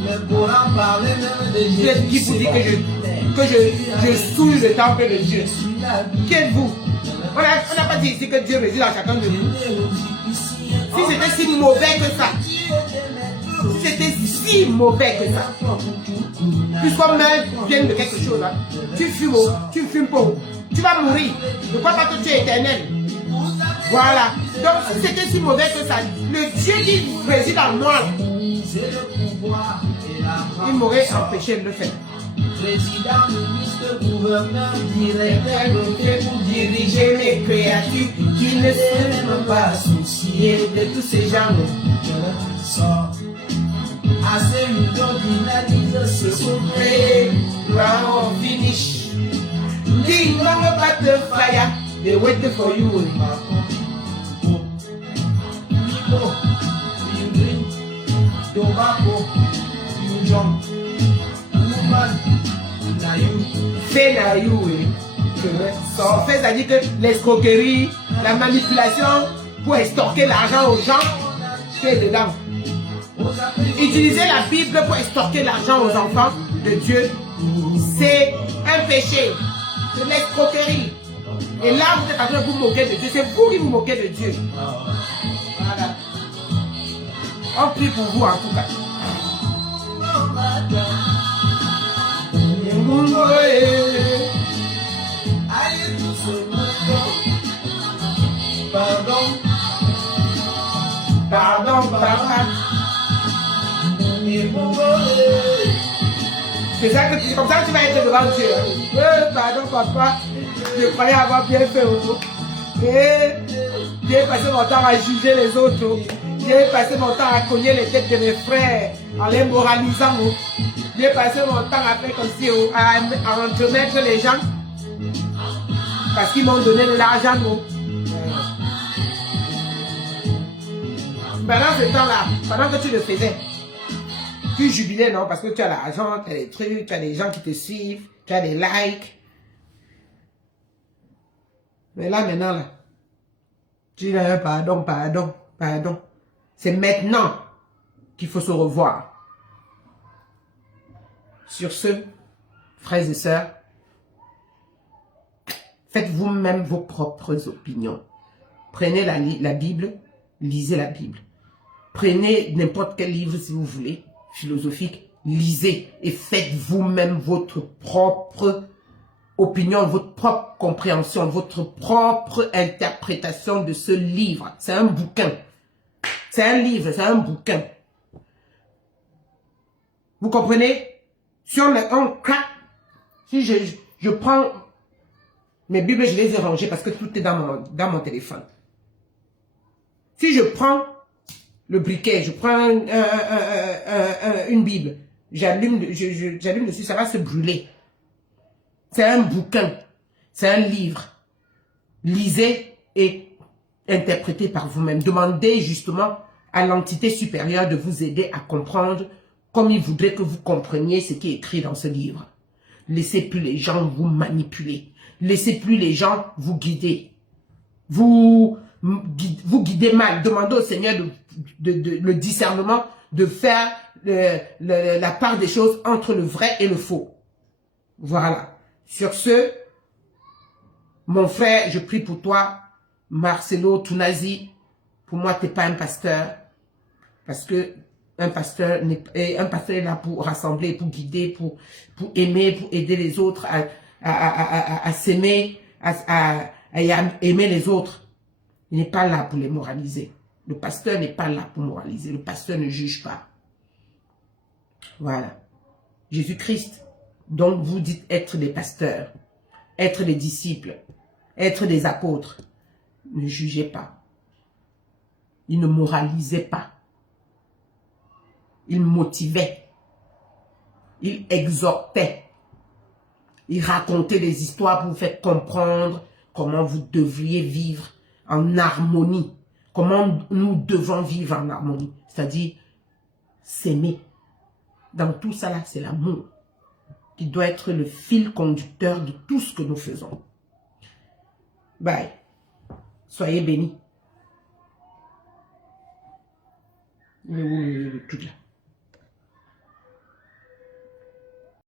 le Coran parlait même de Jésus. Qui vous dit que je souille le temple de Dieu? Qui êtes-vous? On n'a pas dit ici que Dieu réside en chacun de nous. Si c'était si mauvais que ça, si c'était si mauvais que ça, puisqu'on vient de quelque chose, hein, tu fumes pas, tu vas mourir. Ne crois pas que tu es éternel. Voilà. Donc si c'était si mauvais que ça, le Dieu qui réside en moi, il m'aurait empêché de le faire. Président, ministre, gouverneur, directeur, pour diriger mes créatures qui ne s'est même pas soucier de tous ces gens. À ces millions d'analyses se souffrir, round finish. King man about the fire, they waiting for you in my Fenaïou, oui. Fait, c'est-à-dire que l'escroquerie, la manipulation pour extorquer l'argent aux gens, c'est dedans. Utiliser la Bible pour extorquer l'argent aux enfants de Dieu, c'est un péché. C'est l'escroquerie. Et là, vous êtes en train de vous moquer de Dieu. C'est vous qui vous moquez de Dieu. Voilà. On prie pour vous en tout cas. Pardon, papa. C'est ça que comme ça que tu vas être devant Dieu. Pardon, papa. Je croyais avoir bien fait. J'ai passé mon temps à juger les autres. J'ai passé mon temps à cogner les têtes de mes frères en les moralisant. J'ai passé mon temps à faire comme si à entremettre les gens parce qu'ils m'ont donné de l'argent. Pendant ce temps-là, pendant que tu le faisais, tu jubilais, non? Parce que tu as l'argent, tu as des trucs, tu as des gens qui te suivent, tu as des likes. Mais là, maintenant, là, tu dis pardon, pardon, pardon. C'est maintenant qu'il faut se revoir. Sur ce, frères et sœurs, faites vous-même vos propres opinions. Prenez la Bible, lisez la Bible. Prenez n'importe quel livre si vous voulez, philosophique, lisez et faites vous-même votre propre opinion, votre propre compréhension, votre propre interprétation de ce livre. C'est un bouquin. C'est un livre, c'est un bouquin. Vous comprenez? Si on craque, si je prends mes Bibles, je les ai rangées parce que tout est dans mon téléphone. Si je prends le briquet, je prends une Bible, j'allume dessus, ça va se brûler. C'est un bouquin, c'est un livre. Lisez et interprétez par vous-même. Demandez justement à l'entité supérieure de vous aider à comprendre comme il voudrait que vous compreniez ce qui est écrit dans ce livre. Laissez plus les gens vous manipuler. Laissez plus les gens vous guider. Vous guidez mal. Demandez au Seigneur le discernement de faire la part des choses entre le vrai et le faux. Voilà. Sur ce, mon frère, je prie pour toi, Marcelo Tounazi. Pour moi, tu n'es pas un pasteur. Parce que un pasteur est là pour rassembler, pour guider, pour aimer, pour aider les autres à s'aimer, à aimer les autres. Il n'est pas là pour les moraliser. Le pasteur n'est pas là pour moraliser. Le pasteur ne juge pas. Voilà. Jésus-Christ, donc vous dites être des pasteurs, être des disciples, être des apôtres. Ne jugez pas. Il ne moralisait pas. Il motivait. Il exhortait. Il racontait des histoires pour vous faire comprendre comment vous devriez vivre en harmonie. Comment nous devons vivre en harmonie. C'est-à-dire s'aimer. Dans tout ça là, c'est l'amour qui doit être le fil conducteur de tout ce que nous faisons. Bye. Soyez bénis. Tout là.